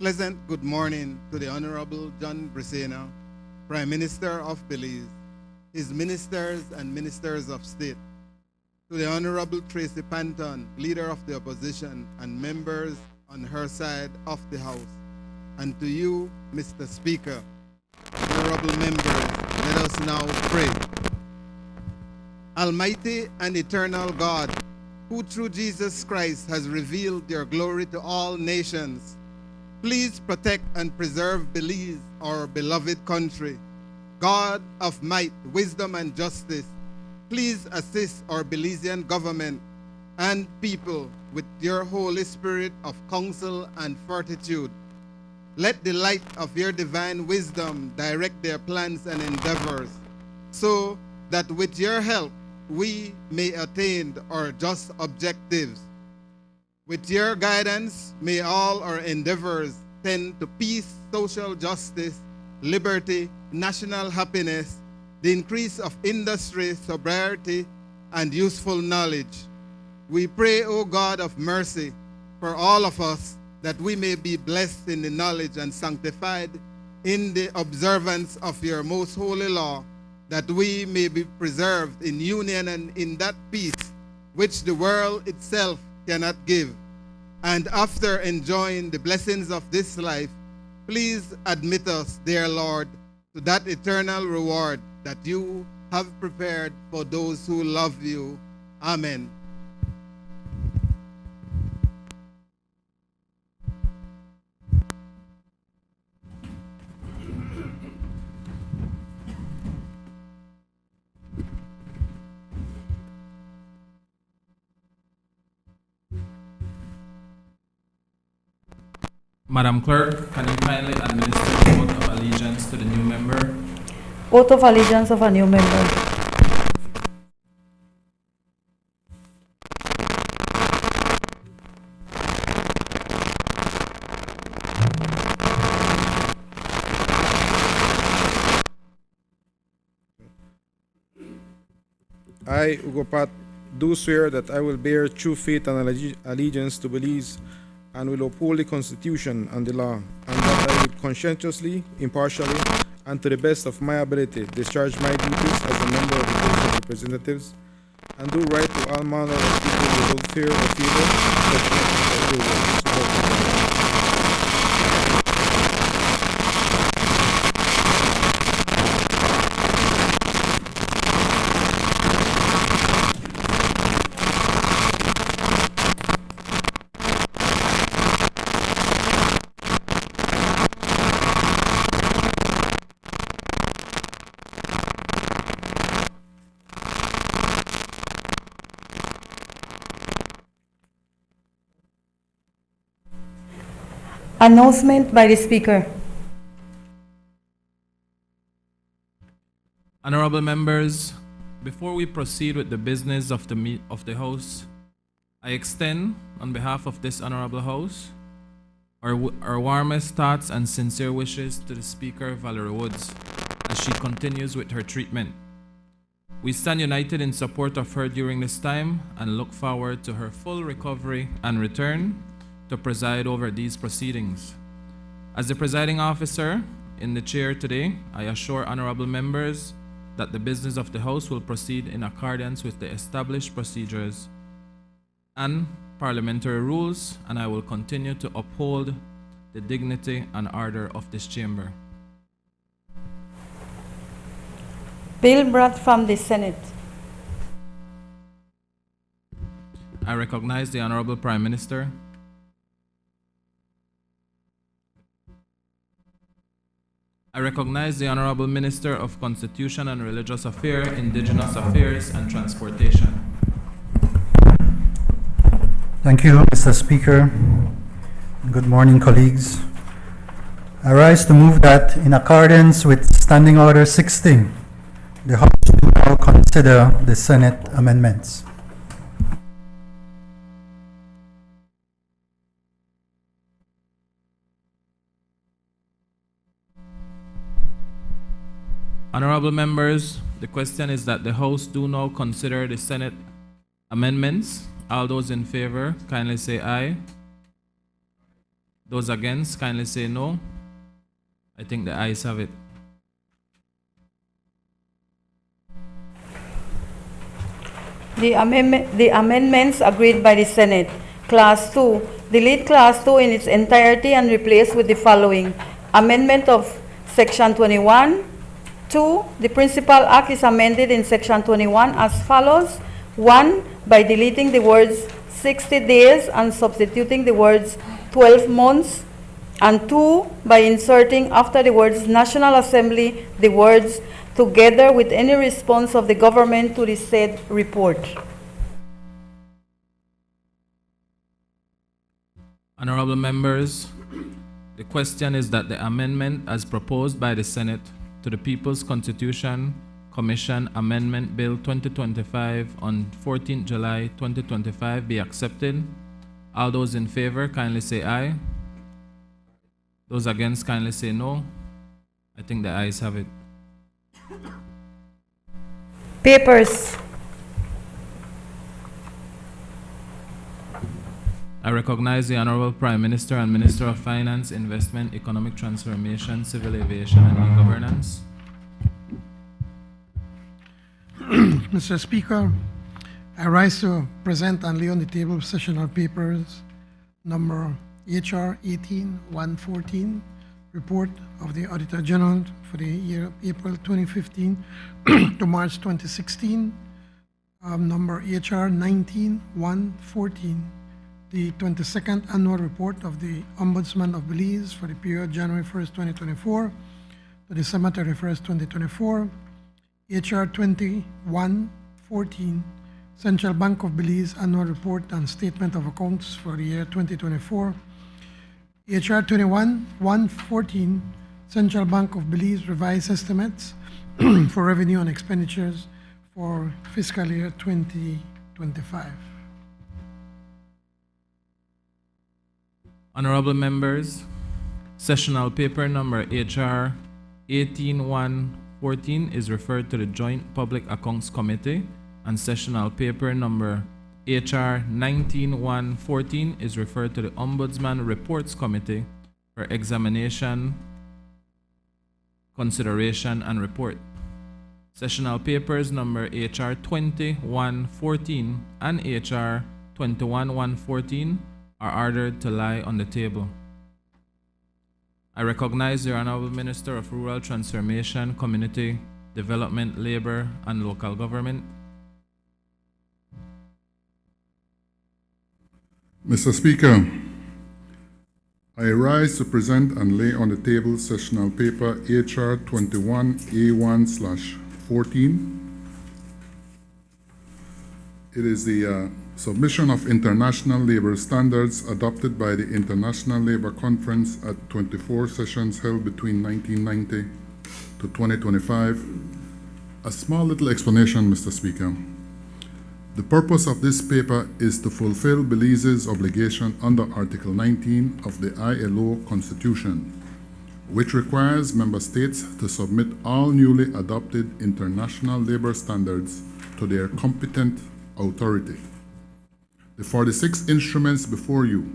Pleasant good morning to the Honorable John Brisena, Prime Minister of Belize, his ministers and ministers of state, to the Honorable Tracy Panton, Leader of the Opposition, and members on her side of the House, and to you, Mr. Speaker, honorable members, let us now pray. Almighty and eternal God, who through Jesus Christ has revealed your glory to all nations, please protect and preserve Belize, our beloved country. God of might, wisdom, and justice, please assist our Belizean government and people with your Holy Spirit of counsel and fortitude. Let the light of your divine wisdom direct their plans and endeavors, so that with your help we may attain our just objectives. With your guidance, may all our endeavors tend to peace, social justice, liberty, national happiness, the increase of industry, sobriety, and useful knowledge. We pray, O God of mercy, for all of us, that we may be blessed in the knowledge and sanctified in the observance of your most holy law, that we may be preserved in union and in that peace which the world itself cannot give. And after enjoying the blessings of this life, please admit us, dear Lord, to that eternal reward that you have prepared for those who love you. Amen. Madam Clerk, can you kindly administer the oath of allegiance to the new member? Oath of allegiance of a new member. I, Ugo Pat, do swear that I will bear true faith and allegiance to Belize and will uphold the Constitution and the law, and that I will conscientiously, impartially, and to the best of my ability discharge my duties as a member of the House of Representatives and do right to all manner of people without fear or favor, such as I will. Announcement by the Speaker. Honorable members, before we proceed with the business of the House, I extend, on behalf of this Honorable House, our warmest thoughts and sincere wishes to the Speaker, Valerie Woods, as she continues with her treatment. We stand united in support of her during this time and look forward to her full recovery and return to preside over these proceedings. As the presiding officer in the chair today, I assure honorable members that the business of the House will proceed in accordance with the established procedures and parliamentary rules, and I will continue to uphold the dignity and order of this chamber. Bill brought from the Senate. I recognize the Honorable Prime Minister. I recognize the Honorable Minister of Constitution and Religious Affairs, Indigenous Affairs, and Transportation. Thank you, Mr. Speaker. Good morning, colleagues. I rise to move that, in accordance with Standing Order 60, the House do now consider the Senate amendments. Honorable members, the question is that the House do now consider the Senate amendments. All those in favor, kindly say aye. Those against, kindly say no. I think the ayes have it. The amendments agreed by the Senate. Class 2, delete Class 2 in its entirety and replace with the following. Amendment of Section 21. 2, the Principal Act is amended in Section 21 as follows. 1, by deleting the words 60 days and substituting the words 12 months. And 2, by inserting after the words National Assembly the words together with any response of the government to the said report. Honorable members, the question is that the amendment as proposed by the Senate to the People's Constitution Commission Amendment Bill 2025 on 14th July 2025 be accepted. All those in favor, kindly say aye. Those against, kindly say no. I think the ayes have it. Papers. I recognize the Honorable Prime Minister and Minister of Finance, Investment, Economic Transformation, Civil Aviation and E-Governance. Mr. Speaker, I rise to present and lay on the table sessional papers number HR 18-114, report of the Auditor General for the year of April 2015 to March 2016, number HR 19-114, the 22nd annual report of the Ombudsman of Belize for the period January 1st, 2024 to December 31st, 2024, HR 21-14, Central Bank of Belize annual report and statement of accounts for the year 2024, HR 21-114, Central Bank of Belize revised estimates for revenue and expenditures for fiscal year 2025. Honorable members, sessional paper number HR 18-114 is referred to the Joint Public Accounts Committee, and sessional paper number HR 19-114 is referred to the Ombudsman Reports Committee for examination, consideration, and report. Sessional papers number HR 20-114 and HR 21-114 are ordered to lie on the table. I recognize the Honorable Minister of Rural Transformation, Community Development, Labor, and Local Government. Mr. Speaker, I rise to present and lay on the table sessional paper HR 21A1/14. It is the submission of international labor standards adopted by the International Labor Conference at 24 sessions held between 1990 to 2025. A small little explanation, Mr. Speaker. The purpose of this paper is to fulfill Belize's obligation under Article 19 of the ILO Constitution, which requires member states to submit all newly adopted international labor standards to their competent authority. The 46 instruments before you,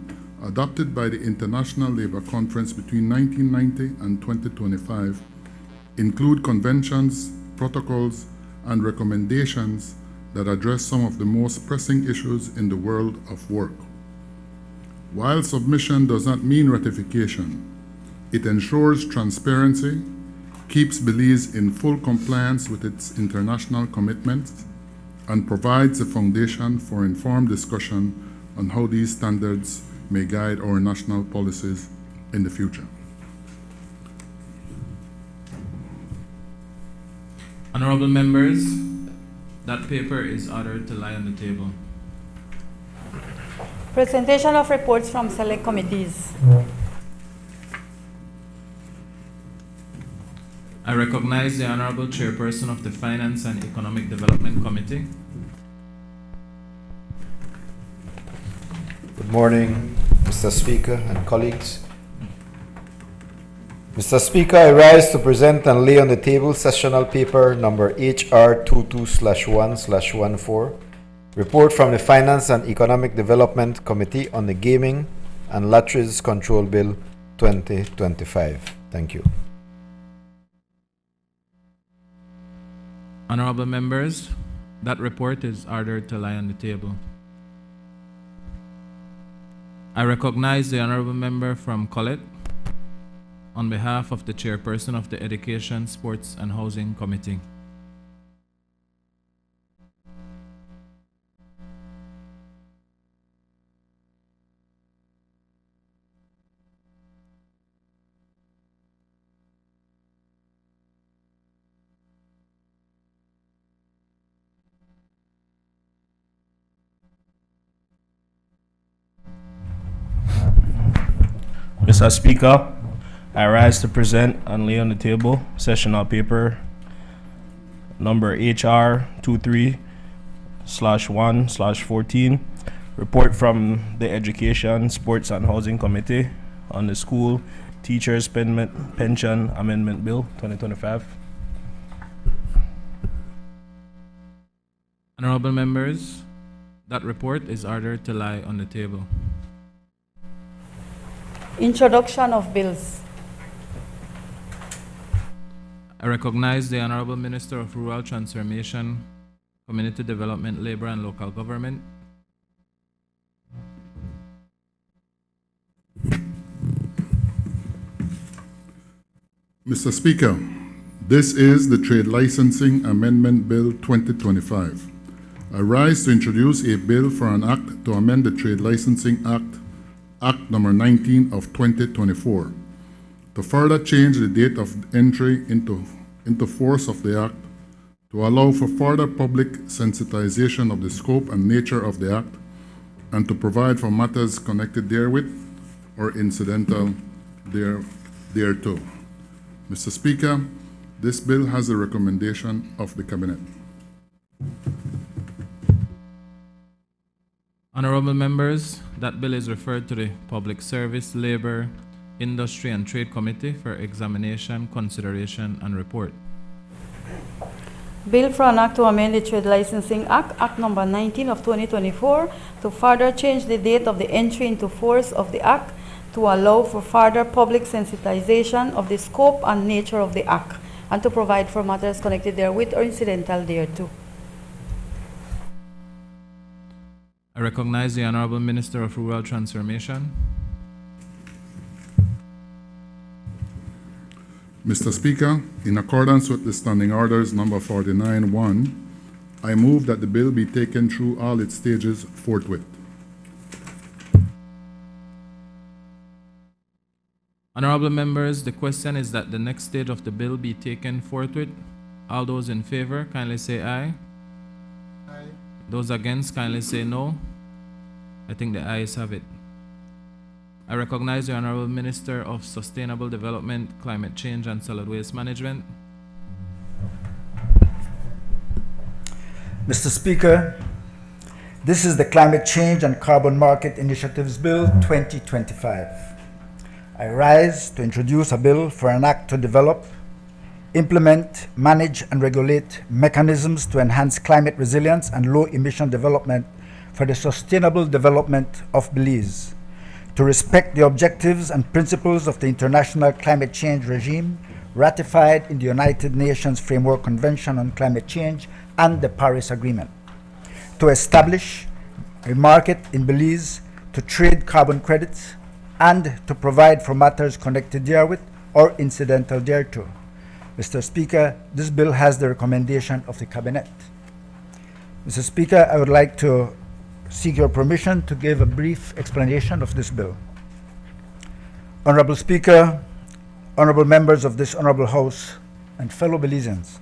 adopted by the International Labor Conference between 1990 and 2025, include conventions, protocols, and recommendations that address some of the most pressing issues in the world of work. While submission does not mean ratification, it ensures transparency, keeps Belize in full compliance with its international commitments, and provides a foundation for informed discussion on how these standards may guide our national policies in the future. Honorable members, that paper is ordered to lie on the table. Presentation of reports from select committees. I recognize the Honorable Chairperson of the Finance and Economic Development Committee. Good morning, Mr. Speaker and colleagues. Mr. Speaker, I rise to present and lay on the table sessional paper number HR 22/1/14, report from the Finance and Economic Development Committee on the Gaming and Lotteries Control Bill 2025. Thank you. Honorable members, that report is ordered to lie on the table. I recognize the honorable member from Colette on behalf of the chairperson of the Education, Sports and Housing Committee. Mr. Speaker, I rise to present and lay on the table sessional paper number HR 23/1/14, report from the Education, Sports and Housing Committee on the School Teachers Pension Amendment Bill 2025. Honorable members, that report is ordered to lie on the table. Introduction of bills. I recognize the Honorable Minister of Rural Transformation, Community Development, Labor and Local Government. Mr. Speaker, this is the Trade Licensing Amendment Bill 2025. I rise to introduce a bill for an act to amend the Trade Licensing Act, Act number 19 of 2024, to further change the date of entry into force of the Act, to allow for further public sensitization of the scope and nature of the Act, and to provide for matters connected therewith or incidental thereto. Mr. Speaker, this bill has the recommendation of the Cabinet. Honorable members, that bill is referred to the Public Service, Labor, Industry and Trade Committee for examination, consideration, and report. Bill for an act to amend the Trade Licensing Act, Act number 19 of 2024, to further change the date of the entry into force of the Act, to allow for further public sensitization of the scope and nature of the Act, and to provide for matters connected therewith or incidental thereto. I recognize the Honorable Minister of Rural Transformation. Mr. Speaker, in accordance with the Standing Orders number 49-1, I move that the bill be taken through all its stages forthwith. Honorable members, the question is that the next stage of the bill be taken forthwith. All those in favor, kindly say aye. Aye. Those against, kindly say no. I think the ayes have it. I recognize the Honorable Minister of Sustainable Development, Climate Change and Solid Waste Management. Mr. Speaker, this is the Climate Change and Carbon Market Initiatives Bill 2025. I rise to introduce a bill for an act to develop, implement, manage, and regulate mechanisms to enhance climate resilience and low-emission development for the sustainable development of Belize, to respect the objectives and principles of the International Climate Change Regime ratified in the United Nations Framework Convention on Climate Change and the Paris Agreement, to establish a market in Belize to trade carbon credits, and to provide for matters connected therewith or incidental thereto. Mr. Speaker, this bill has the recommendation of the Cabinet. Mr. Speaker, I would like to seek your permission to give a brief explanation of this bill. Honorable Speaker, honorable members of this honorable House, and fellow Belizeans,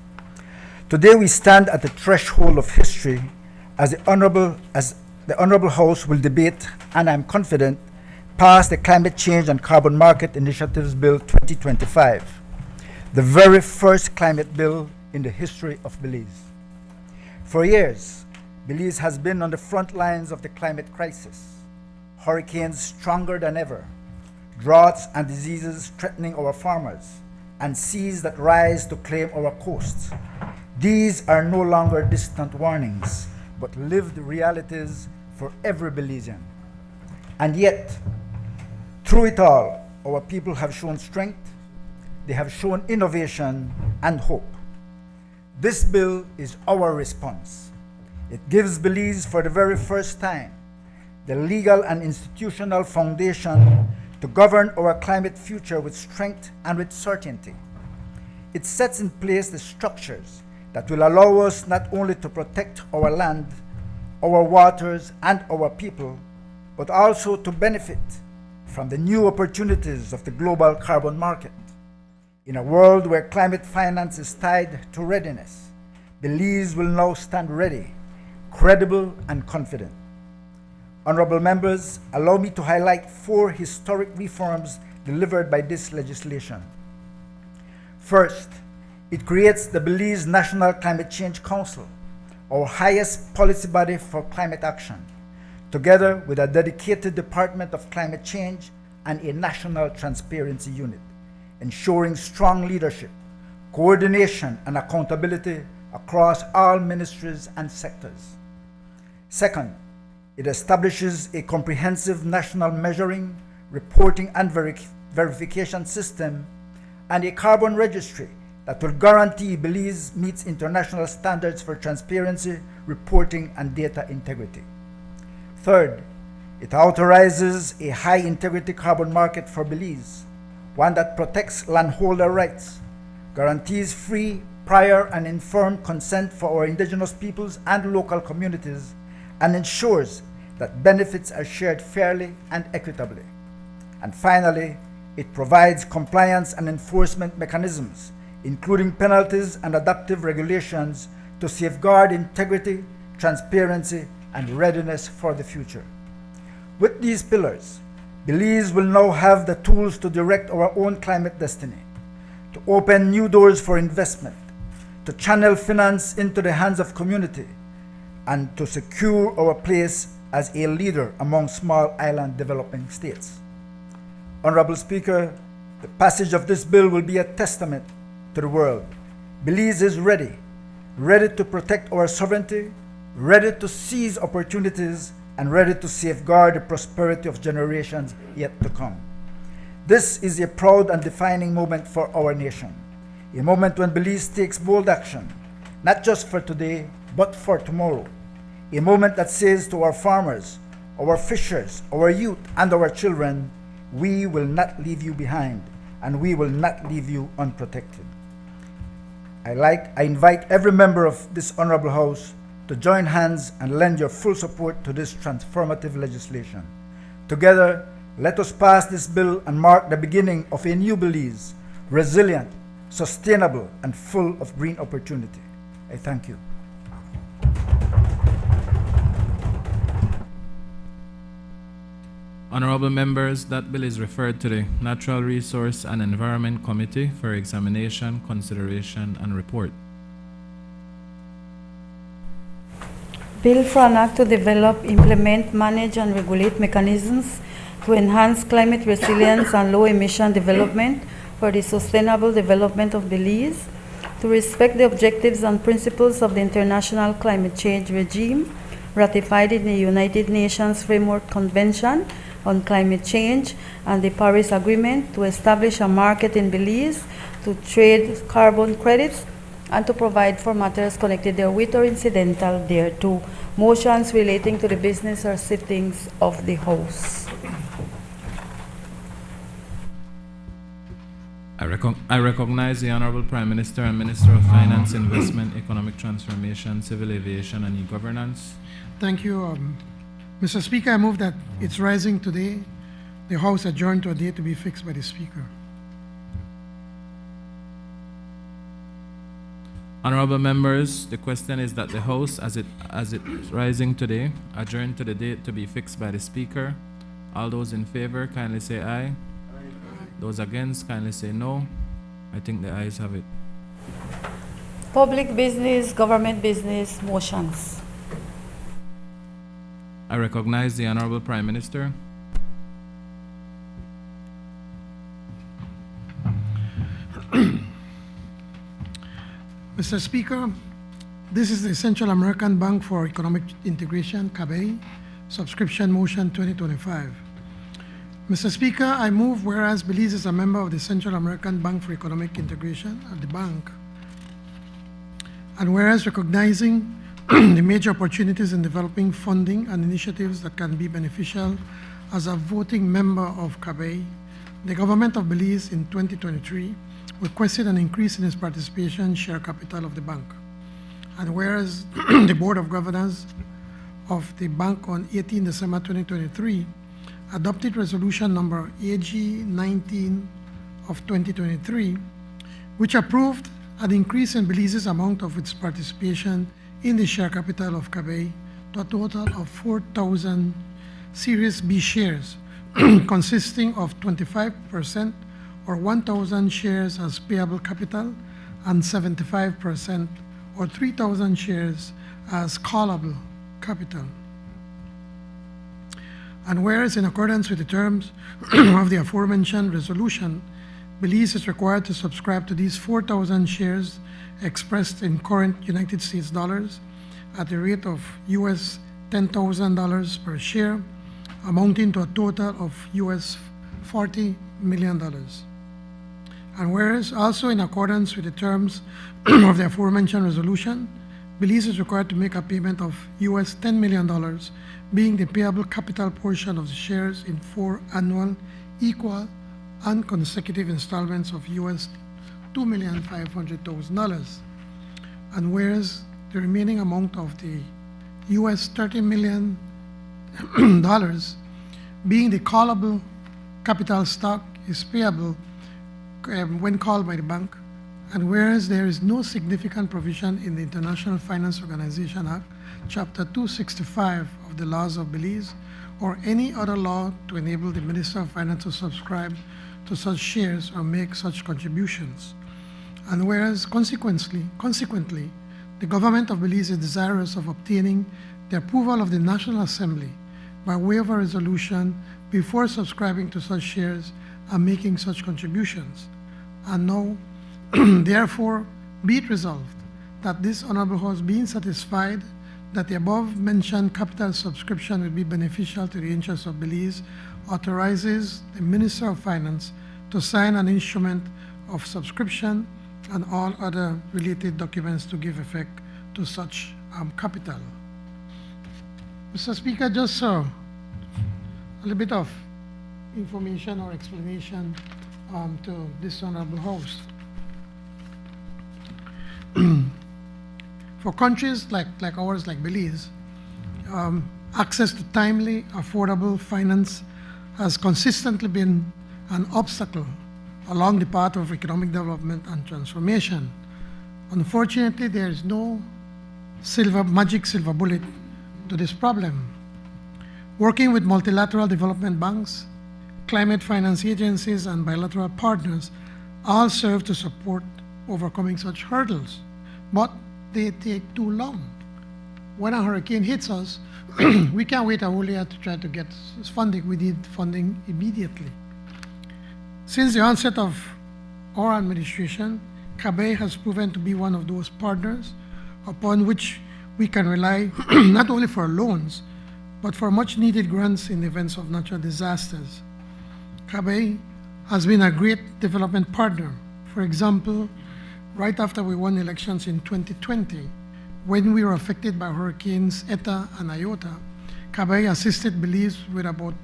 today we stand at the threshold of history as the honorable House will debate, and I'm confident, pass the Climate Change and Carbon Market Initiatives Bill 2025, the very first climate bill in the history of Belize. For years, Belize has been on the front lines of the climate crisis. Hurricanes stronger than ever, droughts and diseases threatening our farmers, and seas that rise to claim our coasts. These are no longer distant warnings, but lived realities for every Belizean. And yet, Through it all, our people have shown strength, they have shown innovation and hope. This bill is our response. It gives Belize, for the very first time, the legal and institutional foundation to govern our climate future with strength and with certainty. It sets in place the structures that will allow us not only to protect our land, our waters, and our people, but also to benefit from the new opportunities of the global carbon market. In a world where climate finance is tied to readiness, Belize will now stand ready, credible, and confident. Honorable members, allow me to highlight 4 historic reforms delivered by this legislation. First, it creates the Belize National Climate Change Council, our highest policy body for climate action, together with a dedicated Department of Climate Change and a national transparency unit, ensuring strong leadership, coordination, and accountability across all ministries and sectors. Second, it establishes a comprehensive national measuring, reporting, and verification system and a carbon registry that will guarantee Belize meets international standards for transparency, reporting, and data integrity. Third, it authorizes a high-integrity carbon market for Belize, one that protects landholder rights, guarantees free, prior, and informed consent for our indigenous peoples and local communities, and ensures that benefits are shared fairly and equitably. And finally, it provides compliance and enforcement mechanisms, including penalties and adaptive regulations to safeguard integrity, transparency, and readiness for the future. With these pillars, Belize will now have the tools to direct our own climate destiny, to open new doors for investment, to channel finance into the hands of community, and to secure our place as a leader among small island developing states. Honorable Speaker, the passage of this bill will be a testament to the world. Belize is ready to protect our sovereignty, ready to seize opportunities, and ready to safeguard the prosperity of generations yet to come. This is a proud and defining moment for our nation, a moment when Belize takes bold action, not just for today, but for tomorrow. A moment that says to our farmers, our fishers, our youth, and our children, we will not leave you behind, and we will not leave you unprotected. I invite every member of this honorable House to join hands and lend your full support to this transformative legislation. Together, let us pass this bill and mark the beginning of a new Belize, resilient, sustainable, and full of green opportunity. I thank you. Honorable members, that bill is referred to the Natural Resource and Environment Committee for examination, consideration, and report. Bill for an act to develop, implement, manage, and regulate mechanisms to enhance climate resilience and low emission development for the sustainable development of Belize, to respect the objectives and principles of the International Climate Change Regime ratified in the United Nations Framework Convention on Climate Change and the Paris Agreement, to establish a market in Belize to trade carbon credits and to provide for matters connected therewith or incidental thereto. Motions relating to the business or sittings of the House. I recognize the Honorable Prime Minister and Minister of Finance, Investment, Economic Transformation, Civil Aviation, and E-Governance. Thank you. Mr. Speaker, I move that it's rising today, the House adjourned to a date to be fixed by the Speaker. Honorable members, the question is that the House, as it rising today, adjourn to the date to be fixed by the Speaker. All those in favor, kindly say aye. Those against, kindly say no. I think the ayes have it. Public business, government business, motions. I recognize the Honorable Prime Minister. Mr. Speaker, this is the Central American Bank for Economic Integration, CABEI, subscription motion 2025. Mr. Speaker, I move whereas Belize is a member of the Central American Bank for Economic Integration, the bank, and whereas recognizing the major opportunities in developing funding and initiatives that can be beneficial as a voting member of CABE, the government of Belize in 2023 requested an increase in its participation share capital of the bank. And whereas the Board of Governors of the bank on 18 December 2023 adopted resolution number AG 19 of 2023, which approved an increase in Belize's amount of its participation in the share capital of CABE to a total of 4,000 Series B shares, consisting of 25% or 1,000 shares as payable capital and 75% or 3,000 shares as callable capital. And whereas in accordance with the terms of the aforementioned resolution, Belize is required to subscribe to these 4,000 shares expressed in current United States dollars at a rate of US $10,000 per share, amounting to a total of US $40 million. And whereas also in accordance with the terms of the aforementioned resolution, Belize is required to make a payment of US $10 million, being the payable capital portion of the shares in 4 annual, equal, and consecutive installments of US $2,500,000. And whereas the remaining amount of the US $30 million being the callable capital stock is payable when called by the bank, and whereas there is no significant provision in the International Finance Organization Act, Chapter 265 of the laws of Belize, or any other law to enable the Minister of Finance to subscribe to such shares or make such contributions. And whereas consequently, the government of Belize is desirous of obtaining the approval of the National Assembly by way of a resolution before subscribing to such shares and making such contributions. And now, therefore, be it resolved that this Honorable House, being satisfied that the above-mentioned capital subscription will be beneficial to the interests of Belize, authorizes the Minister of Finance to sign an instrument of subscription and all other related documents to give effect to such capital. Mr. Speaker, just a little bit of information or explanation to this Honorable House. For countries like ours, like Belize, access to timely, affordable finance has consistently been an obstacle along the path of economic development and transformation. Unfortunately, there is no magic silver bullet to this problem. Working with multilateral development banks, climate finance agencies, and bilateral partners all serve to support overcoming such hurdles, but they take too long. When a hurricane hits us, we can't wait a whole year to try to get funding. We need funding immediately. Since the onset of our administration, CABE has proven to be one of those partners upon which we can rely not only for loans, but for much needed grants in the events of natural disasters. CABE has been a great development partner. For example, right after we won elections in 2020, when we were affected by hurricanes Eta and Iota, CABE assisted Belize with about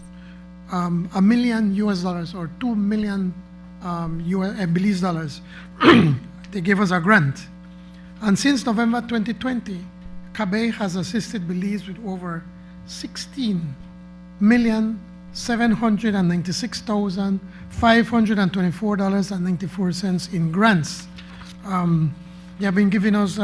$1 million US or 2 million Belize dollars. They gave us a grant. And since November 2020, CABE has assisted Belize with over $16,796,524.94 in grants. They have been giving us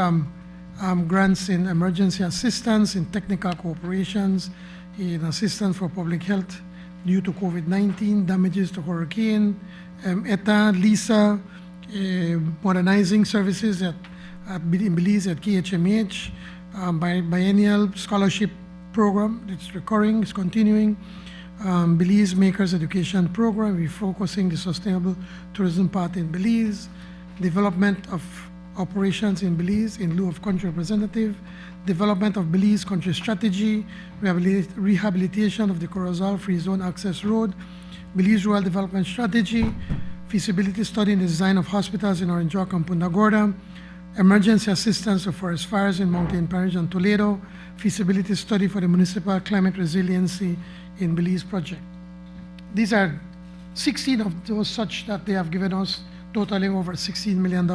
grants in emergency assistance, in technical cooperations, in assistance for public health due to COVID-19, damages to hurricane, ETA, LISA, modernizing services in Belize at KHMH, biennial scholarship program, it's recurring, it's continuing, Belize Makers Education Program, refocusing the sustainable tourism path in Belize, development of operations in Belize in lieu of country representative, development of Belize country strategy, rehabilitation of the Corozal Free Zone Access Road, Belize Rural Development Strategy, feasibility study in the design of hospitals in Oranjoc and Punta Gorda, emergency assistance to forest fires in Mountain Parish and Toledo, feasibility study for the municipal climate resiliency in Belize project. These are 16 of those such that they have given us, totaling over $16 million.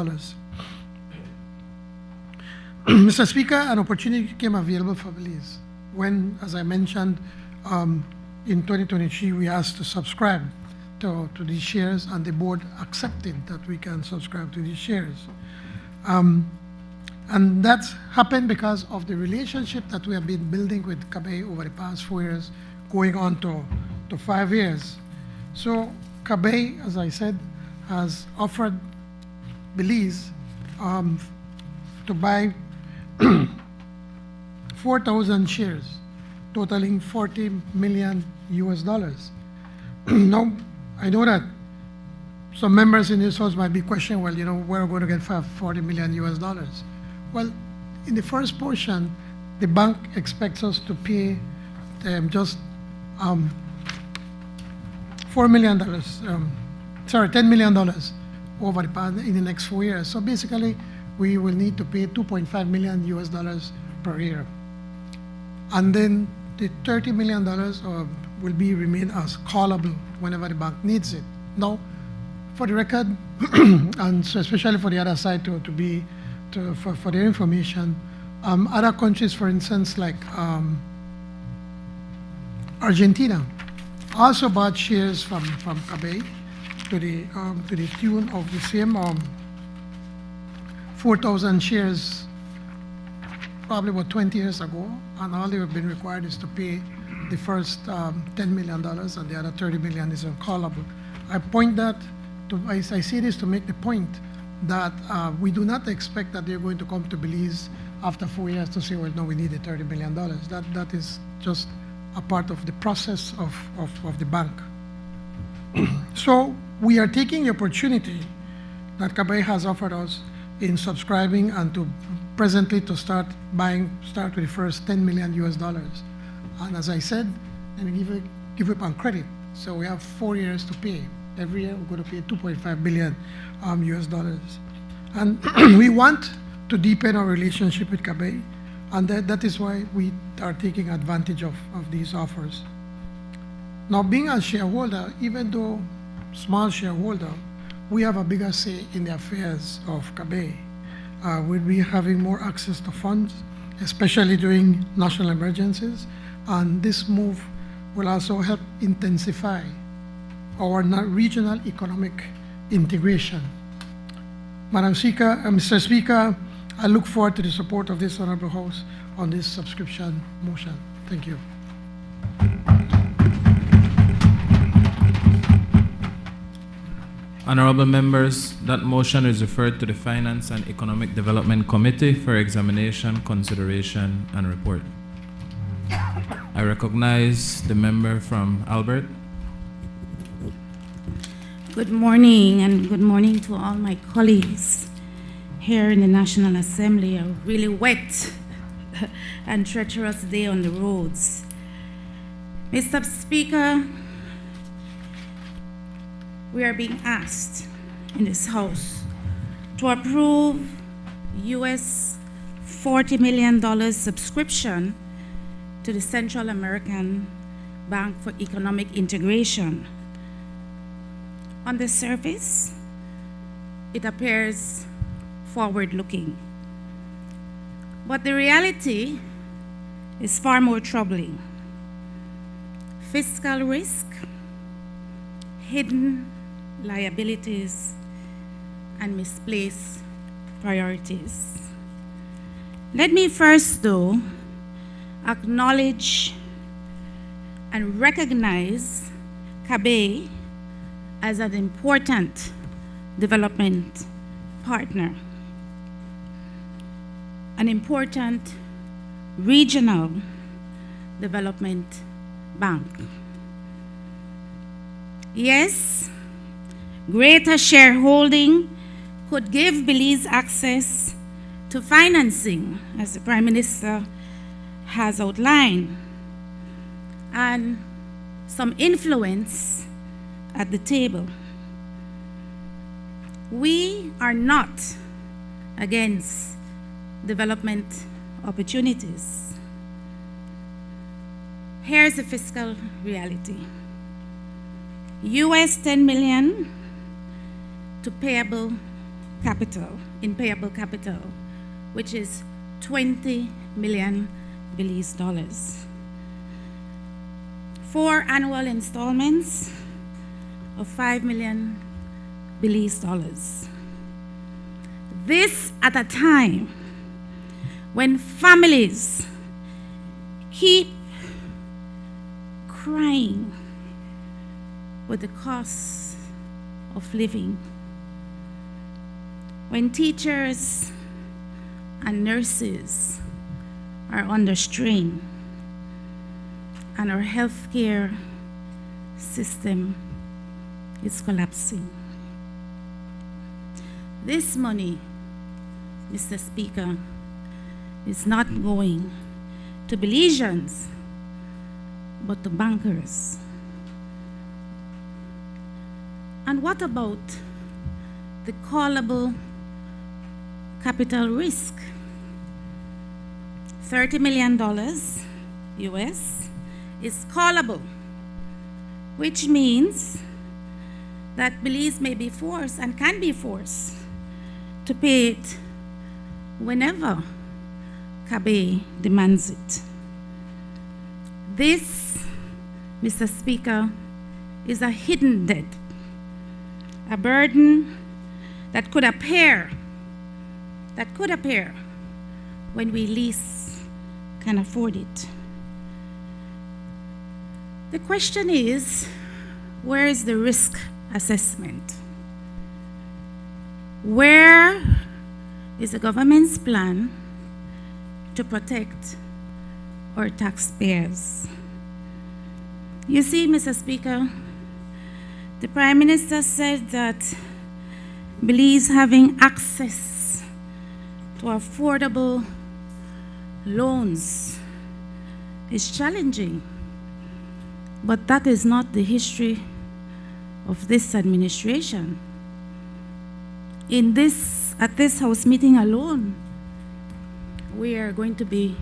Mr. Speaker, an opportunity became available for Belize when, as I mentioned, in 2023, we asked to subscribe to these shares, and the board accepted that we can subscribe to these shares. And that's happened because of the relationship that we have been building with CABE over the past 4 years, going on to 5 years. So CABE, as I said, has offered Belize to buy 4,000 shares, totaling $40 million US. Now, I know that some members in this house might be questioning, well, where are we going to get $40 million US? Well, in the first portion, the bank expects us to pay them just $10 million over in the next 4 years. So basically, we will need to pay $2.5 million US per year. And then the $30 million will remain as callable whenever the bank needs it. Now, for the record, and so especially for the other side for their information, other countries, for instance, like Argentina, also bought shares from CABE to the tune of the same 4,000 shares, probably about 20 years ago, and all they have been required is to pay the first $10 million, and the other $30 million is uncallable. I say this to make the point that we do not expect that they're going to come to Belize after 4 years to say, well, no, we need the $30 million. That is just a part of the process of the bank. So we are taking the opportunity that CABE has offered us in subscribing and to presently to start with the first $10 million US. And as I said, let me give up on credit. So we have 4 years to pay. Every year we're going to pay $2.5 billion US. And we want to deepen our relationship with CABE, and that is why we are taking advantage of these offers. Now, being a shareholder, even though small shareholder, we have a bigger say in the affairs of CABE. We'll be having more access to funds, especially during national emergencies, and this move will also help intensify our regional economic integration. Mr. Speaker, I look forward to the support of this Honorable House on this subscription motion. Thank you. Honorable members, that motion is referred to the Finance and Economic Development Committee for examination, consideration, and report. I recognize the member from Albert. Good morning, and good morning to all my colleagues here in the National Assembly. A really wet and treacherous day on the roads. Mr. Speaker, we are being asked in this House to approve US $40 million subscription to the Central American Bank for Economic Integration. On the surface, it appears forward-looking, but the reality is far more troubling. Fiscal risk, hidden liabilities, and misplaced priorities. Let me first, though, acknowledge and recognize CABE as an important development partner, an important regional development bank. Yes, greater shareholding could give Belize access to financing, as the Prime Minister has outlined, and some influence at the table. We are not against development opportunities. Here's the fiscal reality. US 10 million to payable capital, in payable capital, which is 20 million Belize dollars. 4 annual installments of 5 million Belize dollars. This at a time when families keep crying with the cost of living, when teachers and nurses are under strain, and our healthcare system is collapsing. This money, Mr. Speaker, is not going to Belizeans, but to bankers. And what about the callable capital risk? $30 million US is callable, which means that Belize may be forced and can be forced to pay it whenever CABE demands it. This, Mr. Speaker, is a hidden debt, a burden that could appear when we least can afford it. The question is, where is the risk assessment? Where is the government's plan to protect our taxpayers? You see, Mr. Speaker, the Prime Minister said that Belize having access to affordable loans is challenging, but that is not the history of this administration. At this House meeting alone, we are going to be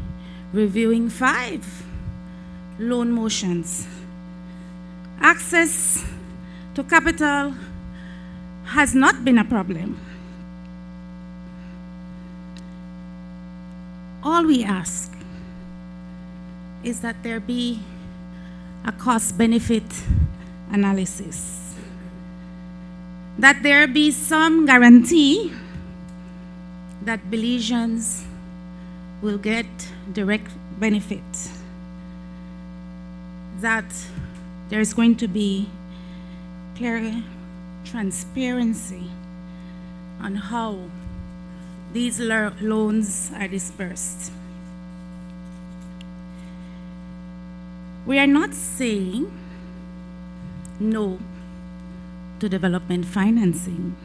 reviewing 5 loan motions. Access to capital has not been a problem. All we ask is that there be a cost-benefit analysis, that there be some guarantee that Belizeans will get direct benefit, that there's going to be clear transparency on how these loans are dispersed. We are not saying no to development financing.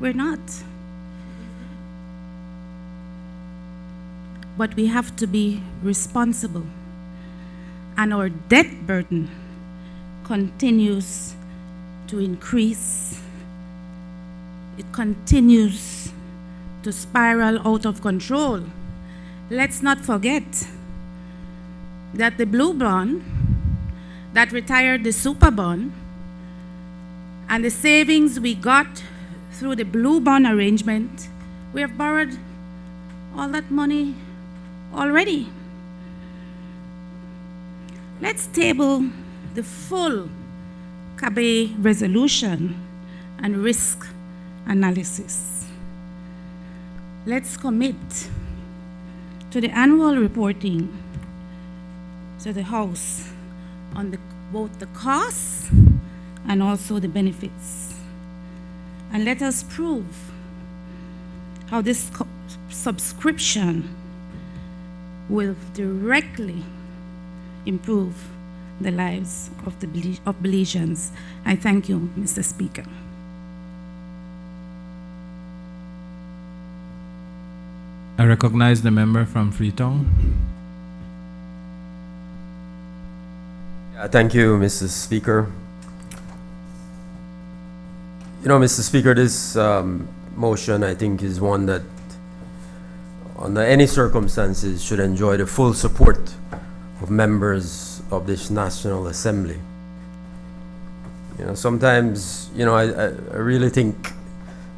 We're not. But we have to be responsible, and our debt burden continues to increase. It continues to spiral out of control. Let's not forget that the blue bond that retired the super bond and the savings we got through the blue bond arrangement, we have borrowed all that money already. Let's table the full CABE resolution and risk analysis. Let's commit to the annual reporting to the House on both the costs and also the benefits. And let us prove how this subscription will directly improve the lives of Belizeans. I thank you, Mr. Speaker. I recognize the member from Freetown. Thank you, Mr. Speaker. You know, Mr. Speaker, this motion, I think, is one that, under any circumstances, should enjoy the full support of members of this National Assembly. You know, sometimes, you know, I really think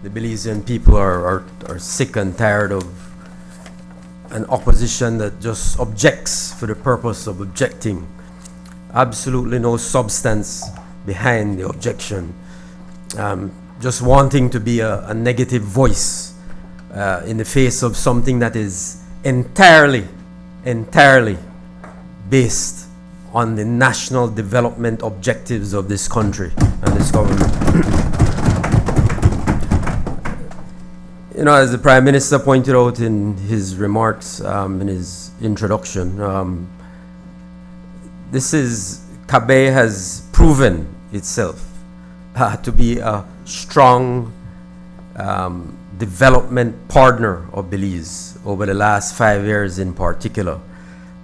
the Belizean people are sick and tired of an opposition that just objects for the purpose of objecting. Absolutely no substance behind the objection. Just wanting to be a negative voice in the face of something that is entirely based on the national development objectives of this country and this government. You know, as the Prime Minister pointed out in his remarks, in his introduction, Kabe has proven itself to be a strong development partner of Belize over the last 5 years in particular,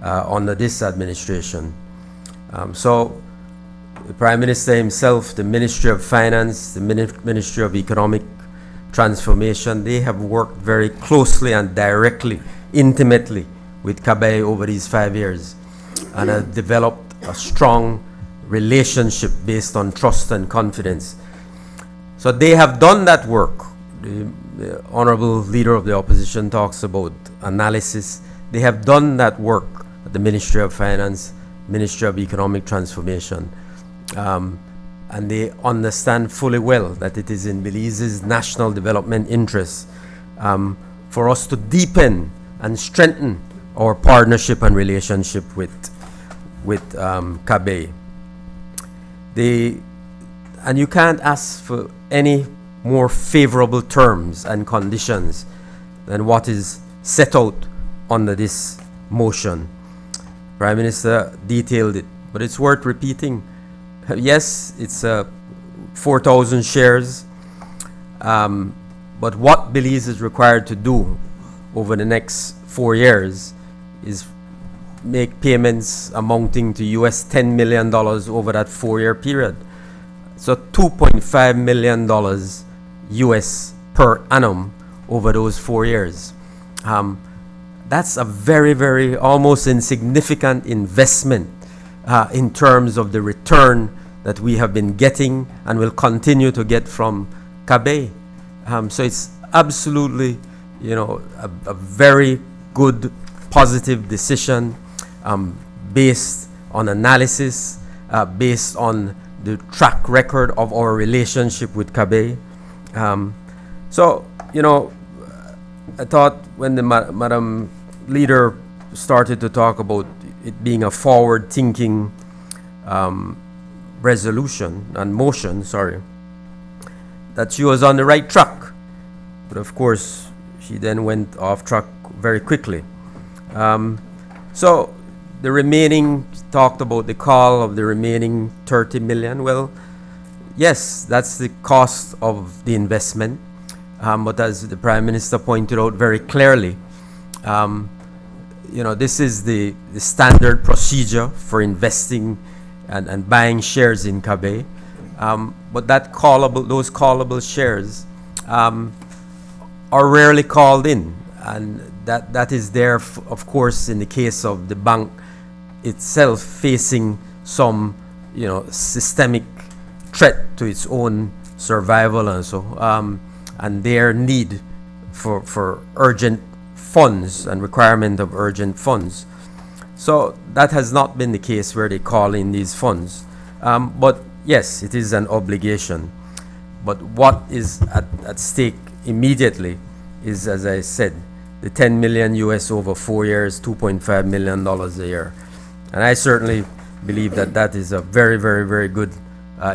under this administration. So the Prime Minister himself, the Ministry of Finance, the Ministry of Economic Transformation, they have worked very closely and directly, intimately with Kabe over these 5 years, and have developed a strong relationship based on trust and confidence. So they have done that work. The Honorable Leader of the Opposition talks about analysis. They have done that work at the Ministry of Finance, Ministry of Economic Transformation. And they understand fully well that it is in Belize's national development interests for us to deepen and strengthen our partnership and relationship with Kabe. And you can't ask for any more favorable terms and conditions than what is set out under this motion. Prime Minister detailed it, but it's worth repeating. Yes, it's 4,000 shares, but what Belize is required to do over the next 4 years is make payments amounting to US $10 million over that 4-year period. So $2.5 million US per annum over those 4 years. That's a very, very almost insignificant investment in terms of the return that we have been getting and will continue to get from Kabe. So it's absolutely, you know, a very good, positive decision based on analysis, based on the track record of our relationship with Kabe. So, you know, I thought when the Madam Leader started to talk about it being a forward-thinking resolution and motion, that she was on the right track. But of course, she then went off track very quickly. So the remaining, talked about the call of the remaining 30 million. Well, yes, that's the cost of the investment. But as the Prime Minister pointed out very clearly, you know, this is the standard procedure for investing and buying shares in Kabe. But those callable shares are rarely called in. And that is there, of course, in the case of the bank itself facing some, you know, systemic threat to its own survival and so, and their need for urgent funds and requirement of urgent funds. So that has not been the case where they call in these funds. But yes, it is an obligation. But what is at stake immediately is, as I said, the 10 million US over 4 years, $2.5 million a year. And I certainly believe that that is a very, very, very good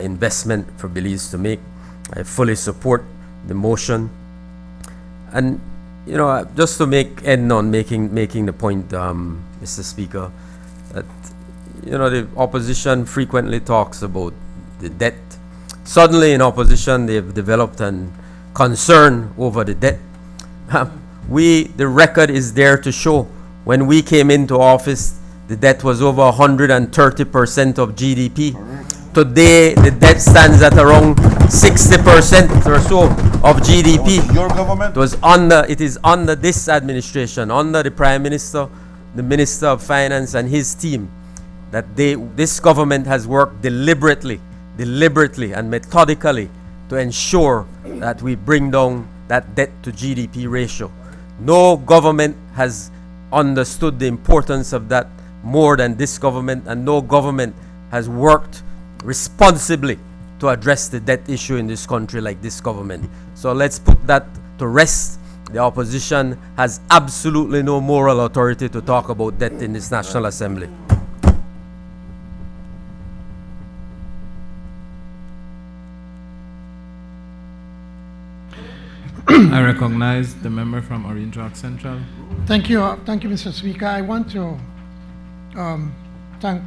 investment for Belize to make. I fully support the motion. And, you know, just to end on making the point, Mr. Speaker, that, you know, the opposition frequently talks about the debt. Suddenly in opposition, they've developed a concern over the debt. the record is there to show. When we came into office, the debt was over 130% of GDP. Today, the debt stands at around 60% or so of GDP. Your government? It is under this administration, under the Prime Minister, the Minister of Finance and his team, that this government has worked deliberately and methodically to ensure that we bring down that debt to GDP ratio. No government has understood the importance of that more than this government, and no government has worked responsibly to address the debt issue in this country like this government. So let's put that to rest. The opposition has absolutely no moral authority to talk about debt in this National Assembly. I recognize the member from Orange Walk Central. Thank you, Mr. Speaker. I want to thank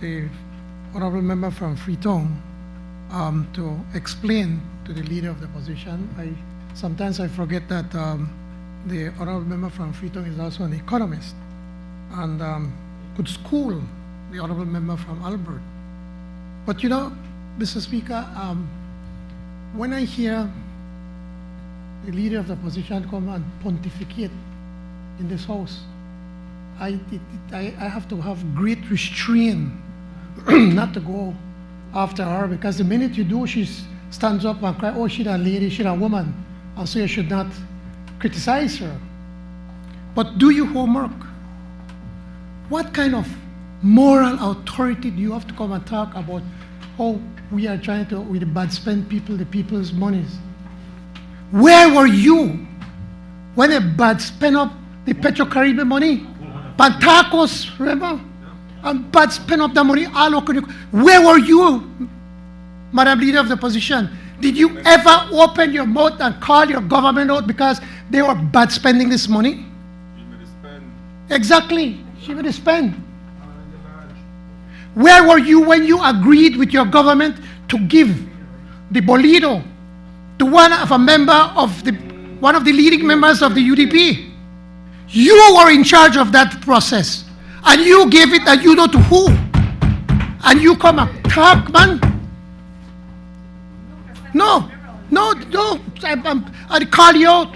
the honorable member from Freetown to explain to the leader of the opposition. Sometimes I forget that the honorable member from Freetown is also an economist and could school the honorable member from Albert. But you know, Mr. Speaker, when I hear the leader of the opposition come and pontificate in this house, I have to have great restraint not to go after her, because the minute you do, she stands up and cries, oh, she's a lady, she's a woman, and so you should not criticize her. But do your homework. What kind of moral authority do you have to come and talk about how we are trying to, with bad spend the people's monies? Where were you when a bad spend up the Petro-Caribbean money? Pantacos, remember? And bad spend up the money all over. Where were you, Madam Leader of the Opposition? Did you ever open your mouth and call your government out because they were bad spending this money? She made spend. Exactly. She made spend. Where were you when you agreed with your government to give the Bolido to one of the leading members of the UDP? You were in charge of that process, and you gave it, and you know to who, and you come and talk, man. No, I call you out.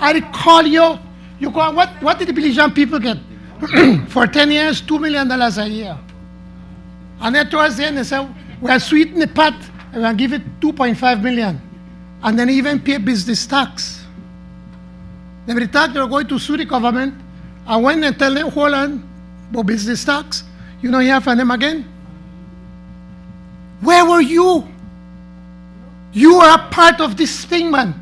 I call you out. You go. What did the Belizean people get for 10 years? $2 million a year, and then towards the end they said we are sweetening the pot and we are give it 2.5 million. And then even pay business tax. Then the tax, they're going to sue the government, and when they tell them, hold on, about business tax, you know, hear from them again. Where were you? You are a part of this thing, man.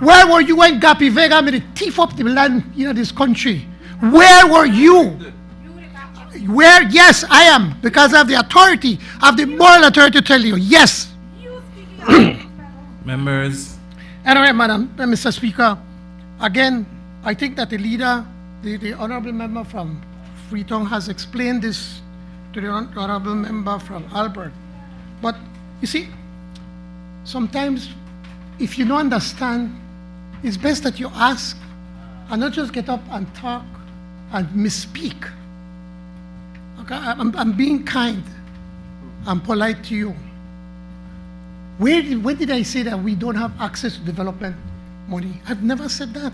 Where were you when Gapi Vega made a thief up the land in this country? Where were you? Where? Yes, I am, because I have the authority, I have the moral authority to tell you, yes. Members. Anyway, Mr. Speaker, again, I think that the leader, the honorable member from Freetown has explained this to the honorable member from Albert. But you see, sometimes if you don't understand, it's best that you ask and not just get up and talk and misspeak. Okay, I'm being kind and polite to you. When did I say that we don't have access to development money? I've never said that.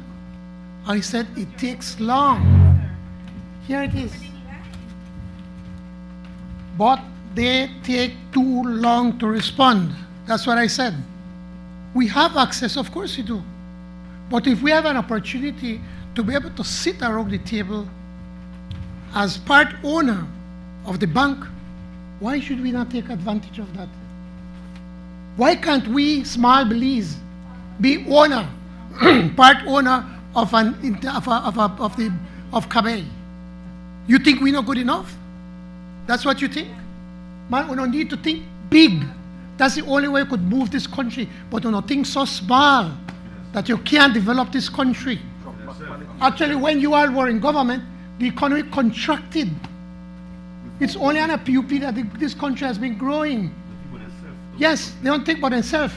I said it takes long. Here it is. But they take too long to respond. That's what I said. We have access, of course we do. But if we have an opportunity to be able to sit around the table as part owner of the bank, why should we not take advantage of that? Why can't we, small Belize, be owner, part owner of Kabay? You think we're not good enough? That's what you think? Man, we don't need to think big. That's the only way we could move this country. But we don't think so small that you can't develop this country. Actually, when you all were in government, the economy contracted. It's only on a PUP that this country has been growing. Yes, they don't think about themselves.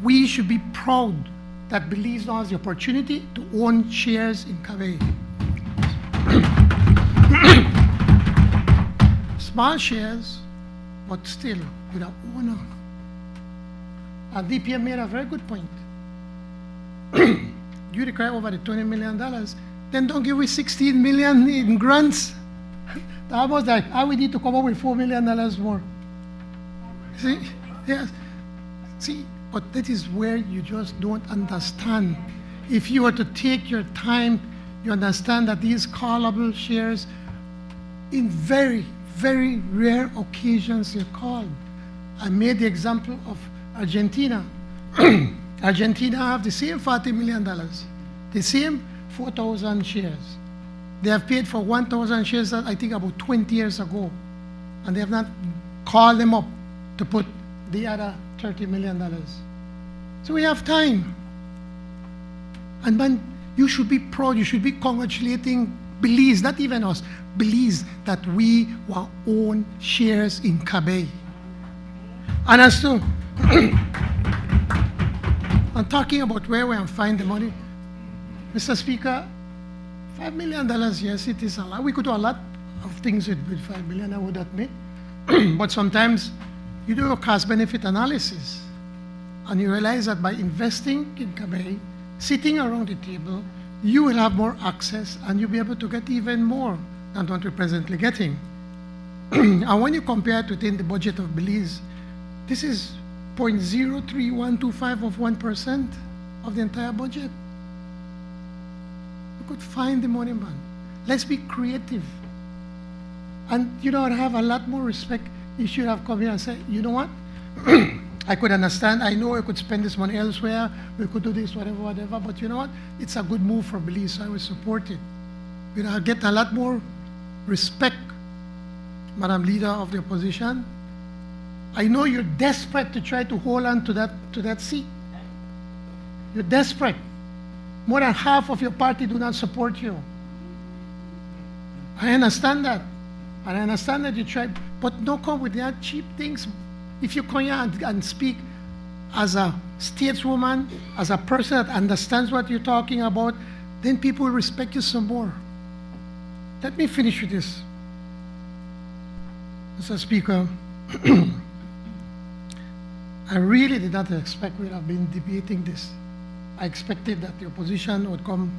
We should be proud that Belize now has the opportunity to own shares in Cabe. Small shares, but still with an owner. And DPM made a very good point. You require over the $20 million, then don't give me $16 million in grants. That was like, I would need to come up with $4 million more. See? Yes. See, but that is where you just don't understand. If you were to take your time, you understand that these callable shares, in very, very rare occasions, they're called. I made the example of Argentina. Argentina have the same $40 million, the same 4,000 shares. They have paid for 1,000 shares, I think, about 20 years ago, and they have not called them up to put the other $30 million. So we have time. And man, you should be proud, you should be congratulating Belize, not even us, Belize, that we will own shares in Cabe. And as to, I'm talking about where we can find the money. Mr. Speaker, $5 million, yes, it is a lot. We could do a lot of things with $5 million, I would admit. But sometimes you do a cost-benefit analysis, and you realize that by investing in Cabe, sitting around the table, you will have more access, and you'll be able to get even more than what we're presently getting. And when you compare it within the budget of Belize, this is 0.03125 of 1% of the entire budget. You could find the money, man. Let's be creative. And you know, I have a lot more respect. You should have come here and said, you know what? I could understand. I know I could spend this money elsewhere. We could do this, whatever, whatever. But you know what? It's a good move for Belize, so I will support it. You know, I get a lot more respect, Madam Leader of the Opposition. I know you're desperate to try to hold on to that seat. You're desperate. More than half of your party do not support you. I understand that. And I understand that you try, but don't come with that cheap things. If you come here and speak as a stateswoman, as a person that understands what you're talking about, then people will respect you some more. Let me finish with this. Mr. Speaker, I really did not expect we would have been debating this. I expected that the opposition would come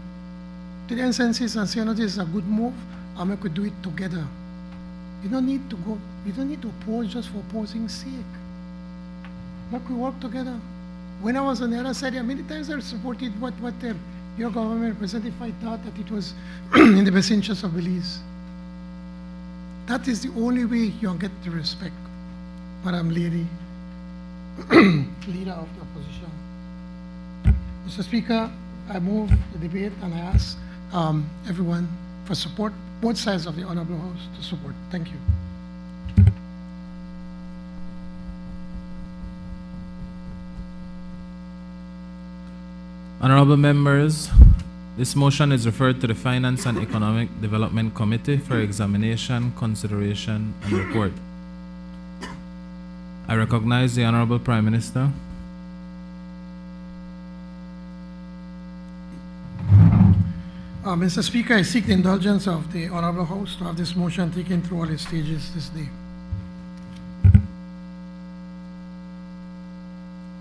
to the senses and say, you know, this is a good move, and we could do it together. You don't need to go, you don't need to oppose just for opposing's sake. But we work together. When I was on the other side, many times I supported what your government represented if I thought that it was in the best interest of Belize. That is the only way you'll get the respect, Madam Lady, Leader of the Opposition. Mr. Speaker, I move the debate and I ask everyone for support, both sides of the Honorable House to support. Thank you. Honorable members, this motion is referred to the Finance and Economic Development Committee for examination, consideration, and report. I recognize the Honorable Prime Minister. Mr. Speaker, I seek the indulgence of the Honorable House to have this motion taken through all its stages this day.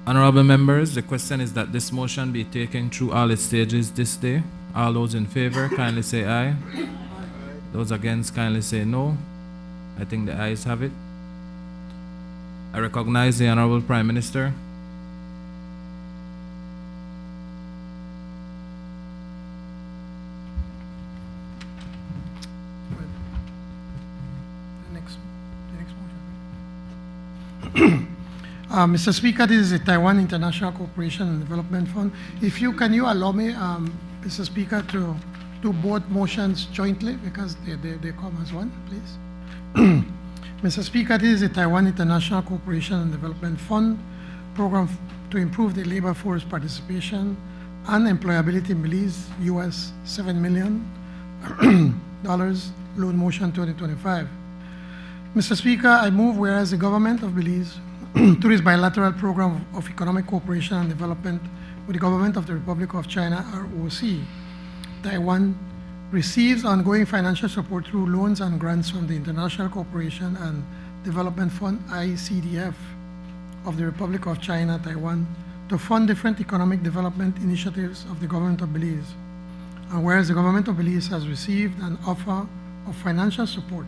Honorable members, the question is that this motion be taken through all its stages this day. All those in favor, kindly say aye. Those against, kindly say no. I think the ayes have it. I recognize the Honorable Prime Minister. Mr. Speaker, this is the Taiwan International Cooperation and Development Fund. Can you allow me, Mr. Speaker, to do both motions jointly because they come as one, please? Mr. Speaker, this is the Taiwan International Cooperation and Development Fund program to improve the labor force participation and employability in Belize, US $7 million, loan motion 2025. Mr. Speaker, I move whereas the government of Belize through its bilateral program of economic cooperation and development with the government of the Republic of China, ROC. Taiwan receives ongoing financial support through loans and grants from the International Cooperation and Development Fund, ICDF, of the Republic of China, Taiwan, to fund different economic development initiatives of the government of Belize. And whereas the government of Belize has received an offer of financial support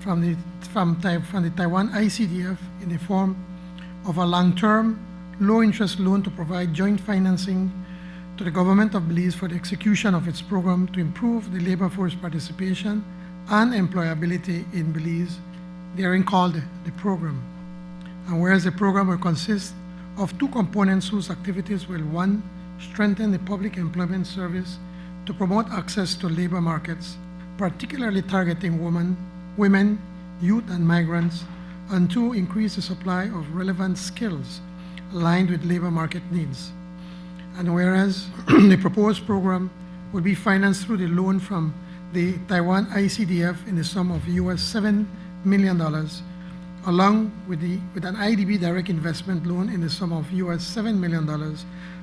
from the Taiwan ICDF in the form of a long-term, low-interest loan to provide joint financing to the government of Belize for the execution of its program to improve the labor force participation and employability in Belize, therein called the program. And whereas the program will consist of two components whose activities will, one, strengthen the public employment service to promote access to labor markets, particularly targeting women, youth, and migrants, and two, increase the supply of relevant skills aligned with labor market needs. And whereas the proposed program will be financed through the loan from the Taiwan ICDF in the sum of US $7 million, along with an IDB direct investment loan in the sum of US $7 million,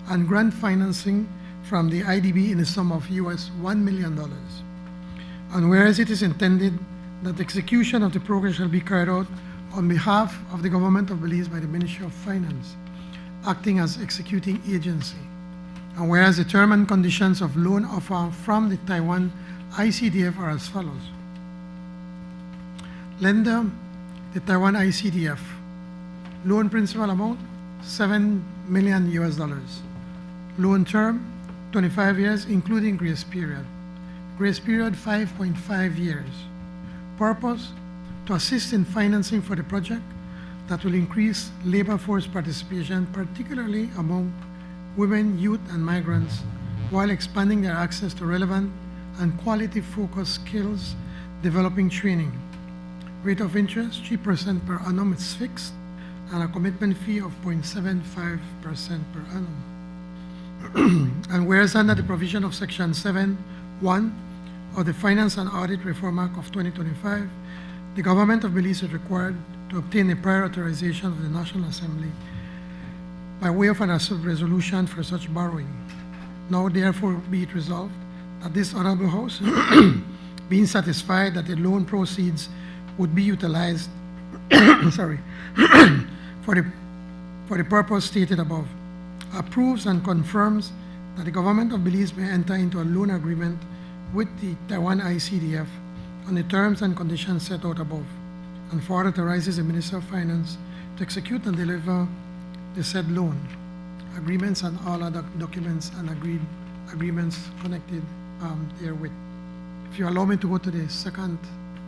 and grant financing from the IDB in the sum of US $1 million. And whereas it is intended that the execution of the program shall be carried out on behalf of the government of Belize by the Ministry of Finance, acting as executing agency. And whereas the term and conditions of loan offer from the Taiwan ICDF are as follows. Lender, the Taiwan ICDF. Loan principal amount, $7 million US. Loan term, 25 years, including grace period. Grace period, 5.5 years. Purpose, to assist in financing for the project that will increase labor force participation, particularly among women, youth, and migrants, while expanding their access to relevant and quality-focused skills, developing training. Rate of interest, 3% per annum is fixed, and a commitment fee of 0.75% per annum. And whereas under the provision of Section 7(1) of the Finance and Audit Reform Act of 2025, the government of Belize is required to obtain a prior authorization of the National Assembly by way of an resolution for such borrowing. Now therefore be it resolved that this Honorable House, being satisfied that the loan proceeds would be utilized for the purpose stated above, approves and confirms that the government of Belize may enter into a loan agreement with the Taiwan ICDF on the terms and conditions set out above, and further authorizes the Minister of Finance to execute and deliver the said loan, agreements and all other documents and agreements connected therewith. If you allow me to go to the second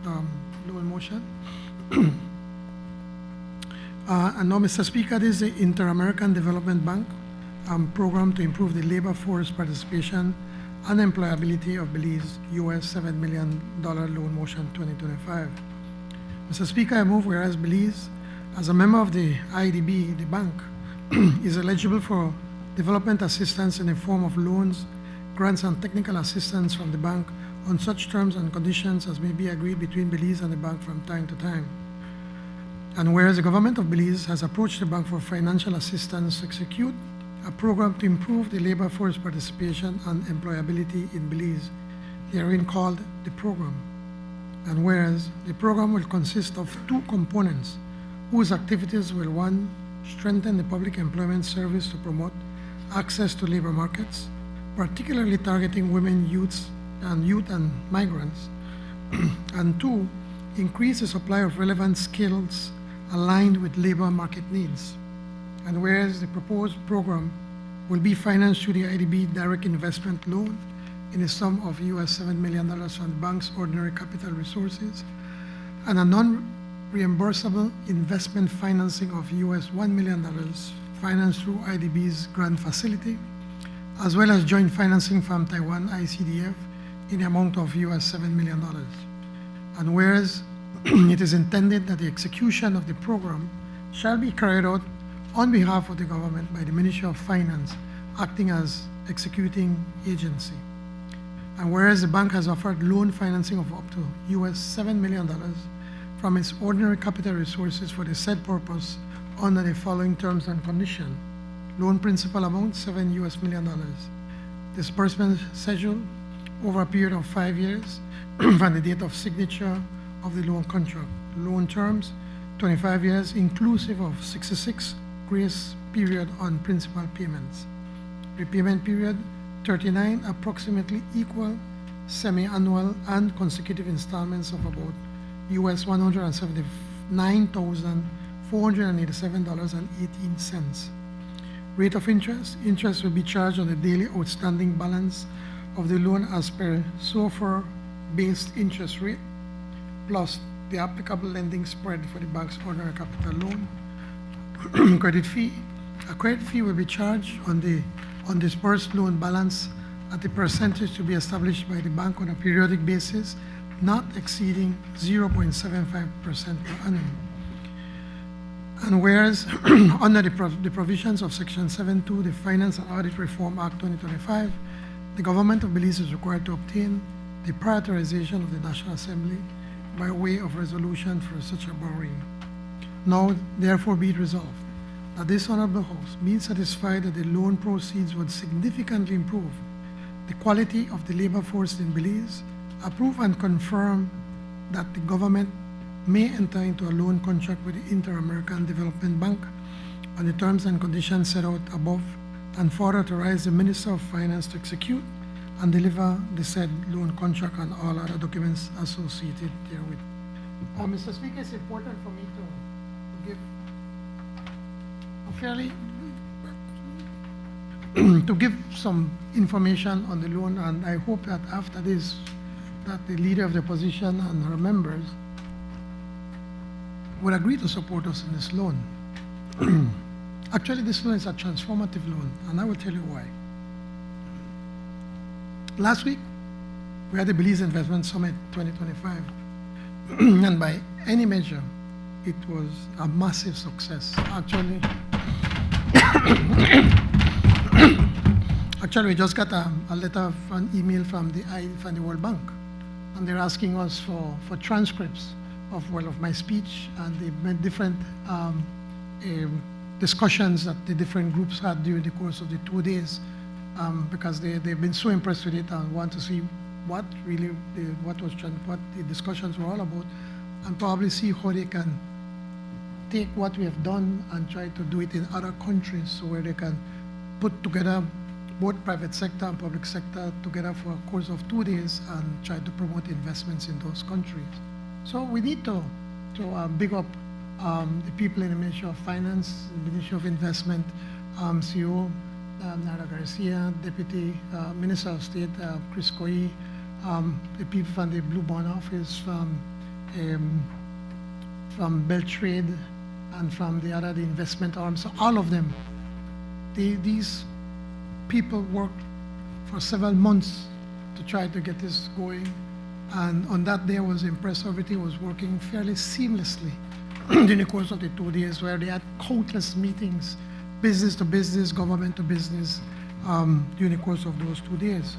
loan motion. And now, Mr. Speaker, this is the Inter-American Development Bank program to improve the labor force participation and employability of Belize, US $7 million loan motion 2025. Mr. Speaker, I move whereas Belize, as a member of the IDB, the bank, is eligible for development assistance in the form of loans, grants, and technical assistance from the bank on such terms and conditions as may be agreed between Belize and the bank from time to time. And whereas the government of Belize has approached the bank for financial assistance to execute a program to improve the labor force participation and employability in Belize, therein called the program. And whereas the program will consist of two components whose activities will, one, strengthen the public employment service to promote access to labor markets, particularly targeting women, youth and migrants, and two, increase the supply of relevant skills aligned with labor market needs. And whereas the proposed program will be financed through the IDB direct investment loan in a sum of US $7 million from the bank's ordinary capital resources, and a non-reimbursable investment financing of US $1 million financed through IDB's grant facility, as well as joint financing from Taiwan ICDF in the amount of US $7 million. And whereas it is intended that the execution of the program shall be carried out on behalf of the government by the Ministry of Finance, acting as executing agency. And whereas the bank has offered loan financing of up to US $7 million from its ordinary capital resources for the said purpose under the following terms and conditions. Loan principal amount, $7 million. Disbursement schedule over a period of 5 years from the date of signature of the loan contract. Loan terms, 25 years, inclusive of 66 grace period on principal payments. Repayment period, 39 approximately equal semi-annual and consecutive installments of about US $179,487.18. Rate of interest, interest will be charged on the daily outstanding balance of the loan as per SOFR-based interest rate, plus the applicable lending spread for the bank's ordinary capital loan. Credit fee, a credit fee will be charged on the undisbursed loan balance at a percentage to be established by the bank on a periodic basis, not exceeding 0.75% per annum. And whereas under the provisions of Section 7.2, the Finance and Audit Reform Act 2025, the government of Belize is required to obtain the prioritization of the National Assembly by way of resolution for such a borrowing. Now, therefore, be it resolved that this Honorable House, being satisfied that the loan proceeds would significantly improve the quality of the labor force in Belize, approve and confirm that the government may enter into a loan contract with the Inter-American Development Bank on the terms and conditions set out above, and further authorize the Minister of Finance to execute and deliver the said loan contract and all other documents associated therewith. Mr. Speaker, it's important for me to give a fairly to give some information on the loan, and I hope that after this, that the leader of the opposition and her members would agree to support us in this loan. Actually, this loan is a transformative loan, and I will tell you why. Last week, we had the Belize Investment Summit 2025, and by any measure, it was a massive success. Actually, we just got a letter, an email from the World Bank, and they're asking us for transcripts of my speech and the different discussions that the different groups had during the course of the 2 days, because they've been so impressed with it and want to see what really what the discussions were all about, and probably see how they can take what we have done and try to do it in other countries, so where they can put together both private sector and public sector together for a course of 2 days and try to promote investments in those countries. So we need to big up the people in the Ministry of Finance, the Ministry of Investment, CEO Nara Garcia, Deputy Minister of State Chris Koi, the people from the Blue Bond Office, from Beltrade, and from the investment arms. So all of them, these people worked for several months to try to get this going. And on that day, I was impressed. Everything was working fairly seamlessly during the course of the 2 days, where they had countless meetings, business to business, government to business, during the course of those 2 days.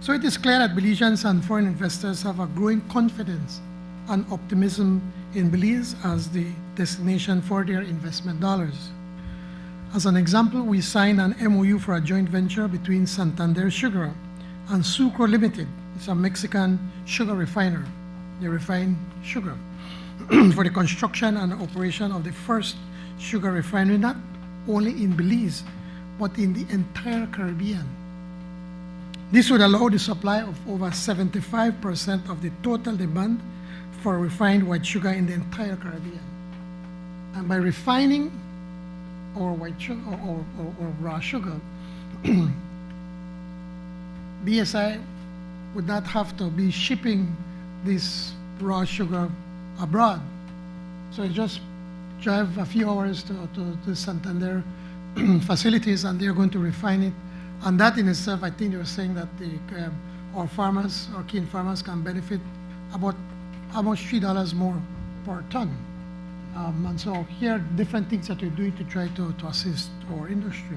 So it is clear that Belizeans and foreign investors have a growing confidence and optimism in Belize as the destination for their investment dollars. As an example, we signed an MOU for a joint venture between Santander Sugar and Sucro Limited. It's a Mexican sugar refiner. They refine sugar for the construction and operation of the first sugar refinery, not only in Belize, but in the entire Caribbean. This would allow the supply of over 75% of the total demand for refined white sugar in the entire Caribbean. And by refining or white sugar or raw sugar, BSI would not have to be shipping this raw sugar abroad. So you just drive a few hours to the Santander facilities, and they're going to refine it. And that in itself, I think they were saying that our farmers, our cane farmers, can benefit about almost $3 more per ton. And so here are different things that we're doing to try to assist our industry.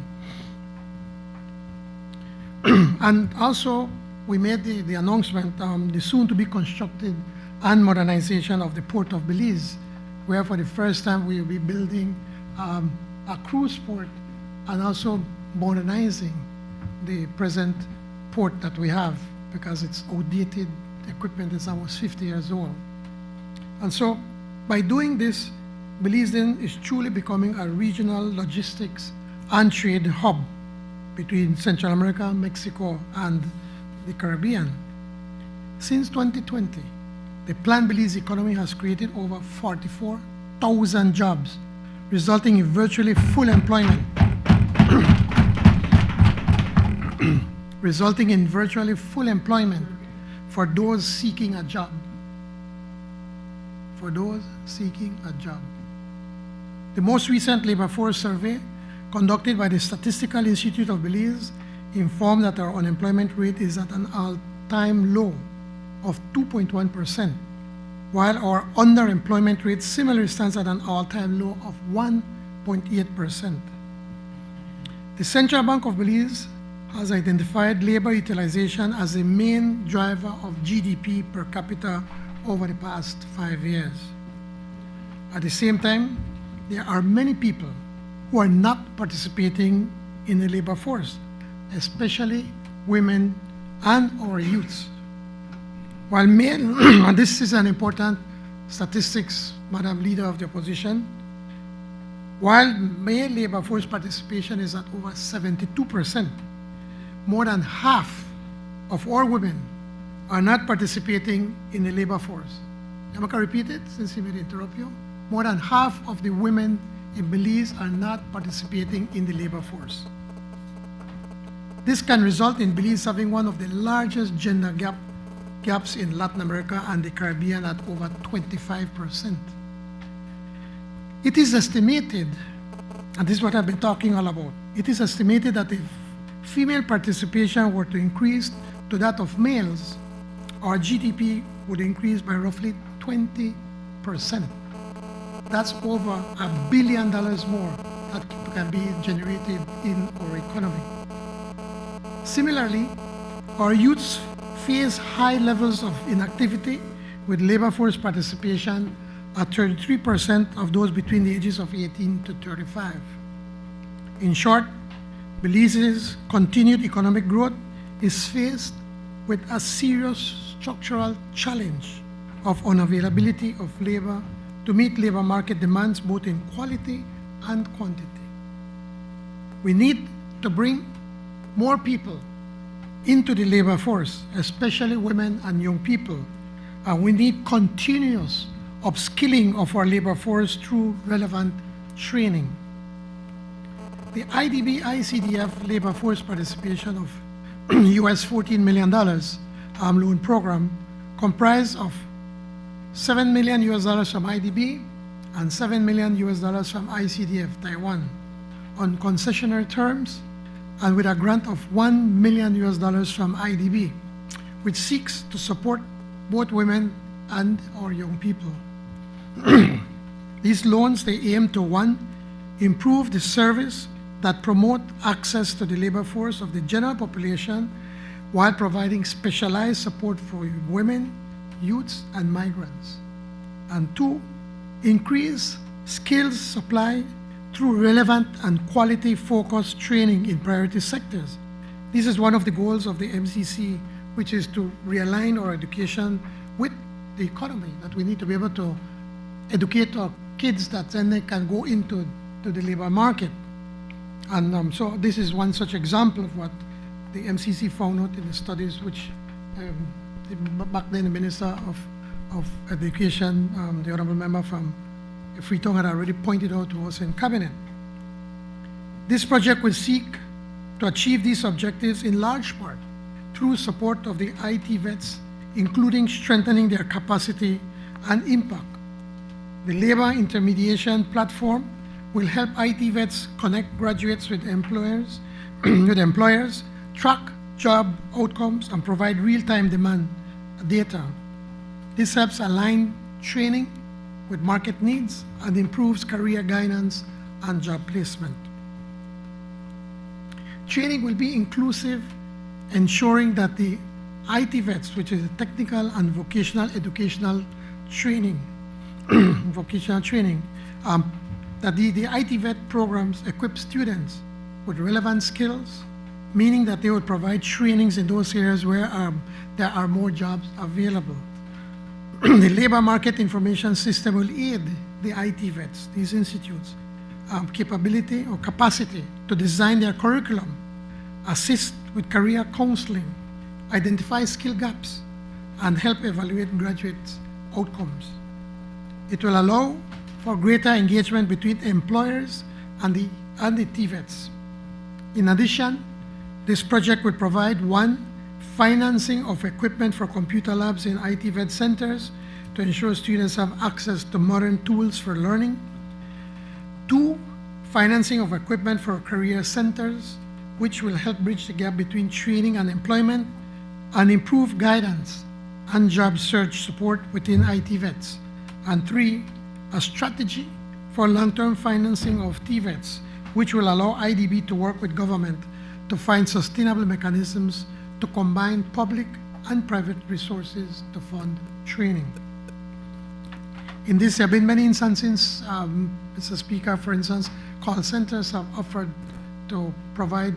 And also, we made the announcement, the soon-to-be constructed and modernization of the Port of Belize, where for the first time we will be building a cruise port and also modernizing the present port that we have, because it's outdated equipment is almost 50 years old. And so by doing this, Belize then is truly becoming a regional logistics and trade hub between Central America, Mexico, and the Caribbean. Since 2020, the planned Belize economy has created over 44,000 jobs, resulting in virtually full employment. Resulting in virtually full employment for those seeking a job. For those seeking a job. The most recent labor force survey conducted by the Statistical Institute of Belize informed that our unemployment rate is at an all-time low of 2.1%, while our underemployment rate similarly stands at an all-time low of 1.8%. The Central Bank of Belize has identified labor utilization as a main driver of GDP per capita over the past 5 years. At the same time, there are many people who are not participating in the labor force, especially women and our youths. While male, and this is an important statistics, Madam Leader of the Opposition, while male labor force participation is at over 72%, more than half of all women are not participating in the labor force. I'm going to repeat it since you may interrupt you. More than half of the women in Belize are not participating in the labor force. This can result in Belize having one of the largest gender gaps in Latin America and the Caribbean at over 25%. It is estimated, and this is what I've been talking all about, it is estimated that if female participation were to increase to that of males, our GDP would increase by roughly 20%. That's over $1 billion more that can be generated in our economy. Similarly, our youths face high levels of inactivity with labor force participation at 33% of those between the ages of 18 to 35. In short, Belize's continued economic growth is faced with a serious structural challenge of unavailability of labor to meet labor market demands both in quality and quantity. We need to bring more people into the labor force, especially women and young people, and we need continuous upskilling of our labor force through relevant training. The IDB ICDF labor force participation of US $14 million loan program comprised of $7 million from IDB and $7 million from ICDF Taiwan on concessionary terms and with a grant of $1 million from IDB, which seeks to support both women and our young people. These loans, they aim to, one, improve the service that promote access to the labor force of the general population while providing specialized support for women, youths, and migrants. And two, increase skills supply through relevant and quality-focused training in priority sectors. This is one of the goals of the MCC, which is to realign our education with the economy, that we need to be able to educate our kids that then they can go into the labor market. And so this is one such example of what the MCC found out in the studies which back then the Minister of Education, the Honorable Member from Freetown had already pointed out to us in Cabinet. This project will seek to achieve these objectives in large part through support of the IT vets, including strengthening their capacity and impact. The labor intermediation platform will help IT vets connect graduates with employers, track job outcomes, and provide real-time demand data. This helps align training with market needs and improves career guidance and job placement. Training will be inclusive, ensuring that the IT vets, which is a technical and vocational educational training, that the IT vet programs equip students with relevant skills, meaning that they would provide trainings in those areas where there are more jobs available. The labor market information system will aid the IT vets, these institutes, capability or capacity to design their curriculum, assist with career counseling, identify skill gaps, and help evaluate graduates' outcomes. It will allow for greater engagement between employers and the TVETs. In addition, this project will provide one, financing of equipment for computer labs in IT vet centers to ensure students have access to modern tools for learning. Two, financing of equipment for career centers, which will help bridge the gap between training and employment and improve guidance and job search support within IT vets. And three, a strategy for long-term financing of TVETs, which will allow IDB to work with government to find sustainable mechanisms to combine public and private resources to fund training. In this, there have been many instances, Mr. Speaker, for instance, call centers have offered to provide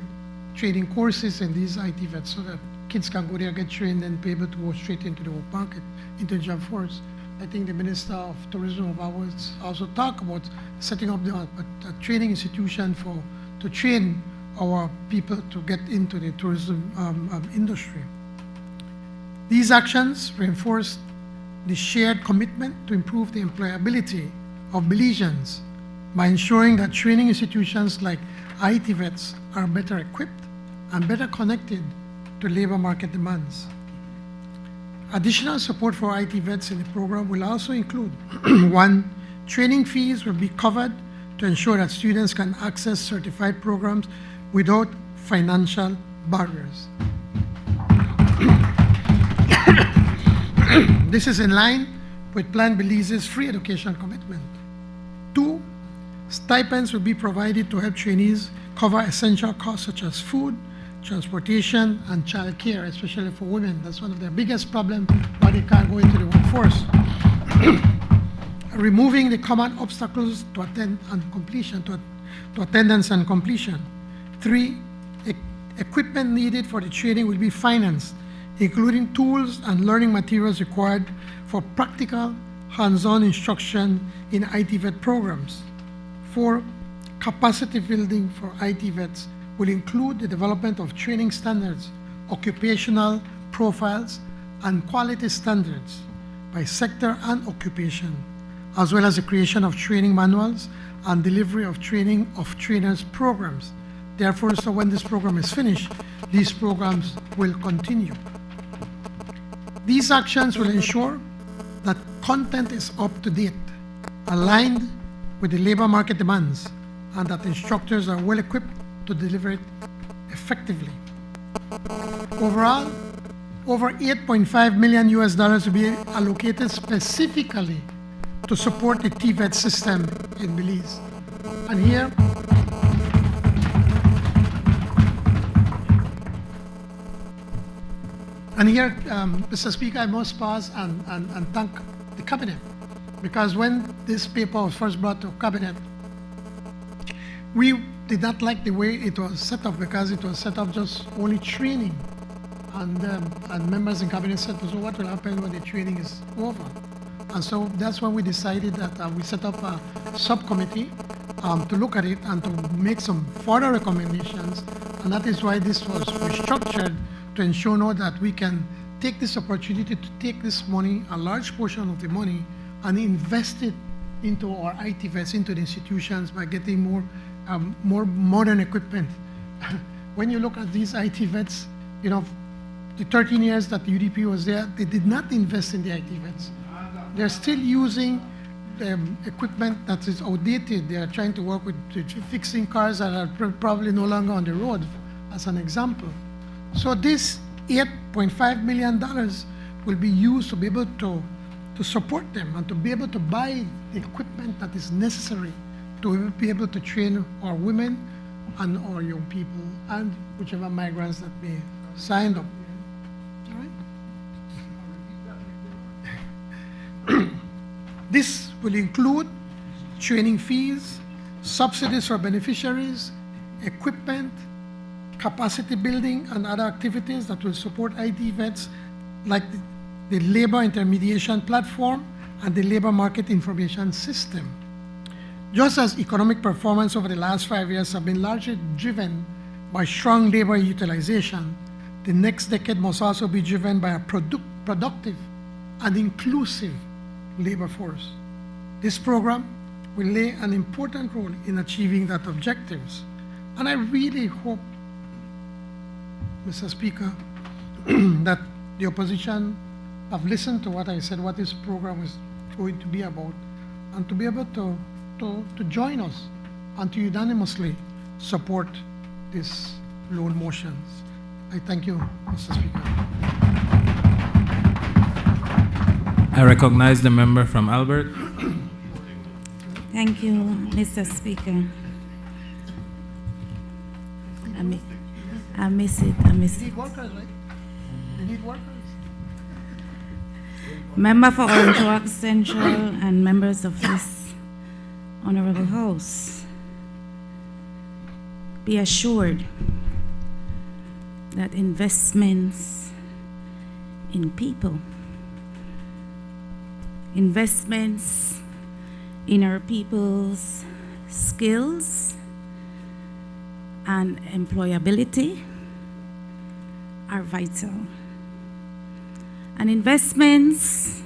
training courses in these IT vets so that kids can go there, get trained, and be able to go straight into the work market, into the job force. I think the Minister of Tourism of ours also talked about setting up a training institution to train our people to get into the tourism industry. These actions reinforce the shared commitment to improve the employability of Belizeans by ensuring that training institutions like IT vets are better equipped and better connected to labor market demands. Additional support for IT vets in the program will also include one, training fees will be covered to ensure that students can access certified programs without financial barriers. This is in line with Plan Belize's free education commitment. Two, stipends will be provided to help trainees cover essential costs such as food, transportation, and childcare, especially for women. That's one of their biggest problems why they can't go into the workforce. Removing the common obstacles to attendance and completion. Three, equipment needed for the training will be financed, including tools and learning materials required for practical, hands-on instruction in IT vet programs. Four, capacity building for IT vets will include the development of training standards, occupational profiles, and quality standards by sector and occupation, as well as the creation of training manuals and delivery of training of trainers programs. Therefore, so when this program is finished, these programs will continue. These actions will ensure that content is up to date, aligned with the labor market demands, and that instructors are well equipped to deliver it effectively. Overall, over $8.5 million will be allocated specifically to support the TVET system in Belize. And here, Mr. Speaker, I must pause and thank the Cabinet, because when this paper was first brought to Cabinet, we did not like the way it was set up, because it was set up just only training. And members in Cabinet said, so what will happen when the training is over? And so that's when we decided that we set up a subcommittee to look at it and to make some further recommendations. And that is why this was restructured, to ensure now that we can take this opportunity to take this money, a large portion of the money, and invest it into our IT vets, into the institutions, by getting more modern equipment. When you look at these IT vets, you know, the 13 years that the UDP was there, they did not invest in the IT vets. They're still using equipment that is outdated. They are trying to work with fixing cars that are probably no longer on the road, as an example. So this $8.5 million will be used to be able to support them and to be able to buy the equipment that is necessary to be able to train our women and our young people and whichever migrants that may sign up. All right? This will include training fees, subsidies for beneficiaries, equipment, capacity building, and other activities that will support ID vets like the labor intermediation platform and the labor market information system. Just as economic performance over the last 5 years have been largely driven by strong labor utilization, the next decade must also be driven by a productive and inclusive labor force. This program will play an important role in achieving that objectives. And I really hope, Mr. Speaker, that the opposition have listened to what I said, what this program is going to be about, and to be able to join us and to unanimously support these loan motions. I thank you, Mr. Speaker. I recognize the member from Albert. Thank you, Mr. Speaker. I miss it. You need workers, right? You need workers. Member for Orange Walk Central and members of this Honorable House, be assured that investments in people, investments in our people's skills and employability are vital. And investments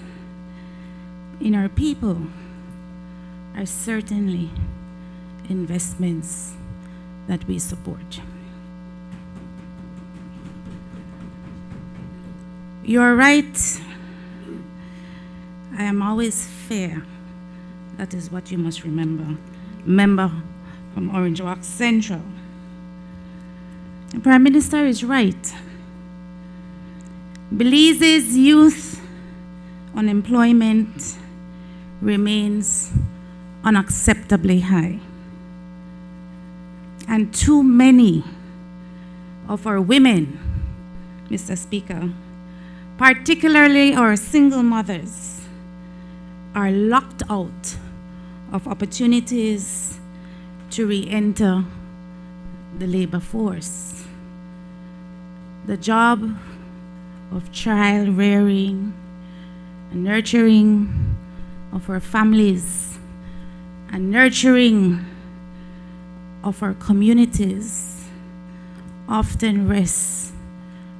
in our people are certainly investments that we support. You're right. I am always fair. That is what you must remember. Member from Orange Walk Central. The Prime Minister is right. Belize's youth unemployment remains unacceptably high. And too many of our women, Mr. Speaker, particularly our single mothers, are locked out of opportunities to re-enter the labor force. The job of child rearing and nurturing of our families and nurturing of our communities often rests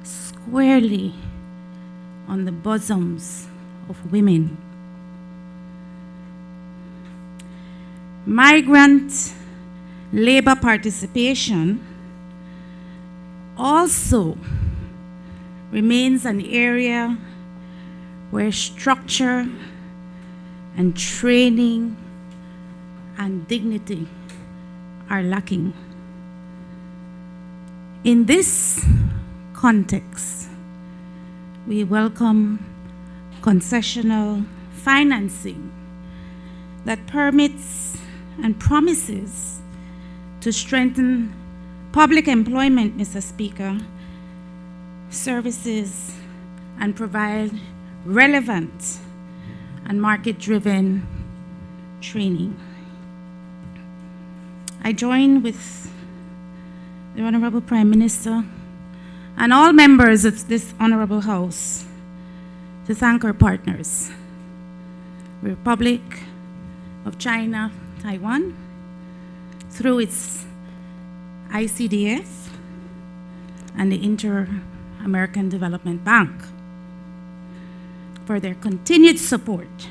squarely on the bosoms of women. Migrant labor participation also remains an area where structure and training and dignity are lacking. In this context, we welcome concessional financing that permits and promises to strengthen public employment, Mr. Speaker, services, and provide relevant and market-driven training. I join with the Honorable Prime Minister and all members of this Honorable House to thank our partners, the Republic of China, Taiwan, through its ICDF and the Inter-American Development Bank, for their continued support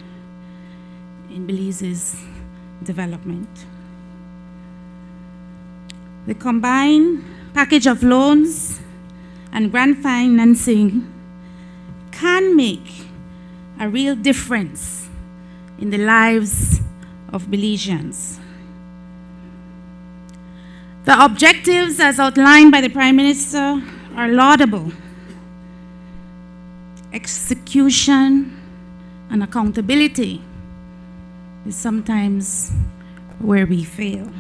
in Belize's development. The combined package of loans and grant financing can make a real difference in the lives of Belizeans. The objectives as outlined by the Prime Minister are laudable. Execution and accountability is sometimes where we fail.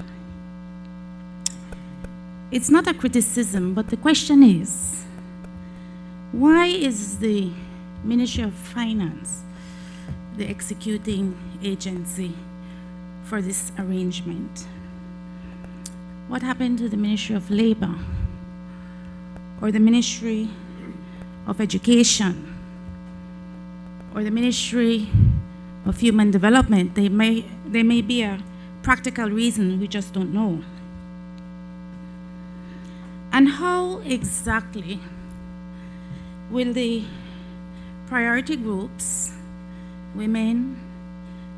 It's not a criticism, but the question is, why is the Ministry of Finance the executing agency for this arrangement? What happened to the Ministry of Labor or the Ministry of Education or the Ministry of Human Development? There may be a practical reason, we just don't know. And how exactly will the priority groups, women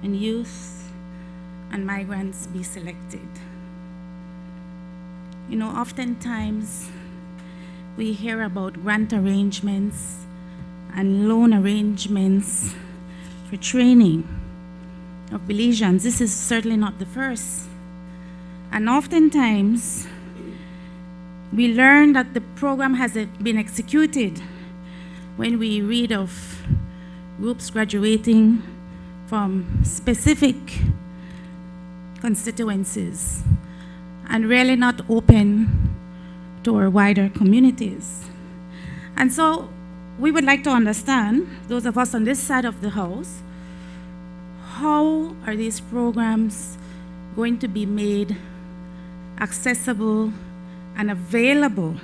and youth and migrants, be selected? You know, oftentimes we hear about grant arrangements and loan arrangements for training of Belizeans. This is certainly not the first. And oftentimes we learn that the program has been executed when we read of groups graduating from specific constituencies and really not open to our wider communities. And so we would like to understand, those of us on this side of the house, how are these programs going to be made accessible and available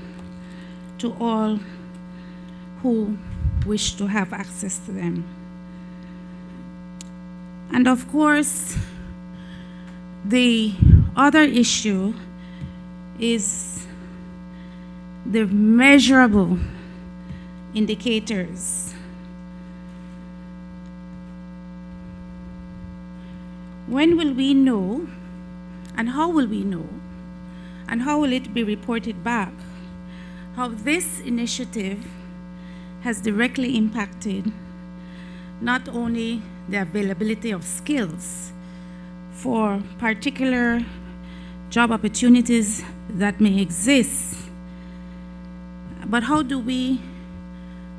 to all who wish to have access to them? And of course, the other issue is the measurable indicators. When will we know, and how will we know, and how will it be reported back, how this initiative has directly impacted not only the availability of skills for particular job opportunities that may exist, but how do we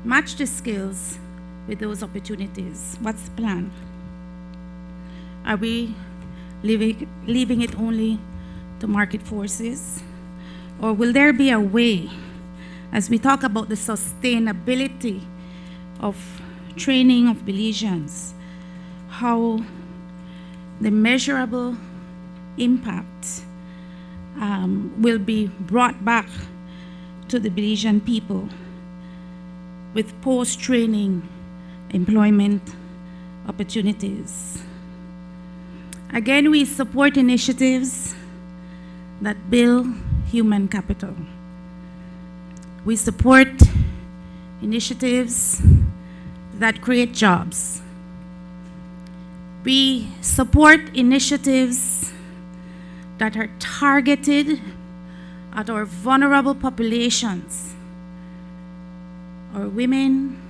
match the skills with those opportunities? What's the plan? Are we leaving it only to market forces? Or will there be a way, as we talk about the sustainability of training of Belizeans, how the measurable impact will be brought back to the Belizean people with post-training employment opportunities? Again, we support initiatives that build human capital. We support initiatives that create jobs. We support initiatives that are targeted at our vulnerable populations, or women,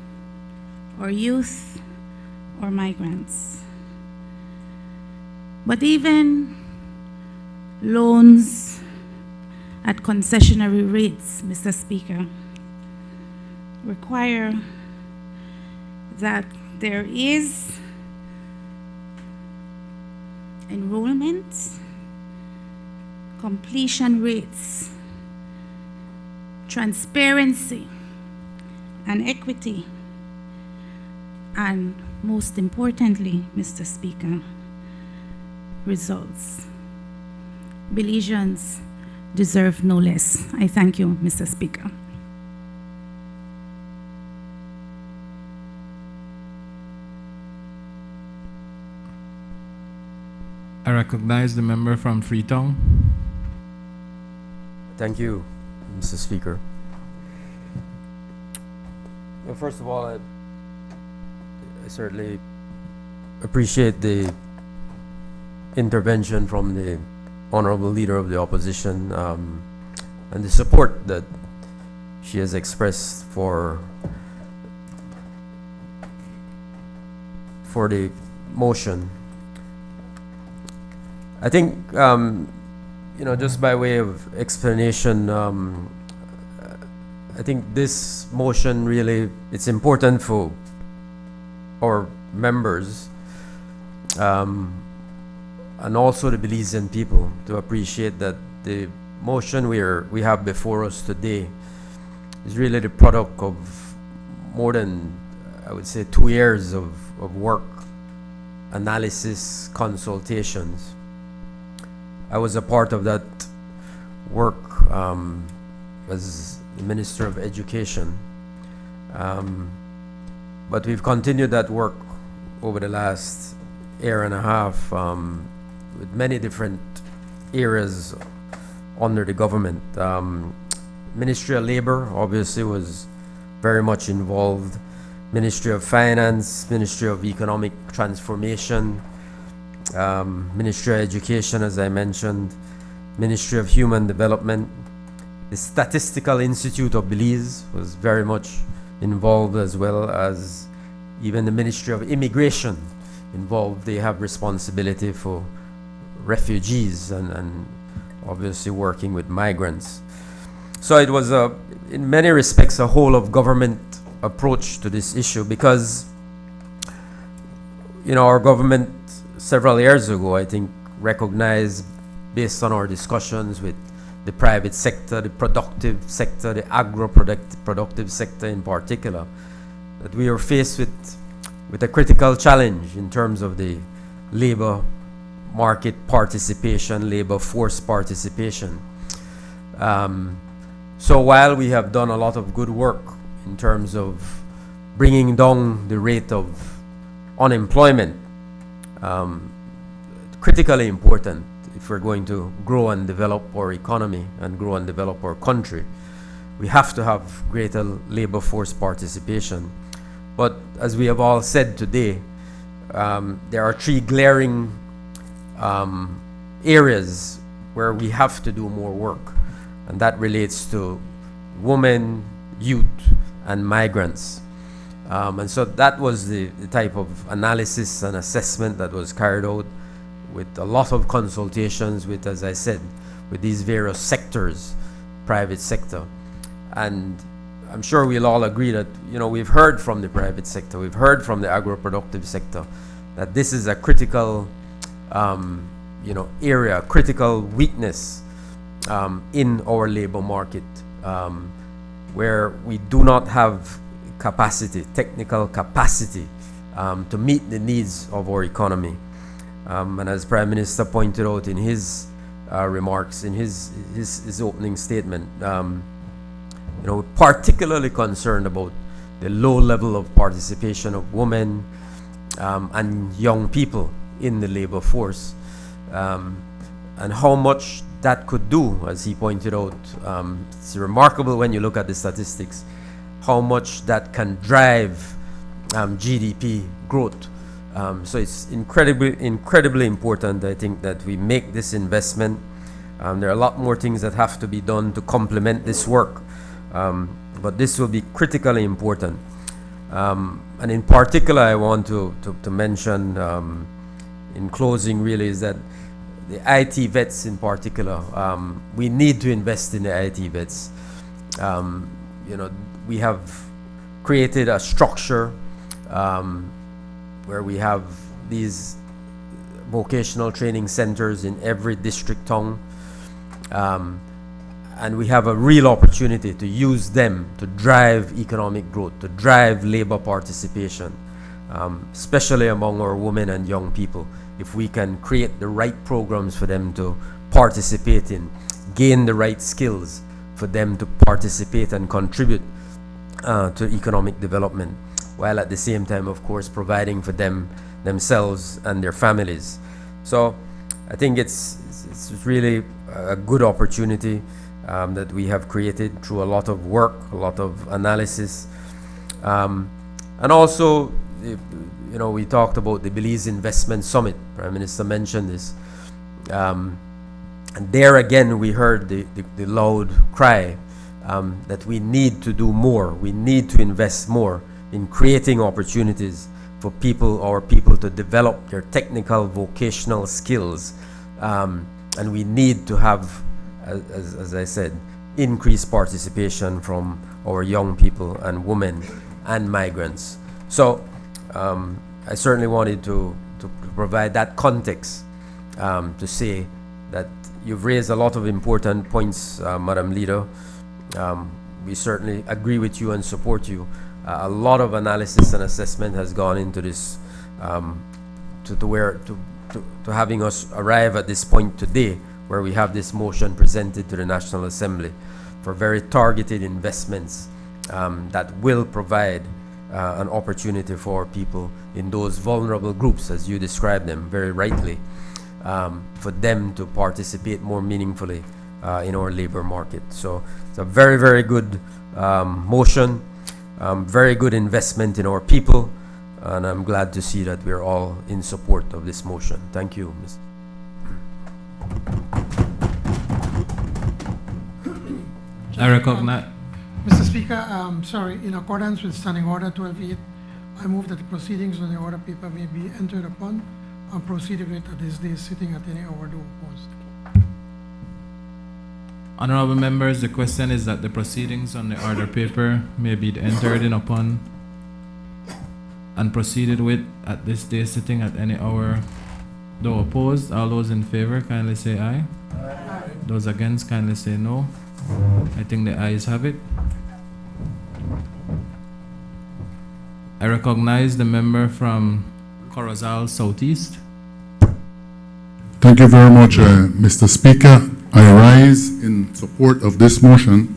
or youth, or migrants. But even loans at concessionary rates, Mr. Speaker, require that there is enrollment, completion rates, transparency, and equity, and most importantly, Mr. Speaker, results. Belizeans deserve no less. I thank you, Mr. Speaker. I recognize the member from Freetown. Thank you, Mr. Speaker. Well, first of all, I certainly appreciate the intervention from the Honorable Leader of the Opposition and the support that she has expressed for the motion. I think, just by way of explanation, I think this motion really, it's important for our members and also the Belizean people to appreciate that the motion we have before us today is really the product of more than, I would say, 2 years of work, analysis, consultations. I was a part of that work as the Minister of Education. But we've continued that work over the last year and a half with many different areas under the government. Ministry of Labor obviously was very much involved. Ministry of Finance, Ministry of Economic Transformation, Ministry of Education, as I mentioned, Ministry of Human Development. The Statistical Institute of Belize was very much involved, as well as even the Ministry of Immigration involved. They have responsibility for refugees and obviously working with migrants. So it was in many respects a whole of government approach to this issue, because our government several years ago, I think, recognized, based on our discussions with the private sector, the productive sector, the agro-productive sector in particular, that we are faced with a critical challenge in terms of the labor market participation, labor force participation. So while we have done a lot of good work in terms of bringing down the rate of unemployment, critically important if we're going to grow and develop our economy and grow and develop our country, we have to have greater labor force participation. But as we have all said today, there are three glaring areas where we have to do more work, and that relates to women, youth, and migrants. And so that was the type of analysis and assessment that was carried out, with a lot of consultations with, as I said, with these various sectors, private sector. And I'm sure we'll all agree that, we've heard from the private sector, we've heard from the agro-productive sector, that this is a critical, area, critical weakness in our labor market, where we do not have capacity, technical capacity, to meet the needs of our economy. And as Prime Minister pointed out in his remarks, in his opening statement, we're particularly concerned about the low level of participation of women and young people in the labor force, and how much that could do, as he pointed out. It's remarkable when you look at the statistics, how much that can drive GDP growth. So it's incredibly important, I think, that we make this investment. There are a lot more things that have to be done to complement this work, but this will be critically important. And in particular, I want to mention, in closing, really, is that the IT vets in particular, we need to invest in the IT vets. We have created a structure where we have these vocational training centers in every district town, and we have a real opportunity to use them to drive economic growth, to drive labor participation, especially among our women and young people. If we can create the right programs for them to participate in, gain the right skills for them to participate and contribute to economic development, while at the same time, of course, providing for themselves and their families. So I think it's really a good opportunity that we have created through a lot of work, a lot of analysis. And also, we talked about the Belize Investment Summit. Prime Minister mentioned this. And there again, we heard the loud cry that we need to do more. We need to invest more in creating opportunities for our people to develop their technical vocational skills. And we need to have, as I said, increased participation from our young people and women and migrants. So I certainly wanted to provide that context to say that you've raised a lot of important points, Madam Leader. We certainly agree with you and support you. A lot of analysis and assessment has gone into this, to having us arrive at this point today, where we have this motion presented to the National Assembly for very targeted investments that will provide an opportunity for people in those vulnerable groups, as you describe them very rightly, for them to participate more meaningfully in our labor market. So it's a very, very good motion, very good investment in our people, and I'm glad to see that we're all in support of this motion. Thank you, Mr. I recognize. Mr. Speaker, sorry, in accordance with Standing Order 12.8, I move that the proceedings on the order paper may be entered upon and proceeded with at this day's sitting at any hour do opposed. Honorable members, the question is that the proceedings on the order paper may be entered in upon and proceeded with at this day's sitting at any hour though opposed. All those in favor kindly say aye. Aye. Those against kindly say no. I think the ayes have it. I recognize the member from Corozal Southeast. Thank you very much, Mr. Speaker. I rise in support of this motion.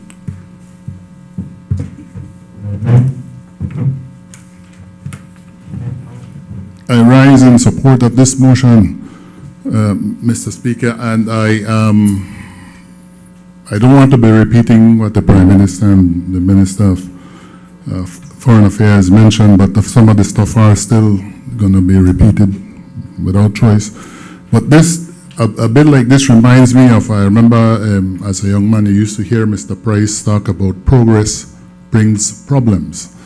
I rise in support of this motion, Mr. Speaker, and I don't want to be repeating what the Prime Minister and the Minister of Foreign Affairs mentioned, but some of the stuff are still going to be repeated without choice. But this, a bit like this reminds me of, I remember as a young man, I used to hear Mr. Price talk about progress brings problems.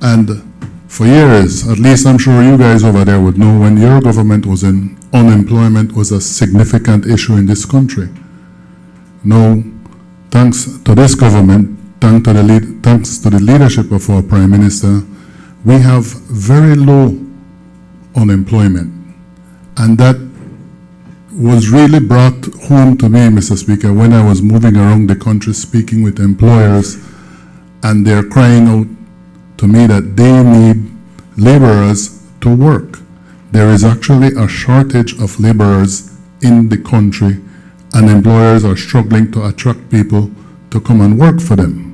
And for years, at least I'm sure you guys over there would know, when your government was in, unemployment was a significant issue in this country. Now, thanks to this government, thanks to the leadership of our Prime Minister, we have very low unemployment. And that was really brought home to me, Mr. Speaker, when I was moving around the country speaking with employers, and they're crying out to me that they need laborers to work. There is actually a shortage of laborers in the country, and employers are struggling to attract people to come and work for them.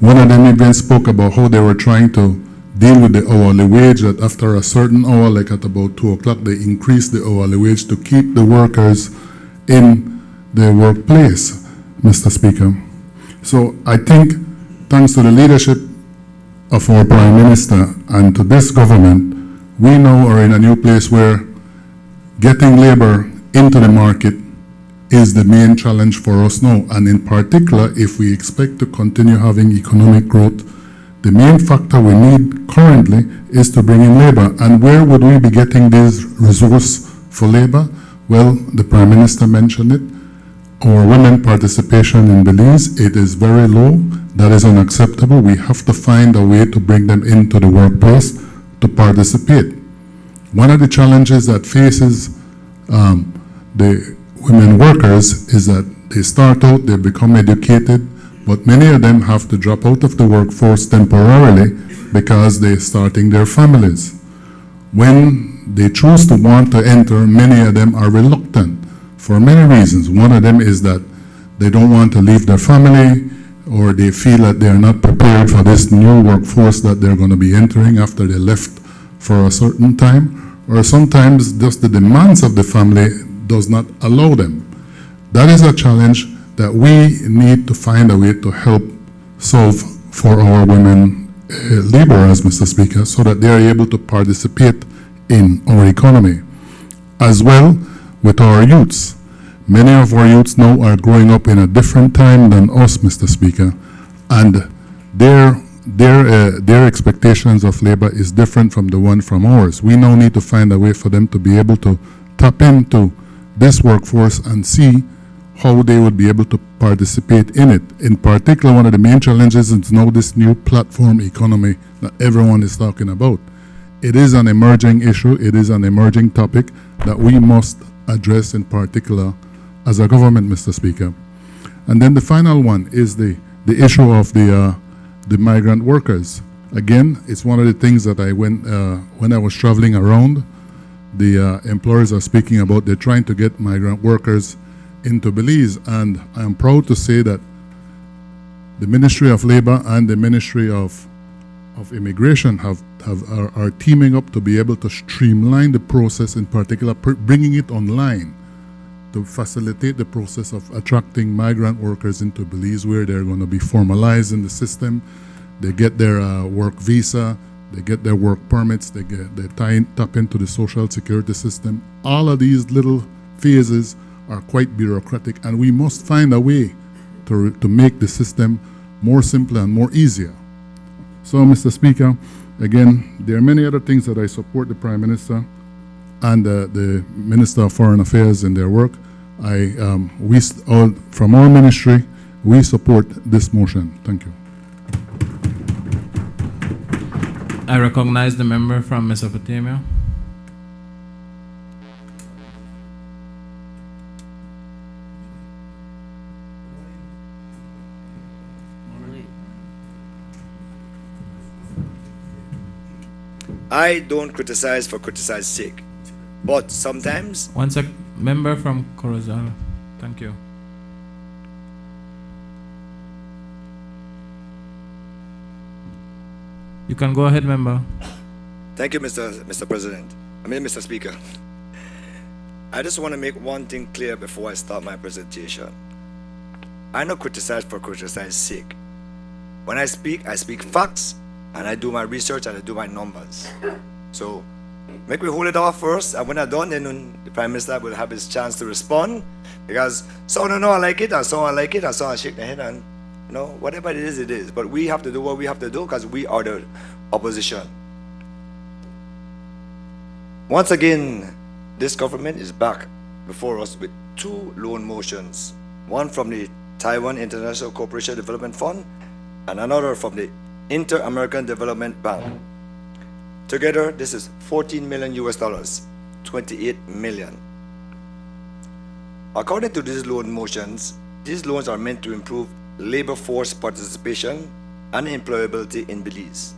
One of them even spoke about how they were trying to deal with the hourly wage, that after a certain hour, like at about 2 o'clock, they increased the hourly wage to keep the workers in the workplace, Mr. Speaker. So I think, thanks to the leadership of our Prime Minister and to this government, we now are in a new place where getting labor into the market is the main challenge for us now. And in particular, if we expect to continue having economic growth, the main factor we need currently is to bring in labor. And where would we be getting this resource for labor? Well, the Prime Minister mentioned it. Our women participation in Belize, it is very low. That is unacceptable. We have to find a way to bring them into the workplace to participate. One of the challenges that faces the women workers is that they start out, they become educated, but many of them have to drop out of the workforce temporarily because they're starting their families. When they choose to want to enter, many of them are reluctant for many reasons. One of them is that they don't want to leave their family, or they feel that they are not prepared for this new workforce that they're going to be entering after they left for a certain time, or sometimes just the demands of the family does not allow them. That is a challenge that we need to find a way to help solve for our women laborers, Mr. Speaker, so that they are able to participate in our economy. As well with our youths. Many of our youths now are growing up in a different time than us, Mr. Speaker, and their expectations of labor is different from the one from ours. We now need to find a way for them to be able to tap into this workforce and see how they would be able to participate in it. In particular, one of the main challenges is now this new platform economy that everyone is talking about. It is an emerging issue, it is an emerging topic that we must address in particular as a government, Mr. Speaker. And then the final one is the issue of the migrant workers. Again, it's one of the things that when I was traveling around, the employers are speaking about. They're trying to get migrant workers into Belize. And I am proud to say that the Ministry of Labor and the Ministry of Immigration are teaming up to be able to streamline the process, in particular bringing it online to facilitate the process of attracting migrant workers into Belize, where they're going to be formalized in the system. They get their work visa, they get their work permits, they tap into the social security system. All of these little phases are quite bureaucratic, and we must find a way to make the system more simple and more easier. So, Mr. Speaker, again, there are many other things that I support the Prime Minister and the Minister of Foreign Affairs in their work. From our ministry, we support this motion. Thank you. I recognize the member from Mesopotamia. I don't criticize for criticising's sake, but sometimes... One sec, member from Corozal. Thank you. You can go ahead, member. Thank you, Mr. President. Mr. Speaker. I just want to make one thing clear before I start my presentation. I don't criticize for criticising's sake. When I speak facts, and I do my research and I do my numbers. So make me hold it off first, and when I'm done, then the Prime Minister will have his chance to respond, because some don't know I like it, and some I like it, and some I shake their head, and whatever it is, it is. But we have to do what we have to do, because we are the opposition. Once again, this government is back before us with two loan motions, one from the Taiwan International Cooperation Development Fund and another from the Inter-American Development Bank. Together, this is $14 million US, 28 million. According to these loan motions, these loans are meant to improve labor force participation and employability in Belize.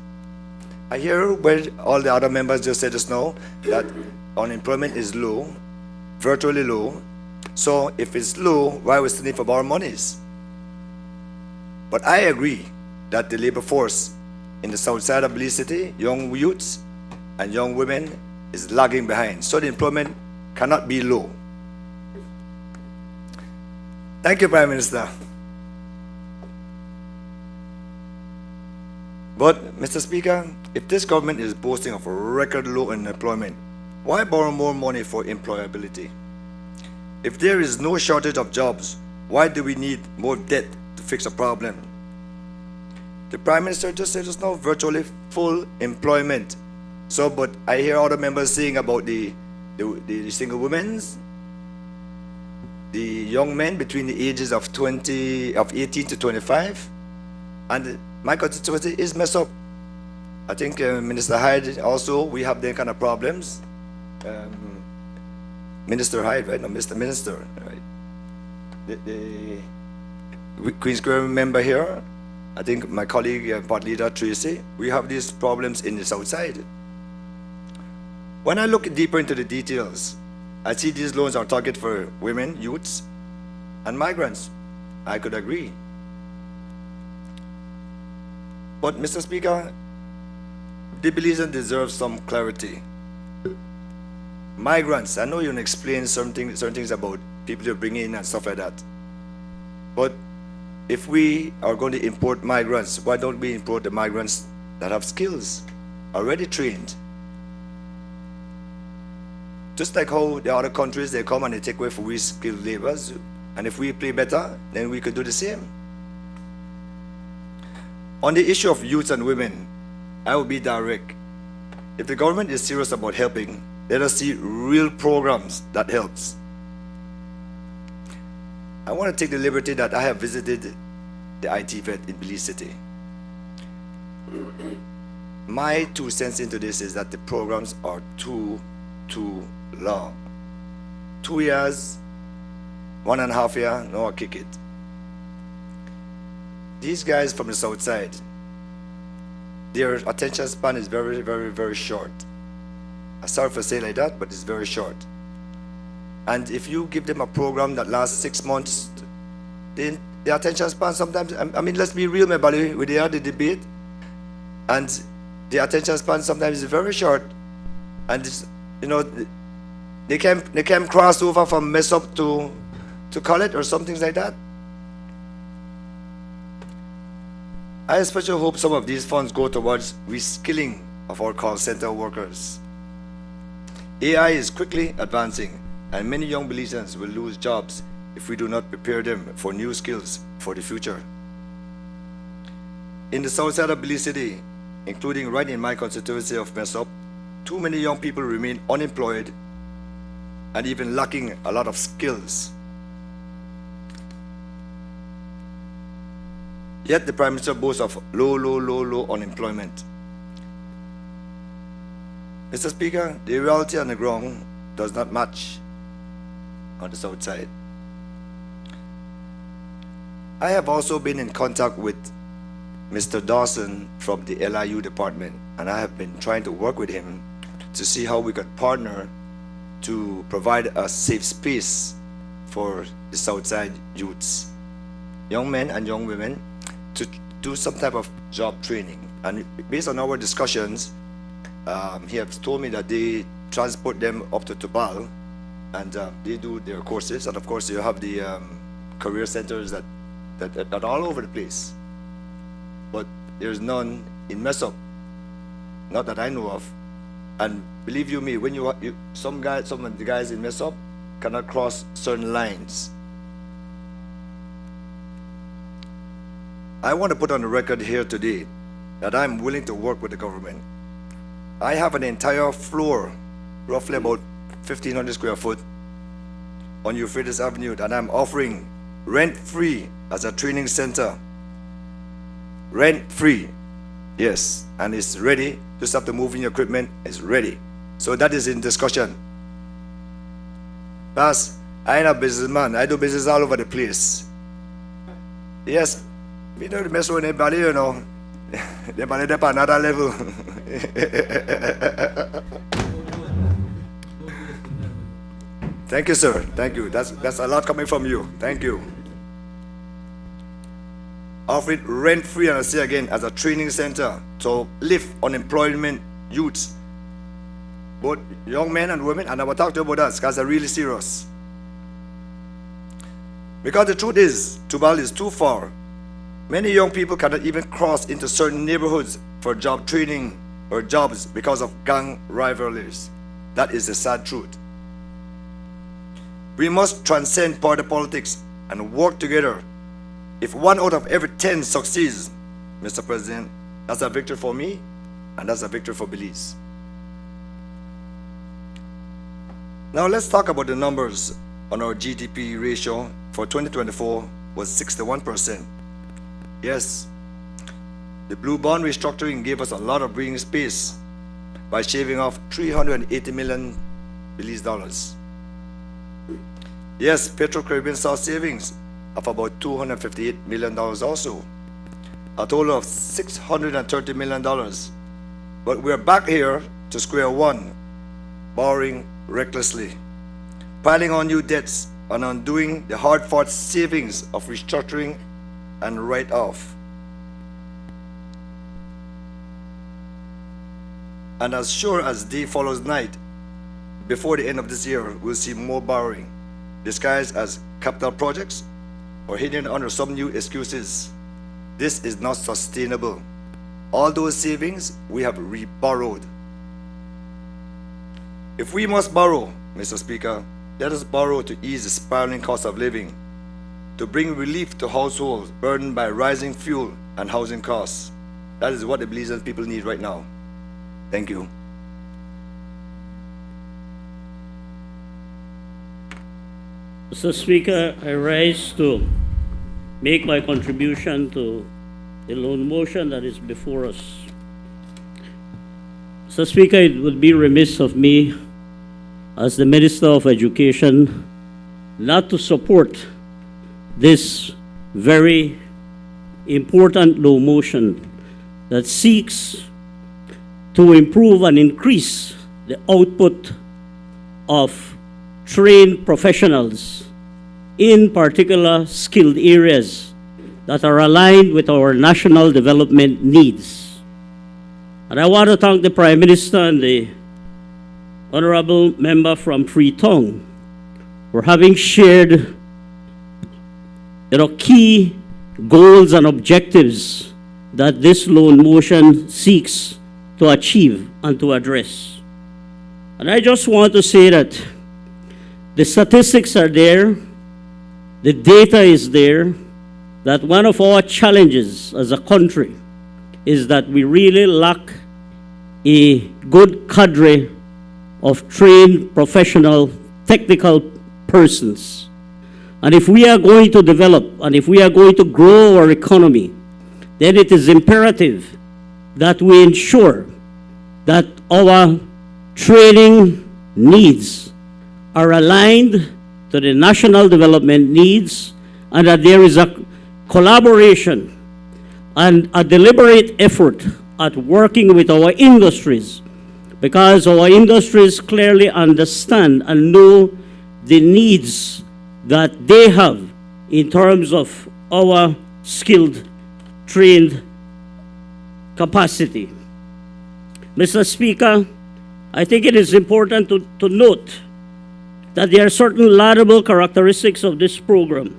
I hear where all the other members just said just now that unemployment is low, virtually low. So if it's low, why we still need to borrow monies? But I agree that the labor force in the south side of Belize City, young youths and young women, is lagging behind. So the employment cannot be low. Thank you, Prime Minister. But, Mr. Speaker, if this government is boasting of a record low unemployment, why borrow more money for employability? If there is no shortage of jobs, why do we need more debt to fix a problem? The Prime Minister just said just now, virtually full employment. So, but I hear other members saying about the single women, the young men between the ages of 18 to 25, and my constituency is messed up. I think Minister Hyde also, we have them kind of problems. Minister Hyde, right? No, Mr. Minister, right? The Queen Square member here, I think my colleague, Part Leader Tracy, we have these problems in the south side. When I look deeper into the details, I see these loans are targeted for women, youths, and migrants. I could agree. But, Mr. Speaker, the Belizeans deserve some clarity. Migrants, I know you can explain certain things about people you bring in and stuff like that. But if we are going to import migrants, why don't we import the migrants that have skills, already trained? Just like how the other countries, they come and they take away for we skilled laborers, and if we play better, then we could do the same. On the issue of youths and women, I will be direct. If the government is serious about helping, let us see real programs that helps. I want to take the liberty that I have visited the IT vet in Belize City. My 2 cents into this is that the programs are too long. 2 years, 1.5 years, no, I'll kick it. These guys from the south side, their attention span is very, very, very short. I'm sorry for saying like that, but it's very short. And if you give them a program that lasts 6 months, then the attention span sometimes, I mean, let's be real, my buddy, we had the debate, and the attention span sometimes is very short, and it's, you know, they can cross over from mess up to college or something like that. I especially hope some of these funds go towards reskilling of our call center workers. AI is quickly advancing, and many young Belizeans will lose jobs if we do not prepare them for new skills for the future. In the south side of Belize City, including right in my constituency of Mesop, too many young people remain unemployed and even lacking a lot of skills. Yet the Prime Minister boasts of low unemployment. Mr. Speaker, the reality on the ground does not match on the south side. I have also been in contact with Mr. Dawson from the LIU department, and I have been trying to work with him to see how we could partner to provide a safe space for the Southside youths, young men and young women, to do some type of job training. And based on our discussions, he has told me that they transport them up to Tubal, and they do their courses. And of course, you have the career centers that are all over the place. But there's none in Mesop, not that I know of. And believe you me, when some of the guys in Mesop cannot cross certain lines. I want to put on the record here today that I'm willing to work with the government. I have an entire floor, roughly about 1,500 square foot, on Euphrates Avenue that I'm offering rent-free as a training center. Rent-free, yes, and it's ready. Just have to move in your equipment, it's ready. So that is in discussion. Plus, I ain't a businessman, I do business all over the place. Yes, we don't mess with anybody, you know. They're up another level. Thank you, sir. Thank you. That's a lot coming from you. Thank you. Offer it rent-free, and I say again, as a training center to lift unemployment youths, both young men and women, and I will talk to you about that because they're really serious. Because the truth is, Tubal is too far. Many young people cannot even cross into certain neighborhoods for job training or jobs because of gang rivalries. That is the sad truth. We must transcend party politics and work together. If 1 out of every 10 succeeds, Mr. President, that's a victory for me, and that's a victory for Belize. Now let's talk about the numbers on our GDP ratio for 2024 was 61%. Yes, the blue bond restructuring gave us a lot of breathing space by shaving off 380 million Belize dollars. Yes, Petro-Caribbean saw savings of about $258 million also, a total of $630 million. But we're back here to square one, borrowing recklessly, piling on new debts and undoing the hard-fought savings of restructuring and write-off. And as sure as day follows night, before the end of this year, we'll see more borrowing, disguised as capital projects or hidden under some new excuses. This is not sustainable. All those savings we have re-borrowed. If we must borrow, Mr. Speaker, let us borrow to ease the spiraling cost of living, to bring relief to households burdened by rising fuel and housing costs. That is what the Belizean people need right now. Thank you. Mr. Speaker, I rise to make my contribution to the loan motion that is before us. Mr. Speaker, it would be remiss of me as the Minister of Education not to support this very important law motion that seeks to improve and increase the output of trained professionals in particular skilled areas that are aligned with our national development needs. And I want to thank the Prime Minister and the Honorable Member from Freetown for having shared key goals and objectives that this loan motion seeks to achieve and to address. And I just want to say that the statistics are there, the data is there, that one of our challenges as a country is that we really lack a good cadre of trained professional technical persons. And if we are going to develop and if we are going to grow our economy, then it is imperative that we ensure that our training needs are aligned to the national development needs and that there is a collaboration and a deliberate effort at working with our industries, because our industries clearly understand and know the needs that they have in terms of our skilled, trained capacity. Mr. Speaker, I think it is important to note that there are certain laudable characteristics of this program.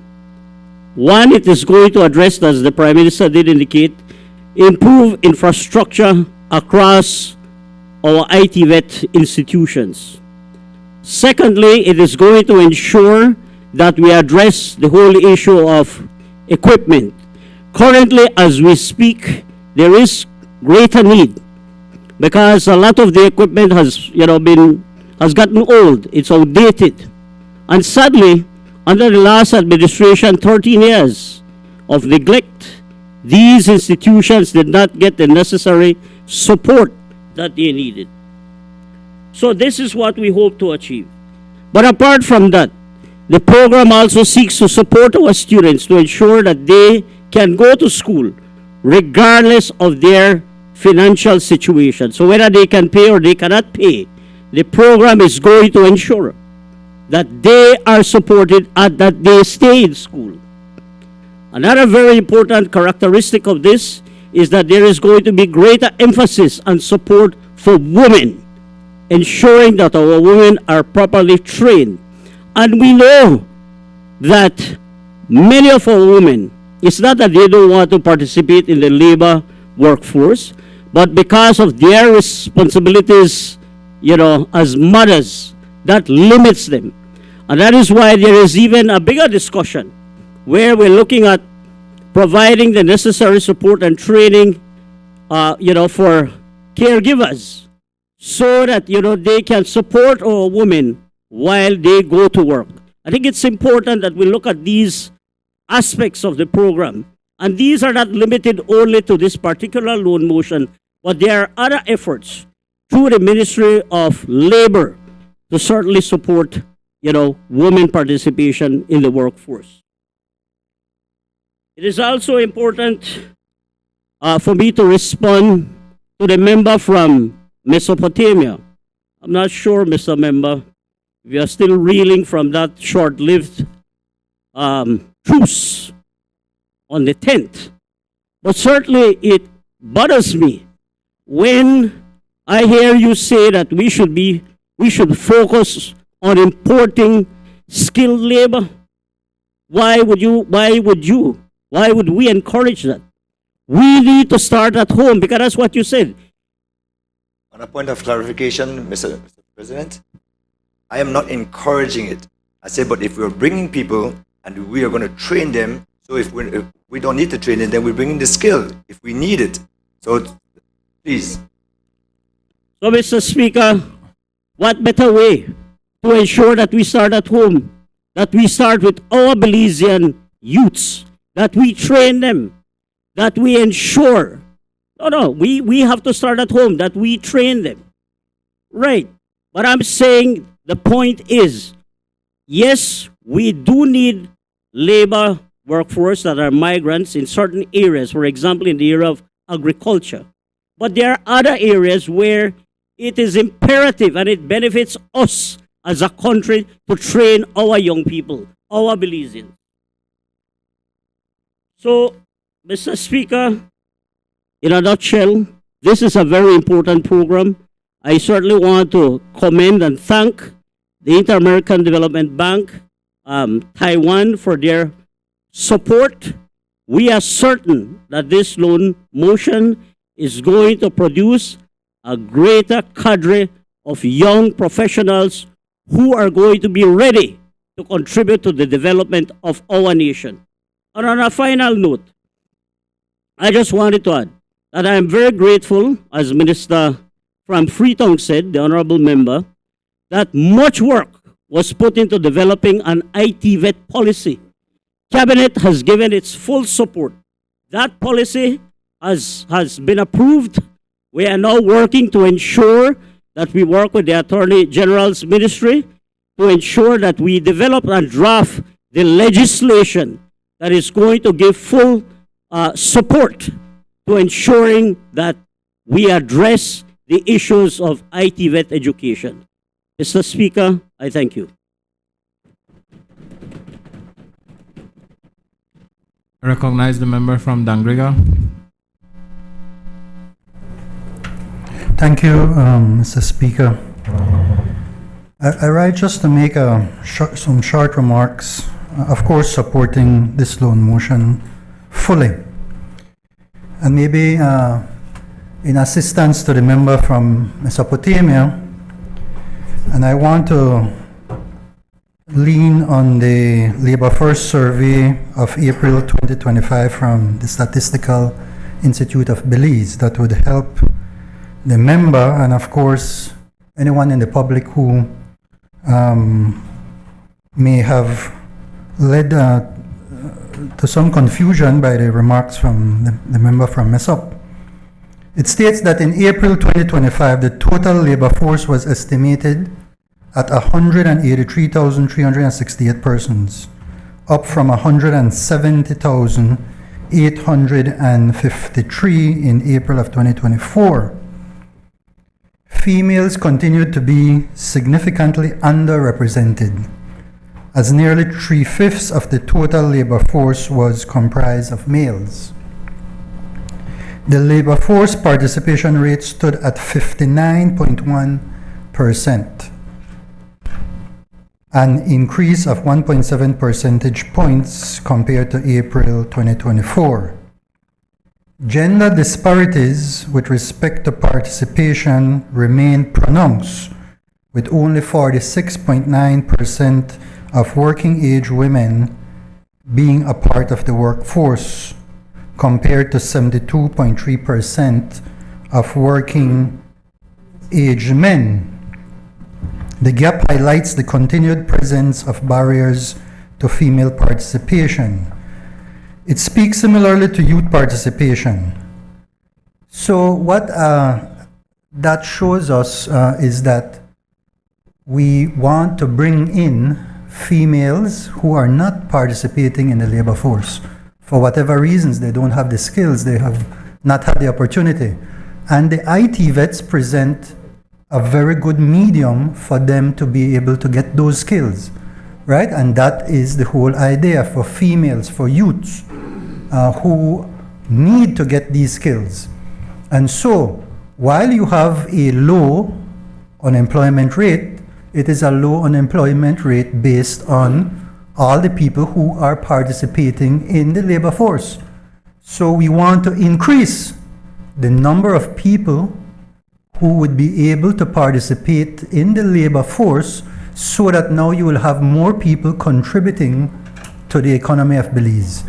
One, it is going to address, as the Prime Minister did indicate, improve infrastructure across our ITVET institutions. Secondly, it is going to ensure that we address the whole issue of equipment. Currently, as we speak, there is greater need because a lot of the equipment has gotten old, it's outdated. And sadly, under the last administration, 13 years of neglect, these institutions did not get the necessary support that they needed. So this is what we hope to achieve. But apart from that, the program also seeks to support our students to ensure that they can go to school regardless of their financial situation. So whether they can pay or they cannot pay, the program is going to ensure that they are supported and that they stay in school. Another very important characteristic of this is that there is going to be greater emphasis and support for women, ensuring that our women are properly trained. And we know that many of our women, it's not that they don't want to participate in the labor workforce, but because of their responsibilities, as mothers, that limits them. And that is why there is even a bigger discussion where we're looking at providing the necessary support and training, for caregivers so that, they can support our women while they go to work. I think it's important that we look at these aspects of the program. And these are not limited only to this particular loan motion, but there are other efforts through the Ministry of Labor to certainly support, women participation in the workforce. It is also important for me to respond to the member from Mesopotamia. I'm not sure, Mr. Member, if you are still reeling from that short-lived truce on the 10th. But certainly it bothers me when I hear you say that we should focus on importing skilled labor. Why would we encourage that? We need to start at home because that's what you said. On a point of clarification, Mr. President, I am not encouraging it. I said, but if we're bringing people and we are going to train them, so if we don't need to train them, then we're bringing the skill if we need it. So, please. So, Mr. Speaker, what better way to ensure that we start at home, that we start with our Belizean youths, that we train them, that we ensure. We have to start at home, that we train them. Right. But I'm saying the point is, yes, we do need labor workforce that are migrants in certain areas, for example, in the area of agriculture. But there are other areas where it is imperative and it benefits us as a country to train our young people, our Belizeans. So, Mr. Speaker, in a nutshell, this is a very important program. I certainly want to commend and thank the Inter-American Development Bank, Taiwan, for their support. We are certain that this loan motion is going to produce a greater cadre of young professionals who are going to be ready to contribute to the development of our nation. And on a final note, I just wanted to add that I am very grateful, as Minister from Freetown said, the Honorable Member, that much work was put into developing an IT vet policy. Cabinet has given its full support. That policy has been approved. We are now working to ensure that we work with the Attorney General's Ministry to ensure that we develop and draft the legislation that is going to give full support to ensuring that we address the issues of IT vet education. Mr. Speaker, I thank you. I recognize the member from Dangriga. Thank you, Mr. Speaker. I rise just to make some short remarks, of course supporting this loan motion fully. And maybe in assistance to the member from Mesopotamia, and I want to lean on the Labor Force survey of April 2025 from the Statistical Institute of Belize that would help the member and of course anyone in the public who may have led to some confusion by the remarks from the member from Mesop. It states that in April 2025, the total labor force was estimated at 183,368 persons, up from 170,853 in April of 2024. Females continued to be significantly underrepresented, as nearly 3/5 of the total labor force was comprised of males. The labor force participation rate stood at 59.1%, an increase of 1.7 percentage points compared to April 2024. Gender disparities with respect to participation remain pronounced, with only 46.9% of working age women being a part of the workforce, compared to 72.3% of working age men. The gap highlights the continued presence of barriers to female participation. It speaks similarly to youth participation. So what that shows us is that we want to bring in females who are not participating in the labor force. For whatever reasons, they don't have the skills, they have not had the opportunity. And the IT vets present a very good medium for them to be able to get those skills, right? And that is the whole idea for females, for youths who need to get these skills. And so, while you have a low unemployment rate, it is a low unemployment rate based on all the people who are participating in the labor force. So we want to increase the number of people who would be able to participate in the labor force so that now you will have more people contributing to the economy of Belize,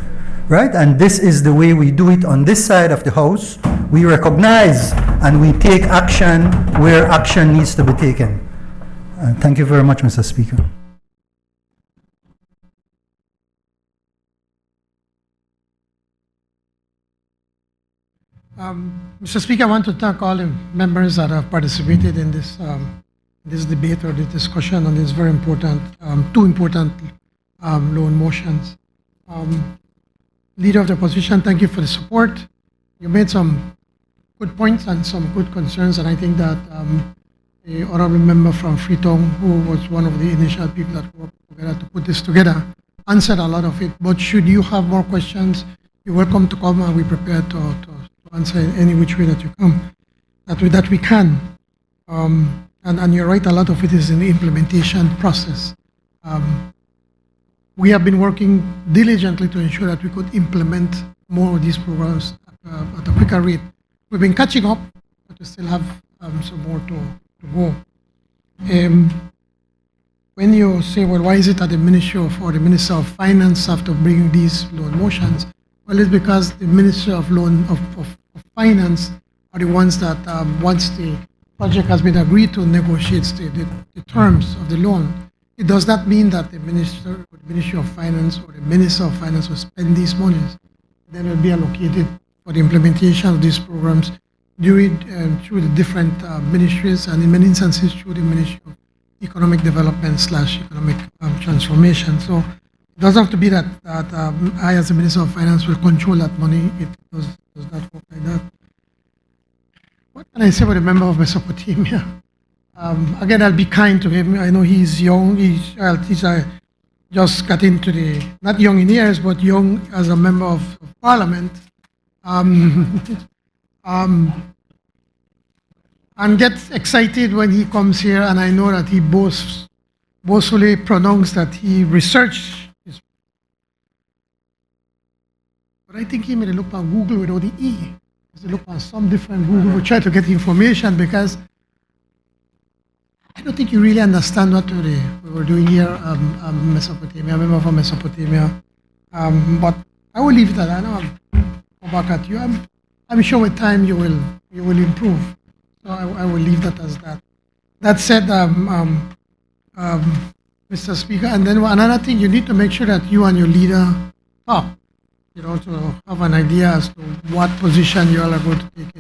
right? And this is the way we do it on this side of the house. We recognize and we take action where action needs to be taken. Thank you very much, Mr. Speaker. Mr. Speaker, I want to thank all the members that have participated in this this debate or this discussion on this very important, two important loan motions. Leader of the opposition, thank you for the support. You made some good points and some good concerns, and I think that the honorable member from Freetong, who was one of the initial people that worked together to put this together, answered a lot of it. But should you have more questions, you're welcome to come, and we're prepared to answer in any which way that you come, that we can. And you're right, a lot of it is in the implementation process. We have been working diligently to ensure that we could implement more of these programs at a quicker rate. We've been catching up, but we still have some more to go. When you say, well, why is it that the Ministry of or the Minister of Finance have to bring these loan motions? Well, it's because the Ministry of Finance are the ones that once the project has been agreed to, negotiates the terms of the loan. It does not mean that the Ministry of Finance or the Minister of Finance will spend these monies. They will be allocated for the implementation of these programs through the different ministries, and in many instances through the Ministry of Economic Development / Economic Transformation. So it doesn't have to be that I, as the Minister of Finance, will control that money. It does not work like that. What can I say about the member of Mesopotamia? Again, I'll be kind to him. I know he's young. He's just got into not young in years, but young as a member of Parliament. And gets excited when he comes here, and I know that he boastfully pronounced that he researched his. But I think he made a look on Google without the E. He looked on some different Google to try to get information, because I don't think you really understand what we were doing here, Mesopotamia, a member from Mesopotamia. But I will leave it at that. I know I'll go back at you. I'm sure with time you will improve. So I will leave that as that. That said, Mr. Speaker, and then another thing, you need to make sure that you and your leader talk. You know, to have an idea as to what position you all are going to take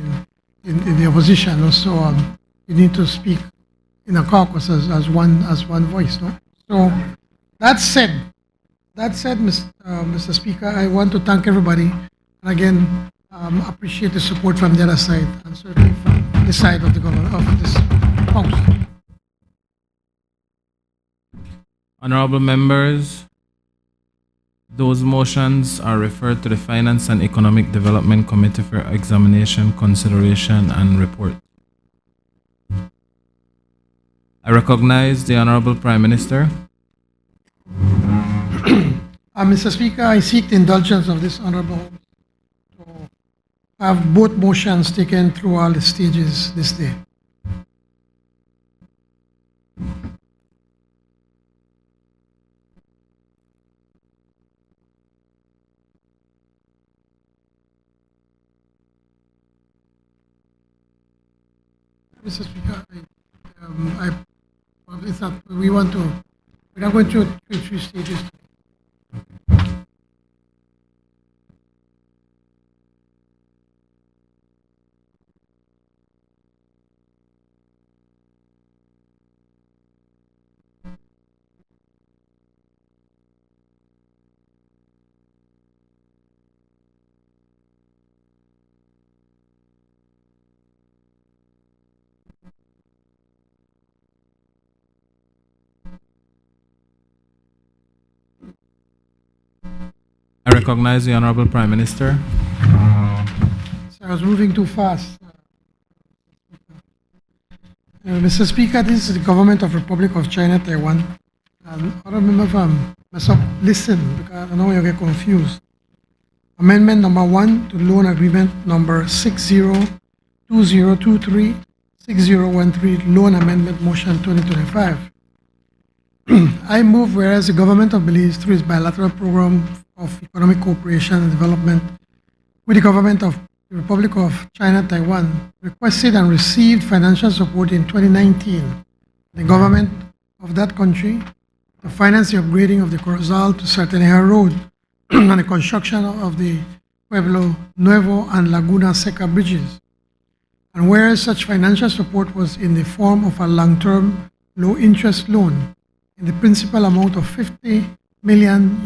in the opposition. Also, you need to speak in a caucus as one voice. No? So that said, Mr. Speaker, I want to thank everybody, and again appreciate the support from the other side, and certainly from this side of the government of this House. Honorable members, those motions are referred to the Finance and Economic Development Committee for examination, consideration, and report. I recognize the Honorable Prime Minister. Mr. Speaker, I seek the indulgence of this Honorable House to have both motions taken through all the stages this day. Mr. Speaker, we're not going to three stages. I recognize the Honorable Prime Minister. So I was moving too fast. Mr. Speaker, this is the government of Republic of China, Taiwan. And I remember from myself, listen, because I know you get confused. Amendment number 1 to loan agreement number 6020236013, loan amendment motion 2025. I move whereas the government of Belize, through its bilateral program of economic cooperation and development with the government of the Republic of China, Taiwan, requested and received financial support in 2019. The government of that country to finance the upgrading of the Corozal to Sartenea Road and the construction of the Pueblo Nuevo and Laguna Seca bridges. And whereas such financial support was in the form of a long-term, low-interest loan in the principal amount of $50 million,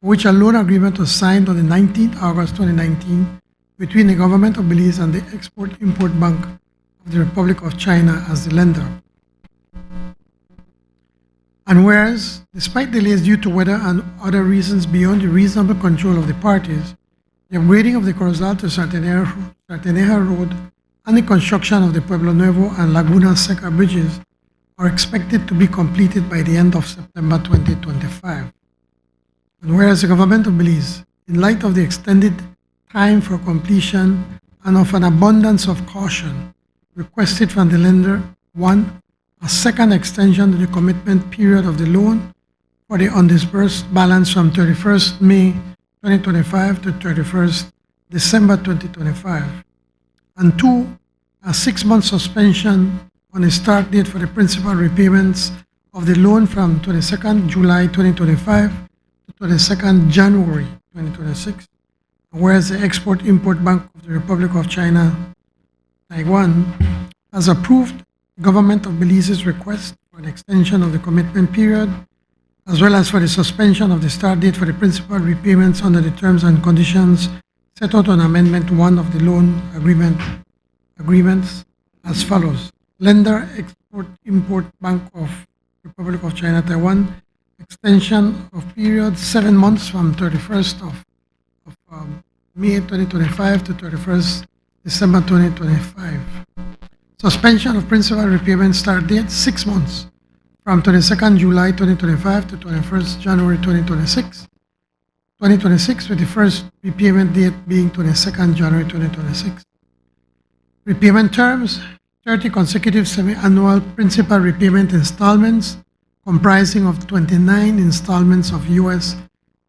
which a loan agreement was signed on the 19th August 2019 between the government of Belize and the Export-Import Bank of the Republic of China as the lender. And whereas, despite delays due to weather and other reasons beyond the reasonable control of the parties, the upgrading of the Corozal to Sarteneja Road and the construction of the Pueblo Nuevo and Laguna Seca bridges are expected to be completed by the end of September 2025. And whereas the government of Belize, in light of the extended time for completion and of an abundance of caution, requested from the lender, 1, a second extension to the commitment period of the loan for the undisbursed balance from 31st May 2025 to 31st December 2025, and 2, a 6-month suspension on the start date for the principal repayments of the loan from 22nd July 2025 to 22nd January 2026, whereas the Export-Import Bank of the Republic of China, Taiwan, has approved the government of Belize's request for an extension of the commitment period, as well as for the suspension of the start date for the principal repayments under the terms and conditions set out on Amendment 1 of the loan agreements as follows. Lender, Export-Import Bank of Republic of China, Taiwan, extension of period 7 months from 31st of May 2025 to 31st December 2025. Suspension of principal repayment start date 6 months from 22nd July 2025 to 21st January 2026 with the first repayment date being 22nd January 2026. Repayment terms, 30 consecutive semi-annual principal repayment installments comprising of 29 installments of US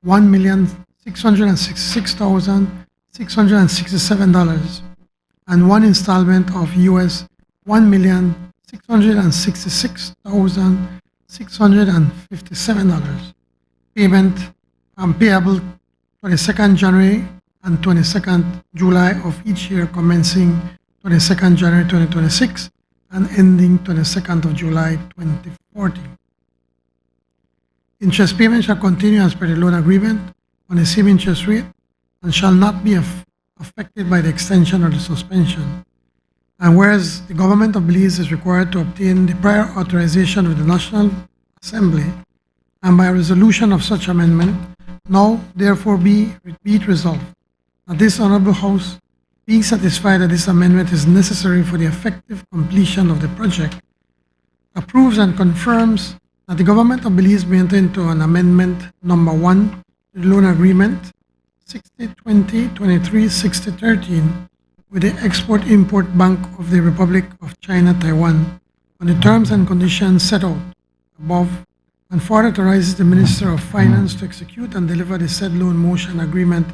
$1,666,667 and 1 installment of US $1,666,657. Payment payable 22nd January and 22nd July of each year, commencing 22nd January 2026 and ending 22nd of July 2040. Interest payments shall continue as per the loan agreement on the same interest rate and shall not be affected by the extension or the suspension. And whereas the government of Belize is required to obtain the prior authorization of the National Assembly, and by a resolution of such amendment, now therefore be it resolved that this Honorable House, being satisfied that this amendment is necessary for the effective completion of the project, approves and confirms that the government of Belize may enter into an amendment number 1 to the loan agreement 6020-23-6013 with the Export-Import Bank of the Republic of China, Taiwan, on the terms and conditions set out above, and further authorizes the Minister of Finance to execute and deliver the said loan motion agreement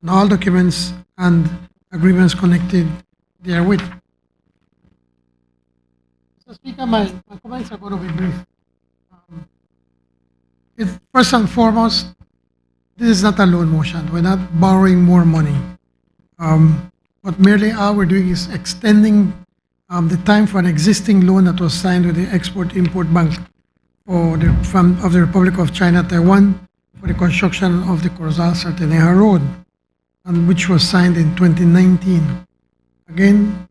and all documents and agreements connected therewith. Mr. Speaker, my comments are going to be brief. First and foremost, this is not a loan motion. We're not borrowing more money. What merely all we're doing is extending the time for an existing loan that was signed with the Export-Import Bank of the Republic of China, Taiwan, for the construction of the Corozal Sarteneja Road, and which was signed in 2019. Again,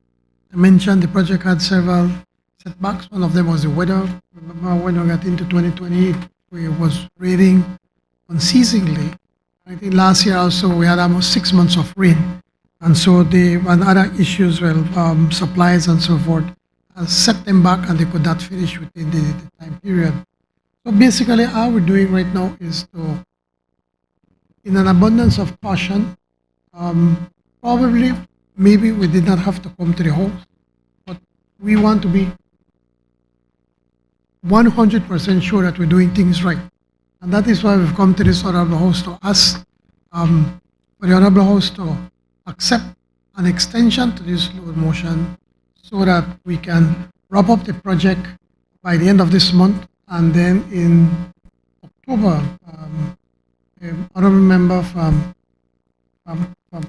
I mentioned the project had several setbacks. One of them was the weather. Remember when we got into 2028, it was raining unceasingly. I think last year also we had almost 6 months of rain. And so and other issues, supplies and so forth, set them back and they could not finish within the time period. So basically all we're doing right now is to, in an abundance of caution, probably maybe we did not have to come to the house, but we want to be 100% sure that we're doing things right. And that is why we've come to this Honorable House to ask for the Honorable House to accept an extension to this loan motion so that we can wrap up the project by the end of this month, and then in October, honorable member from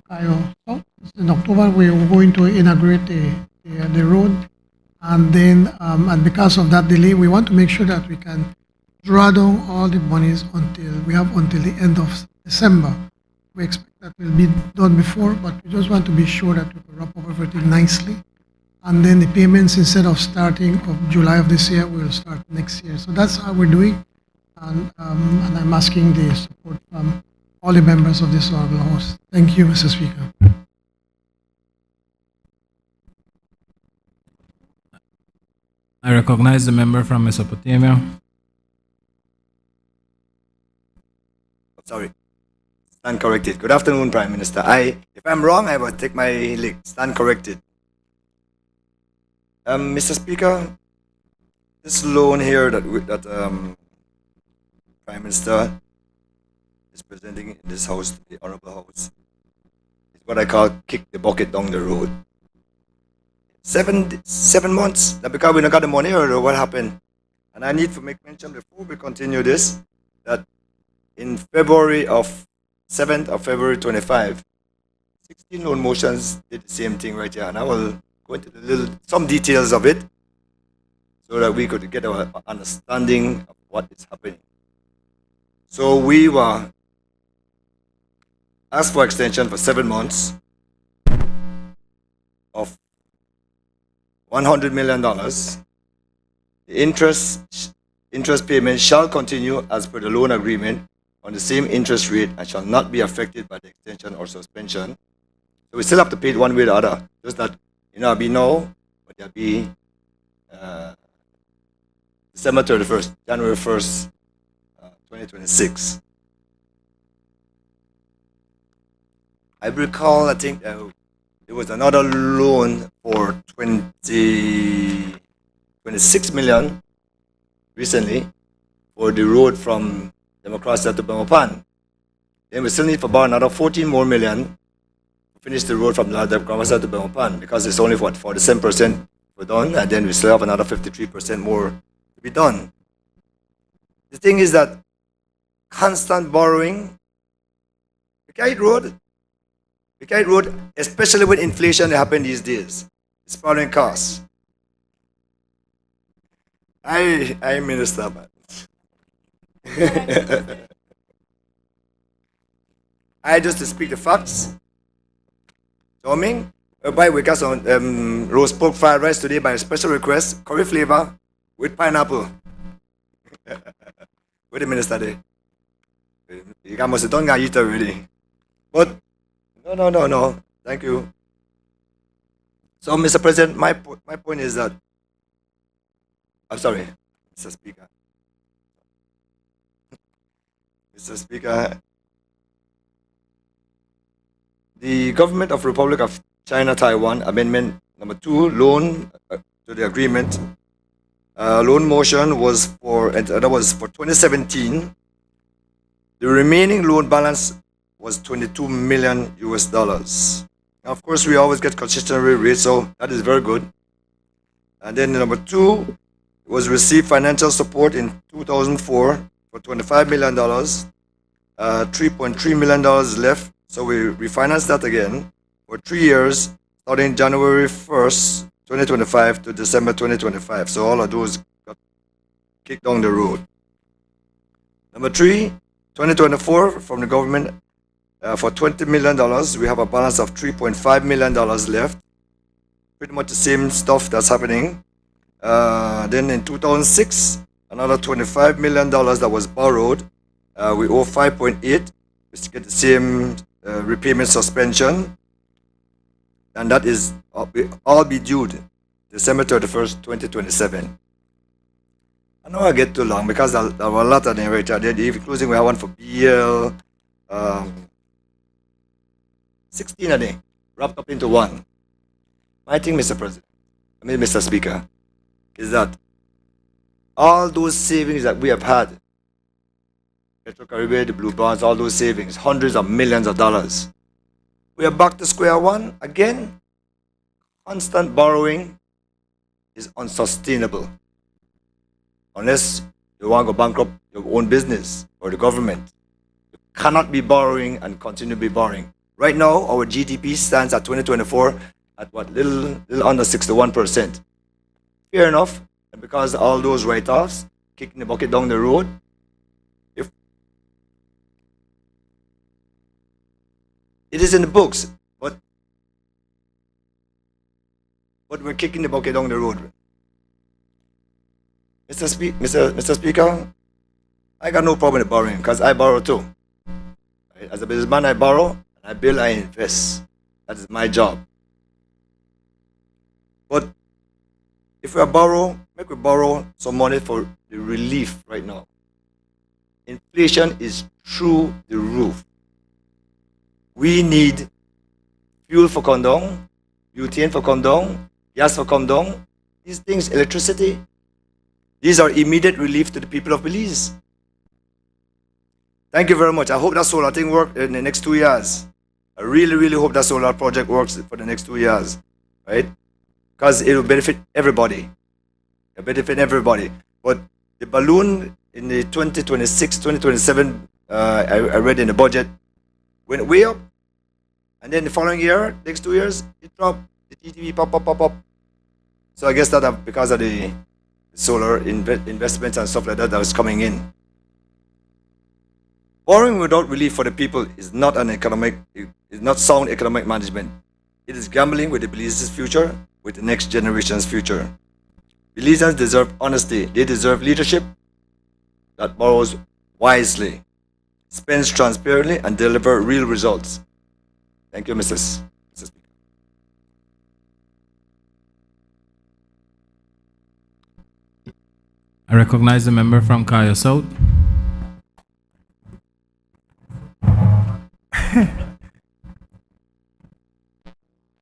Cayo South, in October we are going to inaugurate the road, and then and because of that delay, we want to make sure that we can draw down all the monies until the end of December. We expect that will be done before, but we just want to be sure that we can wrap up everything nicely and then the payments, instead of starting of July of this year, will start next year. So that's how we're doing, and I'm asking the support from all the members of this honorable House. Thank you, Mr. Speaker. I recognize the member from Mesopotamia. Sorry. Stand corrected. Good afternoon, Prime Minister. If I'm wrong, I will take my leave. Stand corrected. Mr. Speaker, this loan here that Prime Minister is presenting in this House, the Honorable House, is what I call kick the bucket down the road. 7 months, that because we don't got the money, or what happened? And I need to make mention before we continue this, that in February of 7th of February 25, 16 loan motions did the same thing right here, and I will go into some details of it so that we could get our understanding of what is happening. So we were asked for extension for 7 months of $100 million. The interest payment shall continue as per the loan agreement on the same interest rate and shall not be affected by the extension or suspension. So we still have to pay it one way or the other. Just that, it'll be now, but it'll be December 31st, January 1st, 2026. I recall, I think there was another loan for 26 million recently for the road from Democracia to Bamapan. Then we still need to borrow another 14 more million to finish the road from Democracia to Bamapan, because it's only what, 47% we're done, and then we still have another 53% more to be done. The thing is that constant borrowing, we carried road, especially with inflation that happen these days. It's spawning costs. I minister, man. I just to speak the facts. Toming, by we got some roast pork fried rice today by special request, curry flavor with pineapple. Wait a minister there. You got must have done eat already. But no. Thank you. So, Mr. President, my point is that, I'm sorry, Mr. Speaker. Mr. Speaker, the Government of Republic of China Taiwan Amendment Number 2 loan to the agreement. Loan motion was for 2017. The remaining loan balance was $22 million US. Now, of course, we always get consistent rate, so that is very good. And then number 2 was received financial support in 2004 for $25 million. $3.3 million left, so we refinanced that again for 3 years, starting January 1st, 2025 to December 2025. So all of those got kicked down the road. Number 3, 2024 from the government for $20 million. We have a balance of $3.5 million left. Pretty much the same stuff that's happening. Then in 2006, another $25 million that was borrowed. We owe 5.8, which get the same repayment suspension, and that is all be due December 31st, 2027. I know I get too long because there were a lot of them right there. Including we have one for BL, 16 of them wrapped up into one. My thing, Mr. Speaker, is that all those savings that we have had, Petro Caribbean, the Blue Bonds, all those savings, hundreds of millions of dollars. We are back to square one again. Constant borrowing is unsustainable. Unless you want to go bankrupt your own business or the government. You cannot be borrowing and continue to be borrowing. Right now, our GDP stands at 2024 at what, little under 61%. Fair enough, and because all those write-offs, kicking the bucket down the road, it is in the books, but but we're kicking the bucket down the road. Mr. Speaker, I got no problem with borrowing because I borrow too. Right? As a businessman, I borrow, I build, I invest. That is my job. But if we borrow, make we borrow some money for the relief right now. Inflation is through the roof. We need fuel for come down, butane for come down, gas for come down. These things, electricity. These are immediate relief to the people of Belize. Thank you very much. I hope that solar thing works in the next 2 years. I really, really hope that solar project works for the next 2 years, right? Because it will benefit everybody. It'll benefit everybody. But the balloon in the 2026, 2027, I read in the budget, went way up. And then the following year, next 2 years, it dropped. The TTV pop. So I guess that because of the solar investments and stuff like that was coming in. Borrowing without relief for the people is not sound economic management. It is gambling with the Belize's future, with the next generation's future. Belizeans deserve honesty. They deserve leadership that borrows wisely, spends transparently, and deliver real results. Thank you, Mr. Speaker. I recognize the member from Kaya South.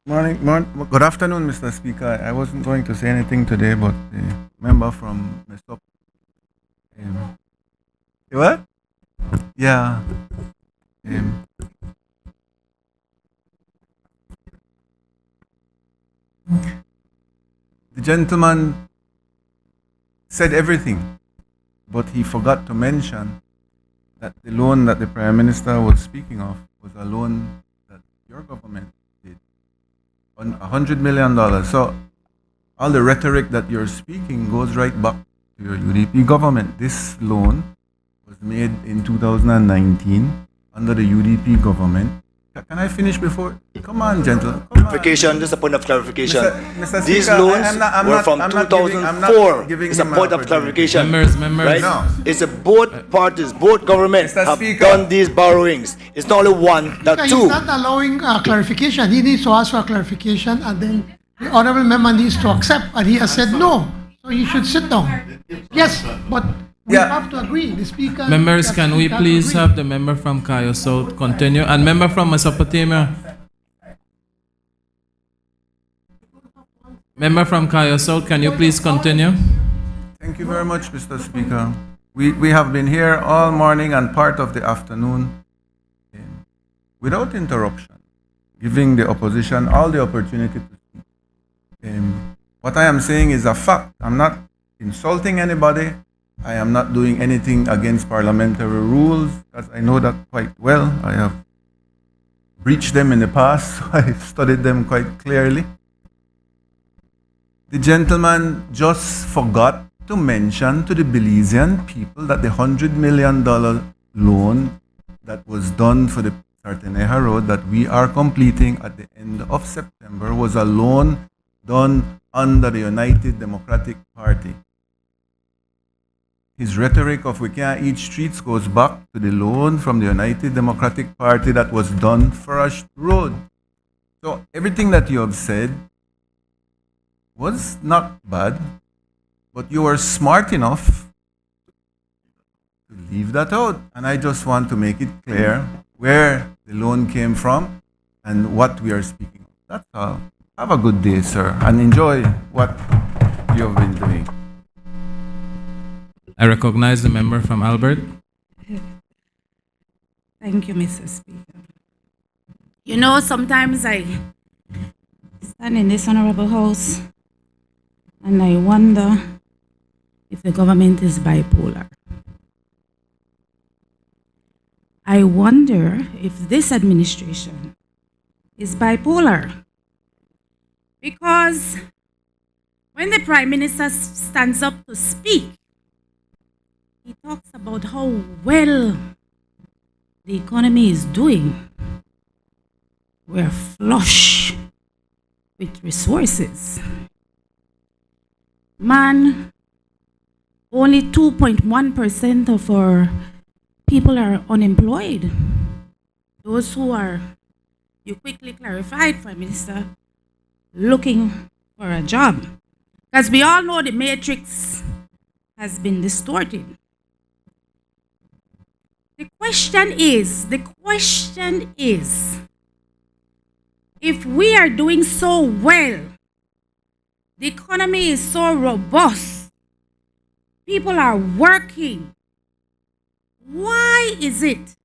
Good afternoon, Mr. Speaker. I wasn't going to say anything today, but the member from Sept. What? Yeah. The gentleman said everything, but he forgot to mention that the loan that the Prime Minister was speaking of was a loan that your government did on $100 million. So all the rhetoric that you're speaking goes right back to your UDP government. This loan was made in 2019 under the UDP government. Can I finish before? Come on, gentlemen. Clarification, just a point of clarification. Mr. These Speaker, loans were from 2004. It's a point of clarification. Members. Right? No. It's a both parties, both governments have done these borrowings. It's not only one, that two. He's not allowing clarification. He needs to ask for clarification, and then the honorable member needs to accept, and he has said no. So he should sit down. Yes, but we have to agree. The speaker. Members, can we please have the member from Kaya South continue? And member from Mesopotamia. Member from Kaya South, can you please continue? Thank you very much, Mr. Speaker. We have been here all morning and part of the afternoon without interruption, giving the opposition all the opportunity to speak. What I am saying is a fact. I'm not insulting anybody. I am not doing anything against parliamentary rules, because I know that quite well. I have breached them in the past, so I've studied them quite clearly. The gentleman just forgot to mention to the Belizean people that the $100 million loan that was done for the Sarteneja Road that we are completing at the end of September was a loan done under the United Democratic Party. His rhetoric of we can't eat streets goes back to the loan from the United Democratic Party that was done for a road. So everything that you have said was not bad, but you were smart enough to leave that out. And I just want to make it clear where the loan came from and what we are speaking of. That's all. Have a good day, sir, and enjoy what you have been doing. I recognize the member from Albert. Thank you, Mr. Speaker. You know, sometimes I stand in this honorable house and I wonder if the government is bipolar. I wonder if this administration is bipolar. Because when the Prime Minister stands up to speak, he talks about how well the economy is doing. We're flush. with resources. Man, only 2.1% of our people are unemployed. Those who are, you quickly clarified, Prime Minister, looking for a job. Because we all know the matrix has been distorted. The question is, if we are doing so well, the economy is so robust, people are working, why is it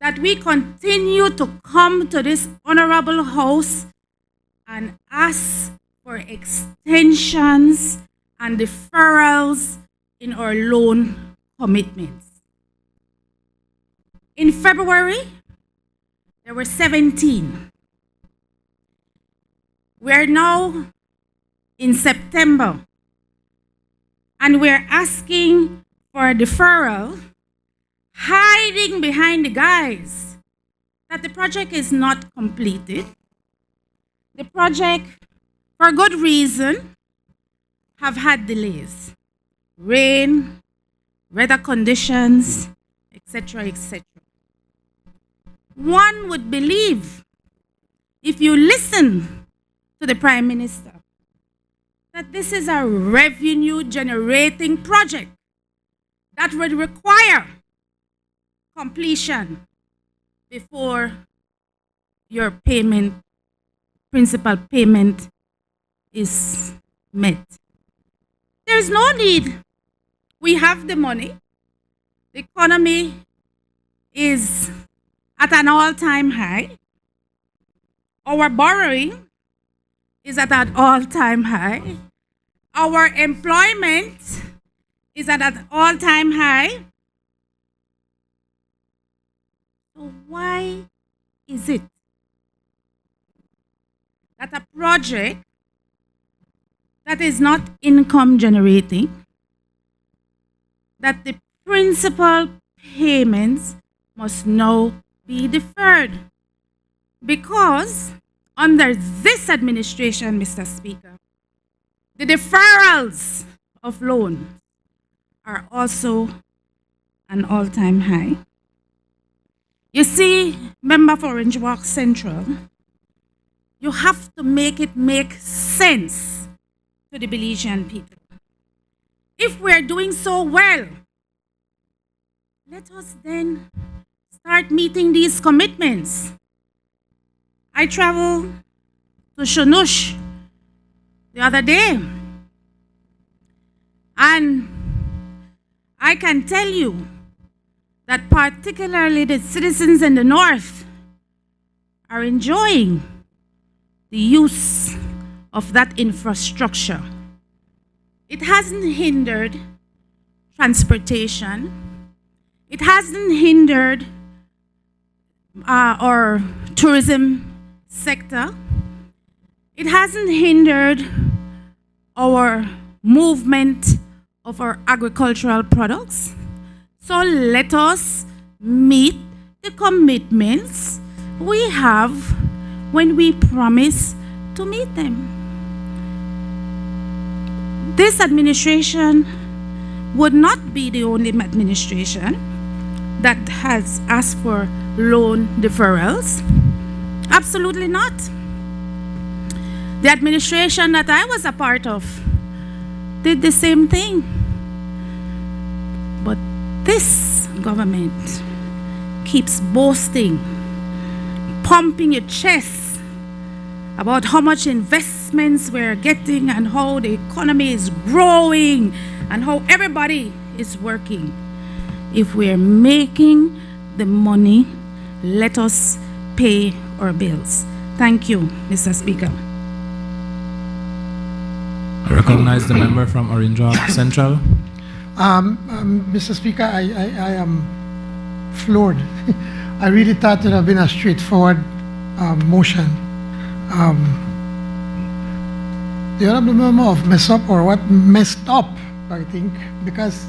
that we continue to come to this honorable house and ask for extensions and deferrals in our loan commitments? In February, there were 17. We're now in September, and we're asking for a deferral, hiding behind the guise that the project is not completed. The project, for good reason, have had delays. Rain, weather conditions, etc., etc. One would believe, if you listen to the Prime Minister, that this is a revenue generating project that would require completion before your principal payment is met. There's no need. We have the money. The economy is at an all-time high. Our borrowing is at an all-time high. Our employment is at an all-time high. So why is it that a project that is not income generating, that the principal payments must now be deferred? Because under this administration, Mr. Speaker, the deferrals of loans are also an all-time high. You see, member for Orange Walk Central, you have to make it make sense to the Belizean people. If we're doing so well, let us then start meeting these commitments. I traveled to Shunush the other day, and I can tell you that particularly the citizens in the north are enjoying the use of that infrastructure. It hasn't hindered transportation. It hasn't hindered our tourism sector. It hasn't hindered our movement of our agricultural products. So let us meet the commitments we have when we promise to meet them. This administration would not be the only administration that has asked for loan deferrals. Absolutely not. The administration that I was a part of did the same thing. But this government keeps boasting, pumping your chest about how much investments we're getting and how the economy is growing and how everybody is working. If we're making the money, let us pay our bills. Thank you, Mr. Speaker. I recognize the member from Orange Walk Central. Mr. Speaker, I am floored. I really thought it would have been a straightforward motion. The honorable member of mess up or what messed up, I think, because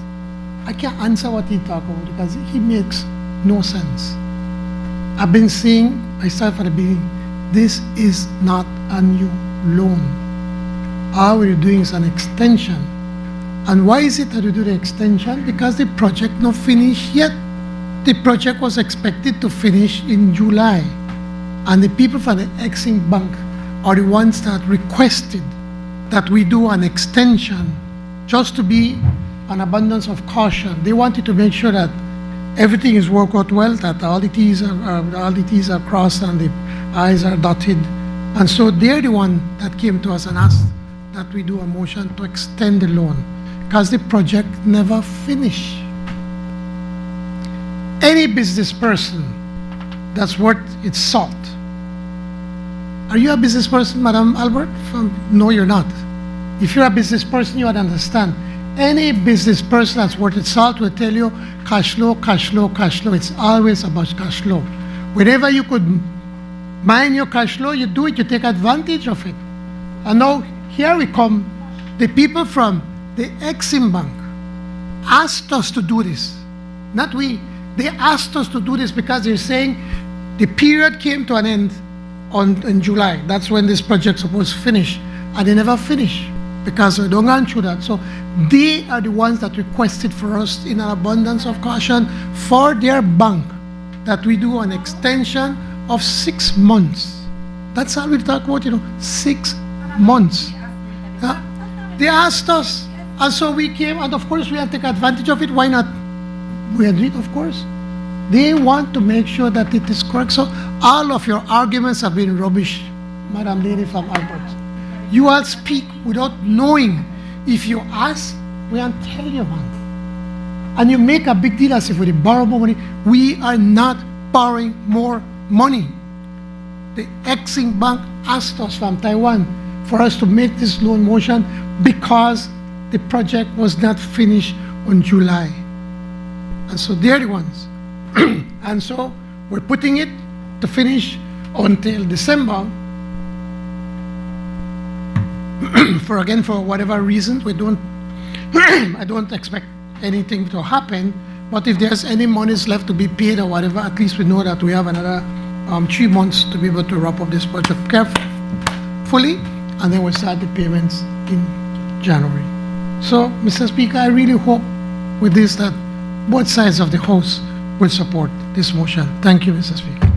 I can't answer what he talked about because he makes no sense. I've been saying, I started from the beginning, this is not a new loan. All we're doing is an extension. And why is it that we do the extension? Because the project not finished yet. The project was expected to finish in July. And the people from the Exim Bank are the ones that requested that we do an extension just to be an abundance of caution. They wanted to make sure that everything is worked out well, that all the T's are crossed and the I's are dotted. And so they're the one that came to us and asked that we do a motion to extend the loan because the project never finished. Any business person that's worth its salt. Are you a business person, Madam Albert? No, you're not. If you're a business person, you would understand. Any business person that's worth its salt will tell you cash flow, cash flow, cash flow. It's always about cash flow. Whenever you could mine your cash flow, you do it, you take advantage of it. And now here we come, the people from the Exim Bank asked us to do this. Not we. They asked us to do this because they're saying the period came to an end in July. That's when this project's supposed to finish. And they never finish because we don't go through that. So they are the ones that requested for us in an abundance of caution for their bank that we do an extension of 6 months. That's how we talk about, 6 months. They asked us, and so we came, and of course we had to take advantage of it. Why not? We agreed, of course. They want to make sure that it is correct. So all of your arguments have been rubbish, Madam Lady from Albert. You all speak without knowing. If you ask, we are telling you, man. And you make a big deal as if we borrow more money. We are not borrowing more money. The Exim Bank asked us from Taiwan for us to make this loan motion because the project was not finished on July. And so they're the ones. And so we're putting it to finish until December. For whatever reason, I don't expect anything to happen. But if there's any monies left to be paid or whatever, at least we know that we have another 3 months to be able to wrap up this project carefully, and then we'll start the payments in January. So, Mr. Speaker, I really hope with this that both sides of the House will support this motion. Thank you, Mr. Speaker.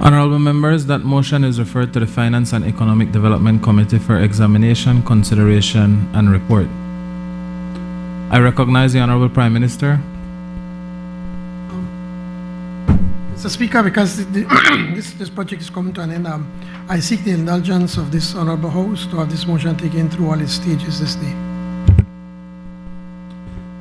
Honorable members, that motion is referred to the Finance and Economic Development Committee for examination, consideration, and report. I recognize the Honorable Prime Minister. Mr. Speaker, because this project is coming to an end, I seek the indulgence of this Honorable House to have this motion taken through all its stages this day.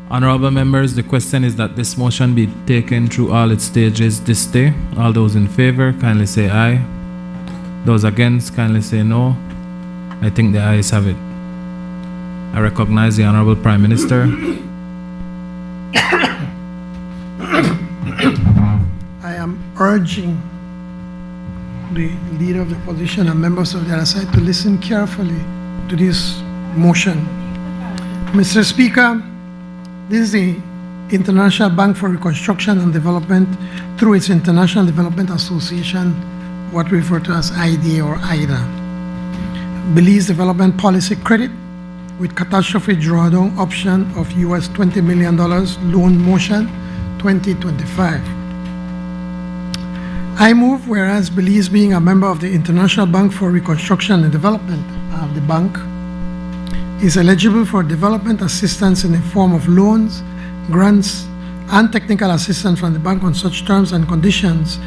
Honorable members, the question is that this motion be taken through all its stages this day. All those in favor, kindly say aye. Those against, kindly say no. I think the ayes have it. I recognize the Honorable Prime Minister. I am urging the leader of the opposition and members of the other side to listen carefully to this motion. Mr. Speaker, this is the International Bank for Reconstruction and Development through its International Development Association, what we refer to as IDA or IDA. Belize Development Policy Credit with Catastrophe Drawdown Option of US $20 million Loan Motion 2025. I move, whereas Belize, being a member of the International Bank for Reconstruction and Development of the bank, is eligible for development assistance in the form of loans, grants, and technical assistance from the bank on such terms and conditions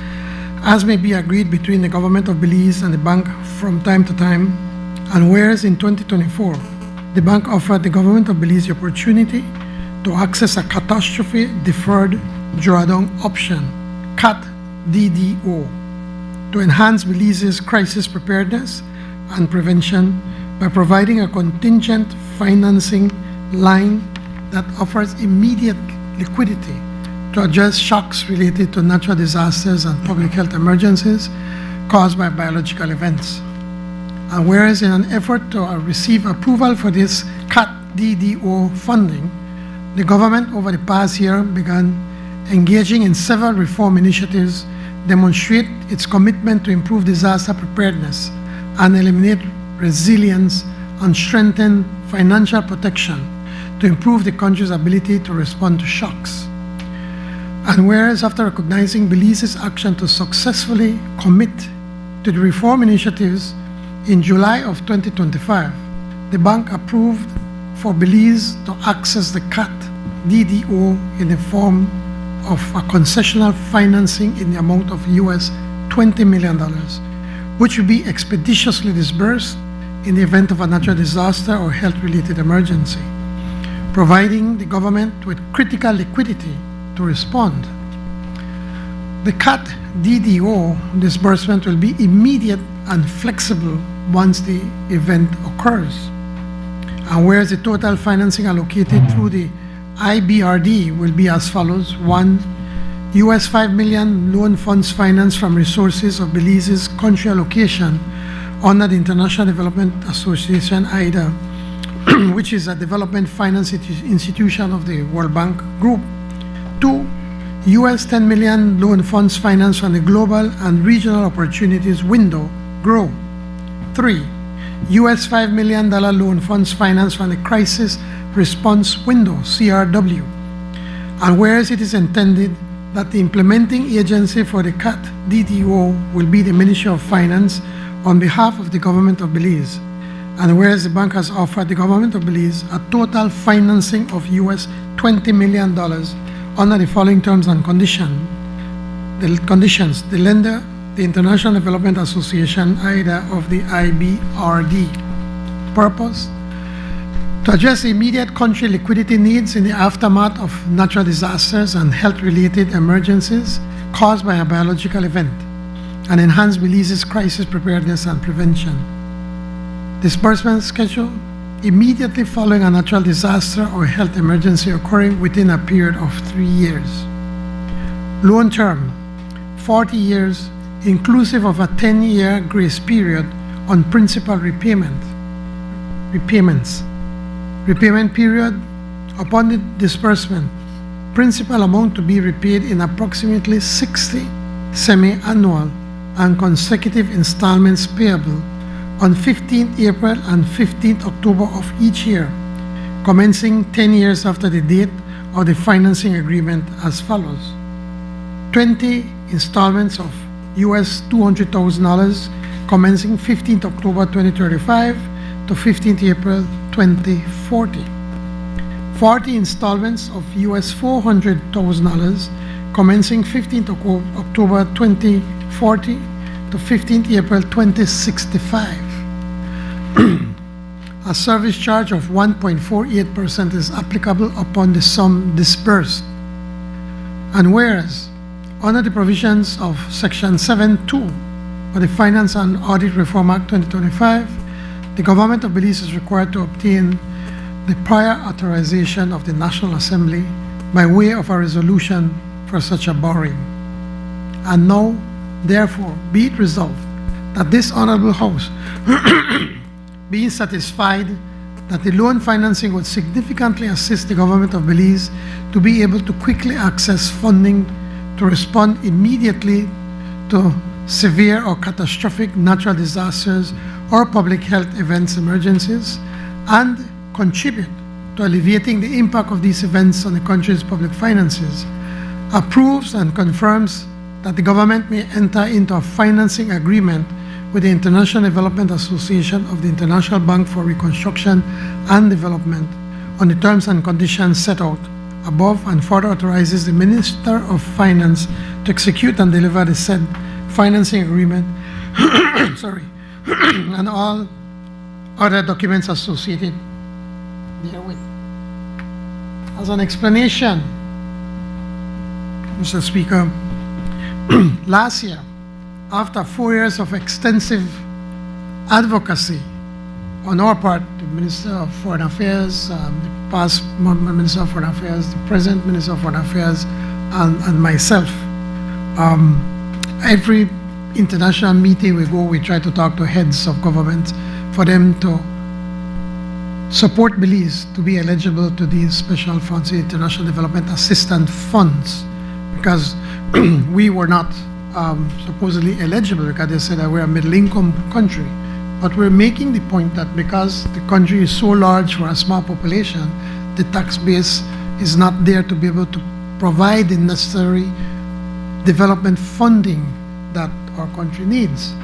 as may be agreed between the government of Belize and the bank from time to time. And whereas in 2024, the bank offered the government of Belize the opportunity to access a catastrophe deferred drawdown option, CAT-DDO, to enhance Belize's crisis preparedness and prevention by providing a contingent financing line that offers immediate liquidity to address shocks related to natural disasters and public health emergencies caused by biological events. And whereas in an effort to receive approval for this CAT-DDO funding, the government over the past year began engaging in several reform initiatives demonstrate its commitment to improve disaster preparedness and eliminate resilience and strengthen financial protection to improve the country's ability to respond to shocks. And whereas after recognizing Belize's action to successfully commit to the reform initiatives in July of 2025, the bank approved for Belize to access the CAT DDO in the form of a concessional financing in the amount of US $20 million, which will be expeditiously disbursed in the event of a natural disaster or health-related emergency, providing the government with critical liquidity to respond. The CAT DDO disbursement will be immediate and flexible once the event occurs. And whereas the total financing allocated through the IBRD will be as follows: 1, US $5 million loan funds financed from resources of Belize's country allocation under the International Development Association, IDA, which is a development finance institution of the World Bank Group. 2, US $10 million loan funds financed from the Global and Regional Opportunities Window, GROW. 3, US $5 million loan funds financed from the Crisis Response Window, CRW. And whereas it is intended that the implementing agency for the CAT DDO will be the Ministry of Finance on behalf of the government of Belize, and whereas the bank has offered the government of Belize a total financing of US $20 million under the following terms and conditions. The lender, the International Development Association, IDA of the IBRD. Purpose: to address immediate country liquidity needs in the aftermath of natural disasters and health-related emergencies caused by a biological event, and enhance Belize's crisis preparedness and prevention. Disbursement schedule: immediately following a natural disaster or health emergency occurring within a period of 3 years. Loan term: 40 years, inclusive of a 10-year grace period on principal repayments. Repayment period: upon the disbursement, principal amount to be repaid in approximately 60 semi-annual and consecutive installments payable on 15th April and 15th October of each year, commencing 10 years after the date of the financing agreement as follows: 20 installments of US $200,000 commencing 15th October 2035 to 15th April 2040. 40 installments of US $400,000 commencing 15th October 2040 to 15th April 2065. A service charge of 1.48% is applicable upon the sum disbursed. And whereas, under the provisions of Section 7.2 of the Finance and Audit Reform Act 2025, the government of Belize is required to obtain the prior authorization of the National Assembly by way of a resolution for such a borrowing. And now, therefore, be it resolved that this Honorable House, being satisfied that the loan financing would significantly assist the government of Belize to be able to quickly access funding to respond immediately to severe or catastrophic natural disasters or public health events emergencies, and contribute to alleviating the impact of these events on the country's public finances, approves and confirms that the government may enter into a financing agreement with the International Development Association of the International Bank for Reconstruction and Development on the terms and conditions set out above, and further authorizes the Minister of Finance to execute and deliver the said financing agreement and all other documents associated therewith. As an explanation, Mr. Speaker, last year, after 4 years of extensive advocacy on our part, the Minister of Foreign Affairs, the past Minister of Foreign Affairs, the present Minister of Foreign Affairs, and myself, every international meeting we go, we try to talk to heads of government for them to support Belize to be eligible to these special funds, the International Development Assistance Funds, because we were not supposedly eligible because they said that we're a middle-income country. But we're making the point that because the country is so large for a small population, the tax base is not there to be able to provide the necessary development funding that our country needs.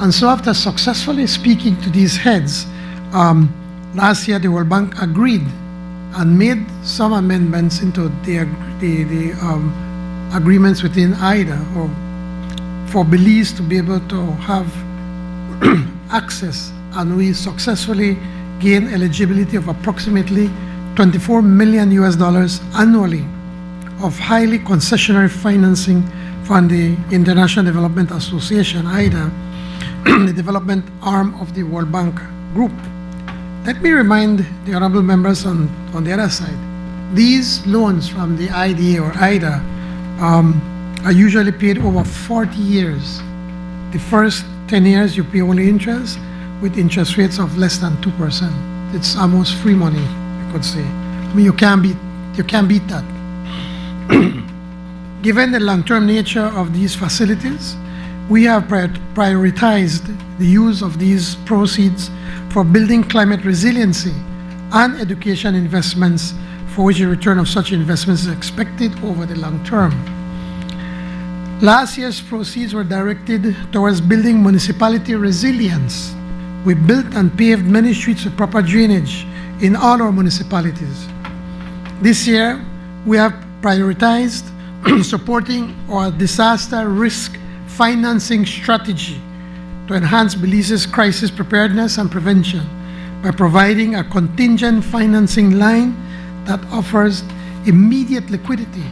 And so after successfully speaking to these heads, last year the World Bank agreed and made some amendments into the agreements within IDA, or for Belize to be able to have access, and we successfully gained eligibility of approximately $24 million annually of highly concessionary financing from the International Development Association, IDA, the development arm of the World Bank Group. Let me remind the honorable members on the other side, these loans from the IDA or IDA are usually paid over 40 years. The first 10 years you pay only interest, with interest rates of less than 2%. It's almost free money, you could say. I mean, you can't beat that. Given the long-term nature of these facilities, we have prioritized the use of these proceeds for building climate resiliency and education investments, for which a return of such investments is expected over the long term. Last year's proceeds were directed towards building municipality resilience. We built and paved many streets with proper drainage in all our municipalities. This year, we have prioritized supporting our disaster risk financing strategy to enhance Belize's crisis preparedness and prevention by providing a contingent financing line that offers immediate liquidity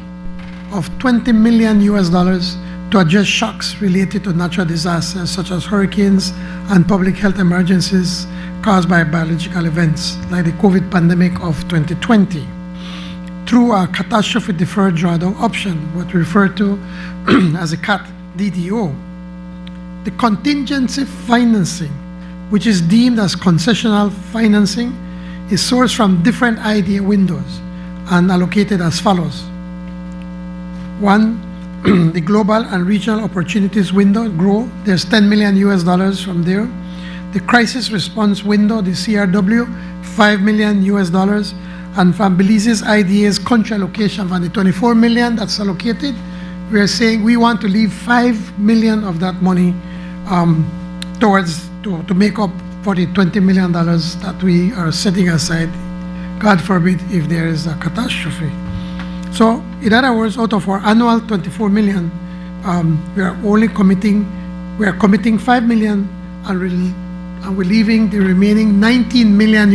of $20 million to address shocks related to natural disasters such as hurricanes and public health emergencies caused by biological events like the COVID pandemic of 2020. Through a catastrophe deferred drawdown option, what we refer to as a CAT DDO. The contingency financing, which is deemed as concessional financing, is sourced from different IDA windows and allocated as follows. One, the Global and Regional Opportunities window, GROW, there's $10 million from there. The Crisis Response window, the CRW, $5 million. And from Belize's IDA's country allocation from the $24 million that's allocated, we are saying we want to leave $5 million of that money towards to make up for the $20 million that we are setting aside, God forbid, if there is a catastrophe. So, in other words, out of our annual $24 million, we are committing $5 million, and we're leaving the remaining $19 million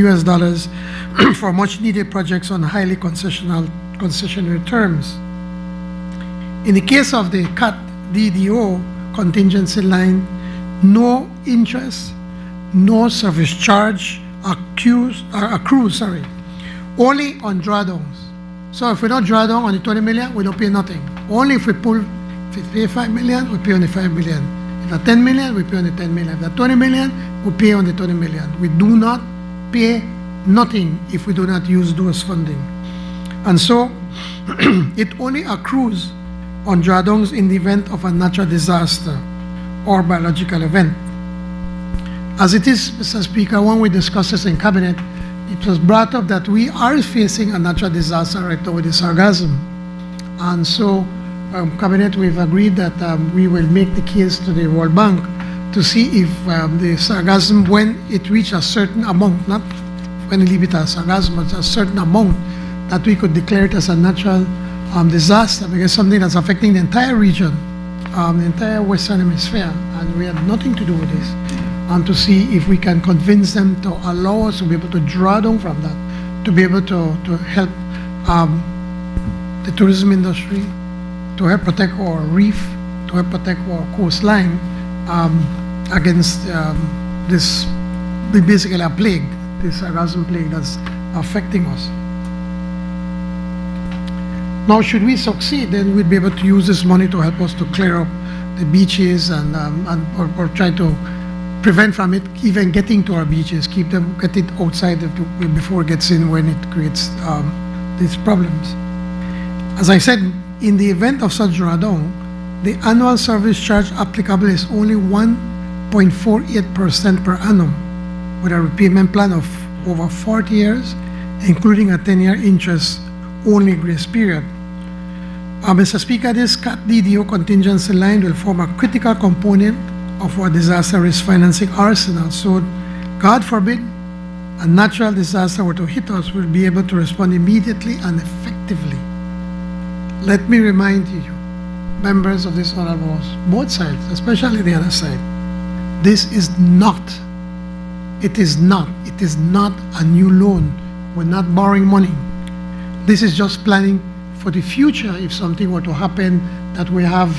for much needed projects on highly concessionary terms. In the case of the CAT DDO contingency line, no interest, no service charge accrues, only on drawdowns. So if we don't draw down on the 20 million, we don't pay nothing. Only if we pay 5 million, we pay on the 5 million. If it's 10 million, we pay on the 10 million. If it's 20 million, we pay on the 20 million. We do not pay nothing if we do not use those funding. And so it only accrues on drawdowns in the event of a natural disaster or biological event. As it is, Mr. Speaker, when we discussed this in Cabinet, it was brought up that we are facing a natural disaster right now with the sargassum. And so, Cabinet, we've agreed that we will make the case to the World Bank to see if the sargassum, when it reaches a certain amount, not when you leave it as sargassum, but a certain amount, that we could declare it as a natural disaster, because something that's affecting the entire region, the entire Western Hemisphere, and we had nothing to do with this. And to see if we can convince them to allow us to be able to draw down from that, to be able to help the tourism industry, to help protect our reef, to help protect our coastline against this basically a plague, this sargassum plague that's affecting us. Now, should we succeed, then we'd be able to use this money to help us to clear up the beaches and or try to prevent from it even getting to our beaches, get it outside before it gets in when it creates these problems. As I said, in the event of such drawdown, the annual service charge applicable is only 1.48% per annum, with a repayment plan of over 40 years, including a 10-year interest-only grace period. Mr. Speaker, this CAT DDO contingency line will form a critical component of our disaster risk financing arsenal. So, God forbid, a natural disaster were to hit us, we'll be able to respond immediately and effectively. Let me remind you, members of this honorable House, both sides, especially the other side, this is not a new loan. We're not borrowing money. This is just planning for the future if something were to happen, that we have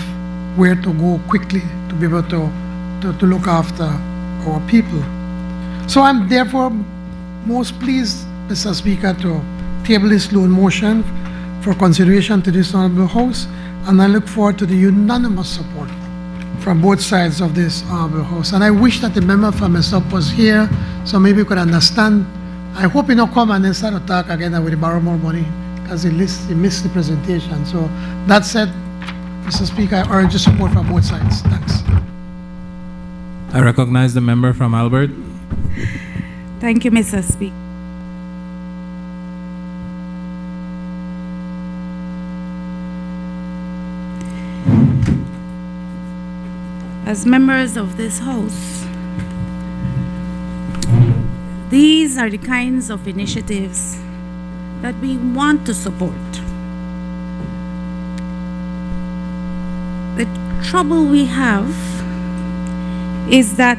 where to go quickly to be able to look after our people. So I'm therefore most pleased, Mr. Speaker, to table this loan motion for consideration to this honorable House, and I look forward to the unanimous support from both sides of this honorable House. And I wish that the member from Sept was here, so maybe we could understand. I hope he not come and then start to talk again and we borrow more money, because he missed the presentation. So that said, Mr. Speaker, I urge the support from both sides. Thanks. I recognize the member from Albert. Thank you, Mr. Speaker. As members of this House, these are the kinds of initiatives that we want to support. The trouble we have is that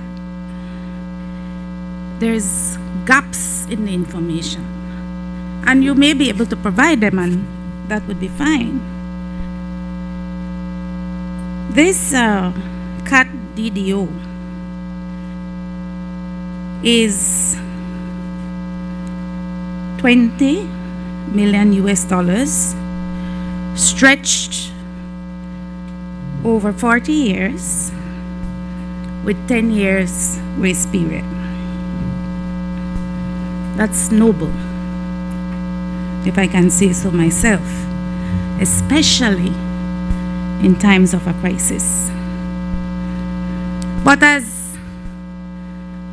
there's gaps in the information, and you may be able to provide them, and that would be fine. This CAT DDO is $20 million US, stretched over 40 years with 10 years grace period. That's noble, if I can say so myself, especially in times of a crisis. But as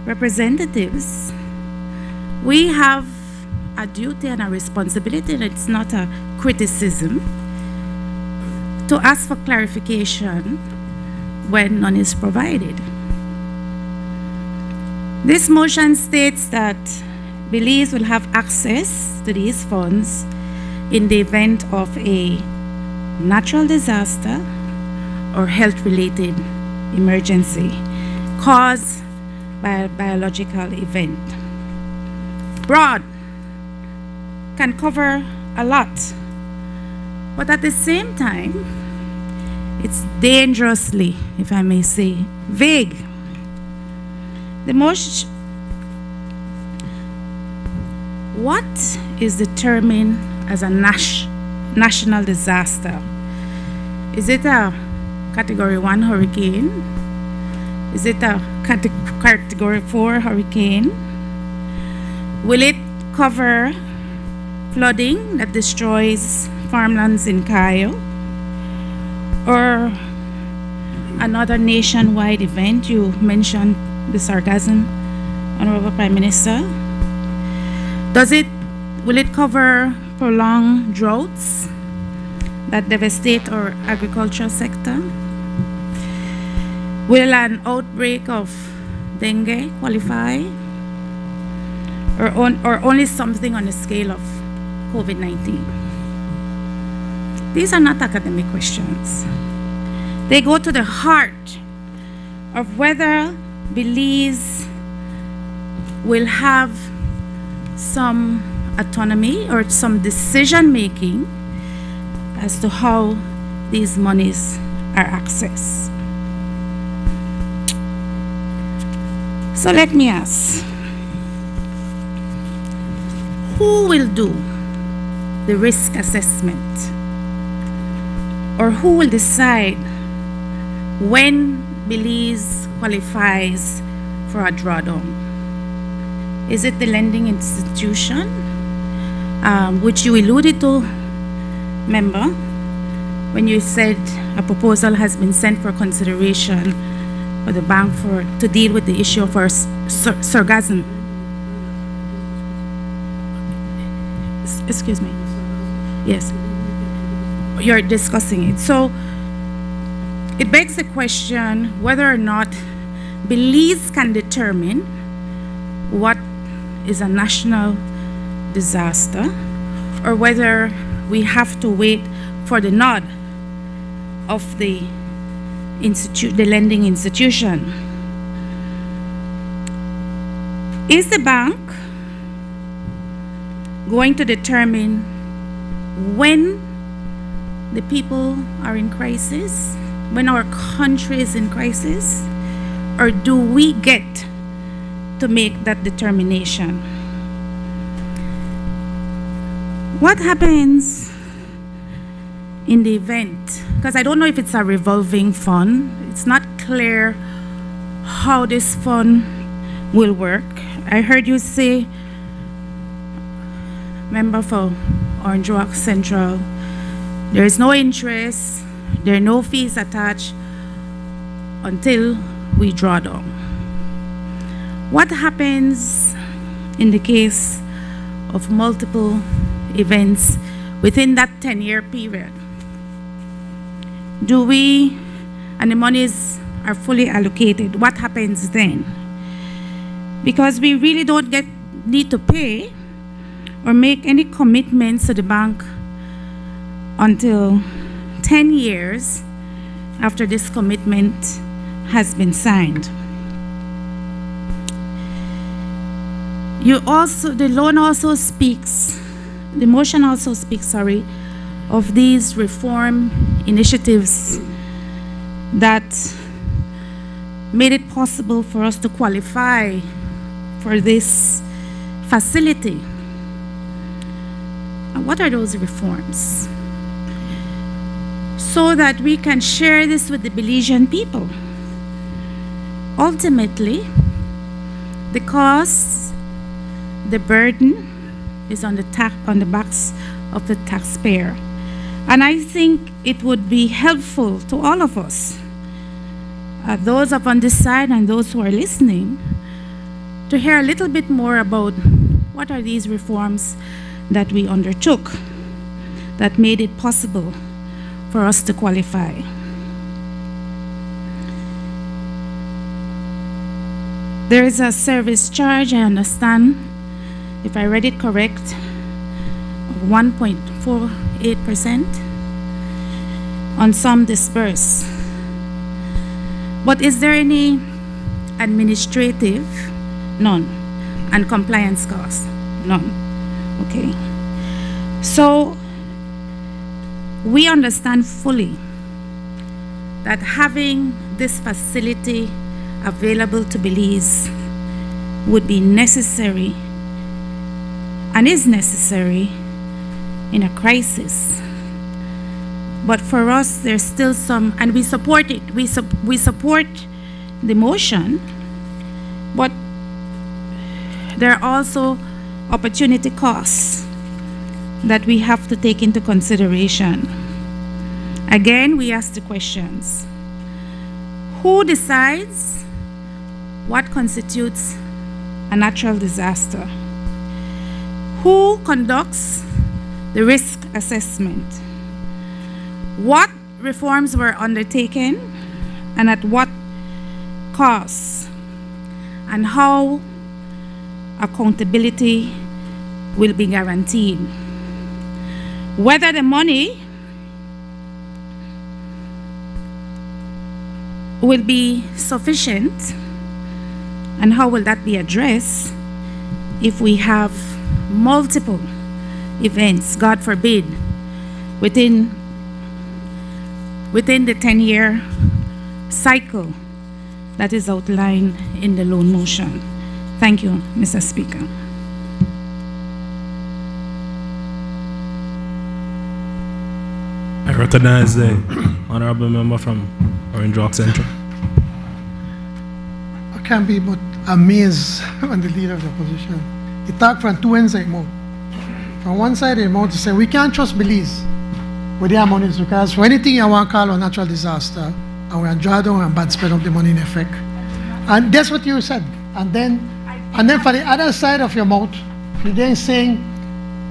representatives, we have a duty and a responsibility, and it's not a criticism, to ask for clarification when none is provided. This motion states that Belize will have access to these funds in the event of a natural disaster or health-related emergency caused by a biological event. Broad can cover a lot, but at the same time, it's dangerously, if I may say, vague. What is determined as a national disaster? Is it a Category 1 hurricane? Is it a Category 4 hurricane? Will it cover flooding that destroys farmlands in Cayo? Or another nationwide event? You mentioned the sarcasm, Honorable Prime Minister. Will it cover prolonged droughts that devastate our agricultural sector? Will an outbreak of dengue qualify? Or only something on the scale of COVID-19? These are not academic questions. They go to the heart of whether Belize will have some autonomy or some decision-making as to how these monies are accessed. So let me ask, who will do the risk assessment? Or who will decide when Belize qualifies for a drawdown? Is it the lending institution, which you alluded to, member, when you said a proposal has been sent for consideration for the bank to deal with the issue of our sargassum. Excuse me. Yes. You're discussing it. So it begs the question whether or not Belize can determine what is a national disaster, or whether we have to wait for the nod of the lending institution. Is the bank going to determine when the people are in crisis, when our country is in crisis, or do we get to make that determination? What happens in the event? Because I don't know if it's a revolving fund. It's not clear how this fund will work. I heard you say, member for Orange Rock Central, there is no interest, there are no fees attached until we draw down. What happens in the case of multiple events within that 10-year period? Do we, and the monies are fully allocated, what happens then? Because we really don't need to pay or make any commitments to the bank until 10 years after this commitment has been signed. The motion also speaks, of these reform initiatives that made it possible for us to qualify for this facility. And what are those reforms? So that we can share this with the Belizean people. Ultimately, the cost, the burden is on the backs of the taxpayer. And I think it would be helpful to all of us, those up on this side and those who are listening, to hear a little bit more about what are these reforms that we undertook that made it possible for us to qualify. There is a service charge, I understand, if I read it correct, of 1.48% on some dispersed. But is there any administrative? None. And compliance costs? None. Okay. So we understand fully that having this facility available to Belize would be necessary and is necessary in a crisis. But for us, there's still some, and we support it. We support the motion, but there are also opportunity costs that we have to take into consideration. Again, we ask the questions. Who decides what constitutes a natural disaster? Who conducts the risk assessment? What reforms were undertaken and at what cost? And how accountability will be guaranteed? Whether the money will be sufficient, and how will that be addressed if we have multiple events, God forbid, within the 10-year cycle that is outlined in the loan motion. Thank you, Mr. Speaker. I recognize the honorable member from Orange Rock Central. I can't be but amazed when the leader of the opposition, he talked from two ends of the mouth. From one side of the mouth, he said, we can't trust Belize. with their monies, because for anything you want to call a natural disaster, and we are draw down and bad spend of the money in effect. And that's what you said. And then for the other side of your mouth, you're then saying,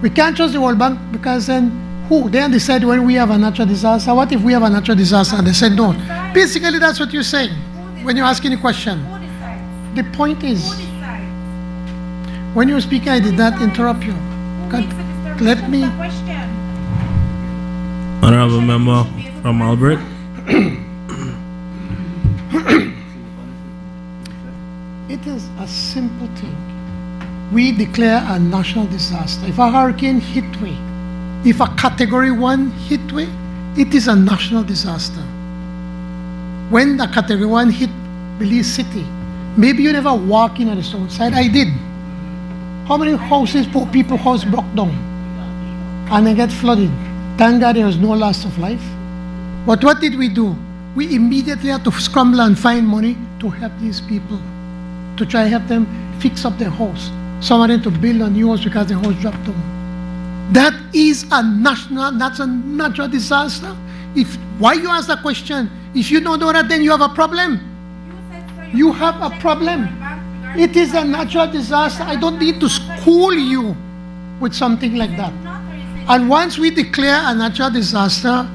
we can't trust the World Bank because then who? They decide when we have a natural disaster. What if we have a natural disaster? And they said no. Basically, that's what you're saying when you're asking a question. The point is, when you were speaking, I did not interrupt you. Let me. Honorable member from Albert. It is a simple thing. We declare a national disaster. If a hurricane hit we, if a category 1 hit we, it is a national disaster. When the category 1 hit Belize City, maybe you never walk in on the south side. I did. How many houses, poor people house broke down and they get flooded? Thank God there was no loss of life. But what did we do? We immediately had to scramble and find money to help these people, to try to help them fix up their house. Some of them to build a new house because the house dropped down. That is a natural disaster. Why you ask that question? If you don't know that, then you have a problem. You have a problem. It is a natural disaster. I don't need to school you with something like that. And once we declare a natural disaster,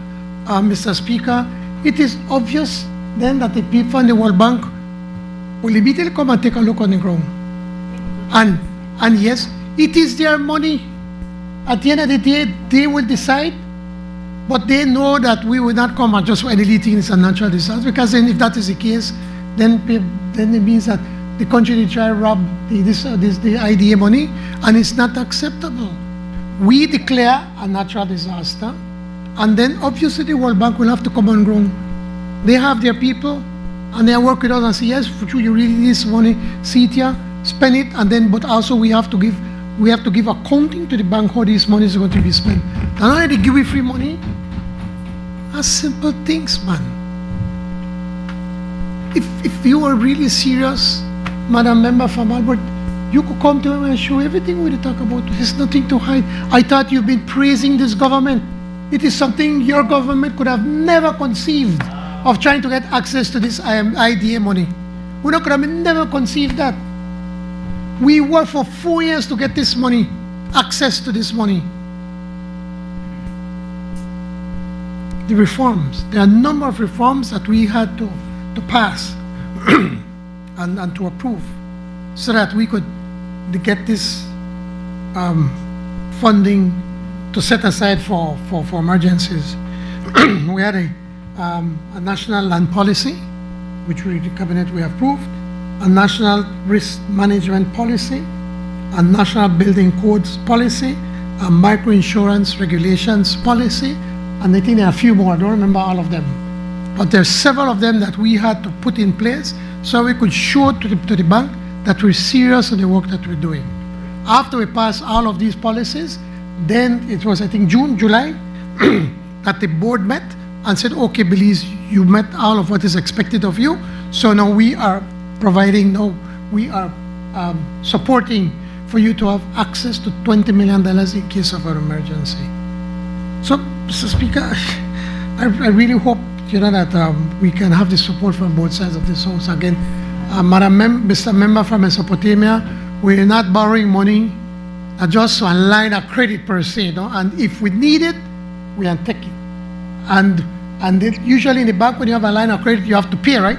Mr. Speaker, it is obvious then that the people from the World Bank will immediately come and take a look on the ground. And yes, it is their money. At the end of the day, they will decide, but they know that we will not come and just for any thing is a natural disaster, because then if that is the case, then it means that the country they try to rob the IDA money, and it's not acceptable. We declare a natural disaster, and then obviously the World Bank will have to come on ground. They have their people, and they work with us and say, yes, for sure, you really need this money, see it here, spend it, and then, but also we have to give accounting to the bank how this money is going to be spent. And not only they give you free money, are simple things, man. If you are really serious, Madam Member from Albert, you could come to him and show everything we talk about. There's nothing to hide. I thought you've been praising this government. It is something your government could have never conceived of trying to get access to this IDA money. We could have never conceived that. We worked for 4 years to get this money, access to this money. The reforms, there are a number of reforms that we had to pass and to approve so that we could get this funding to set aside for emergencies. We had a national land policy, which the cabinet we approved, a national risk management policy, a national building codes policy, a microinsurance regulations policy, and I think there are a few more. I don't remember all of them. But there's several of them that we had to put in place so we could show to the bank that we're serious in the work that we're doing. After we passed all of these policies, then it was, I think, July, that the board met and said, okay, Belize, you met all of what is expected of you. So now we are providing, we are supporting for you to have access to $20 million in case of an emergency. So, Mr. Speaker, I really hope that we can have the support from both sides of this House. Again, Mr. Member from Mesopotamia, we're not borrowing money just a line of credit per se, and if we need it, we can take it. And usually in the bank, when you have a line of credit, you have to pay, right?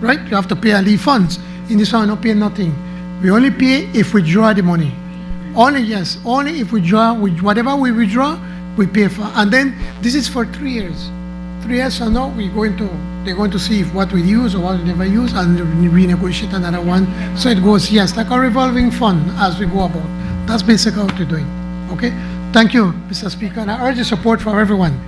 Right? You have to pay and leave funds. In this one, we don't pay nothing. We only pay if we draw the money. Only if we draw, whatever we withdraw, we pay for. And then this is for 3 years. 3 years from now, they're going to see if what we use or what we never use and renegotiate another one. So it goes, yes, like a revolving fund as we go about. That's basically what we're doing. Okay? Thank you, Mr. Speaker. And I urge the support from everyone.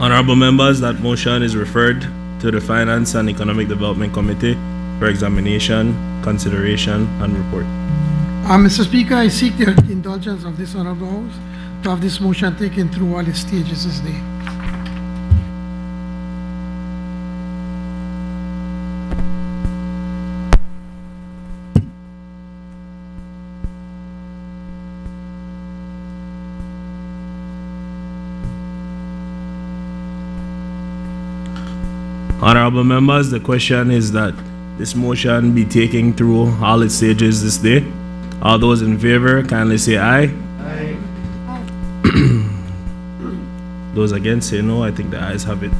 Honorable members, that motion is referred to the Finance and Economic Development Committee for examination, consideration, and report. Mr. Speaker, I seek the indulgence of this Honorable House to have this motion taken through all its stages this day. Honorable members, the question is that this motion be taken through all its stages this day. All those in favor kindly say aye. Aye. Those against say no. I think the ayes have it.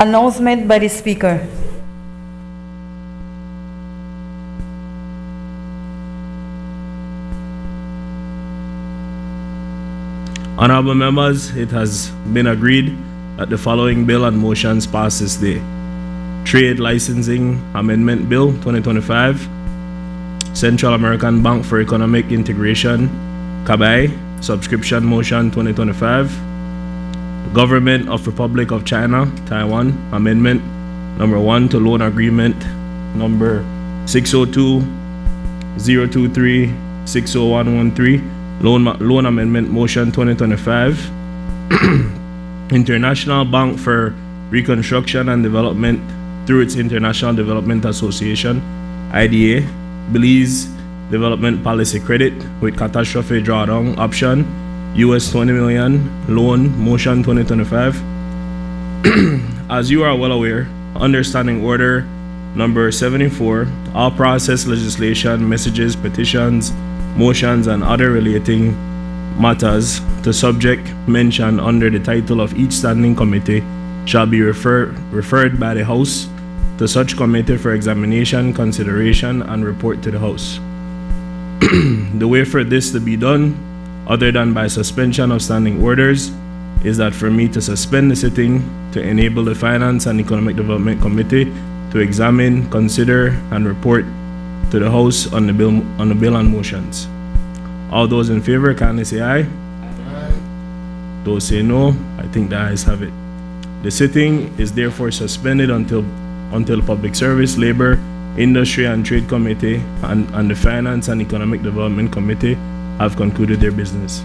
Announcement by the Speaker. Honorable members, it has been agreed that the following bill and motions pass this day. Trade Licensing Amendment Bill 2025, Central American Bank for Economic Integration, CABAI, Subscription Motion 2025, Government of Republic of China, Taiwan, Amendment Number 1 to Loan Agreement Number 602-023-60113, Loan Amendment Motion 2025, International Bank for Reconstruction and Development through its International Development Association, IDA, Belize Development Policy Credit with Catastrophe Drawdown Option, US 20 million Loan Motion 2025. As you are well aware, Understanding Order Number 74, all process legislation, messages, petitions, motions, and other relating matters to subject mentioned under the title of each standing committee shall be referred by the House to such committee for examination, consideration, and report to the House. The way for this to be done, other than by suspension of standing orders, is that for me to suspend the sitting to enable the Finance and Economic Development Committee to examine, consider, and report to the House on the bill and motions. All those in favor kindly say aye. Aye. Those say no. I think the ayes have it. The sitting is therefore suspended until the Public Service, Labor, Industry and Trade Committee and the Finance and Economic Development Committee have concluded their business.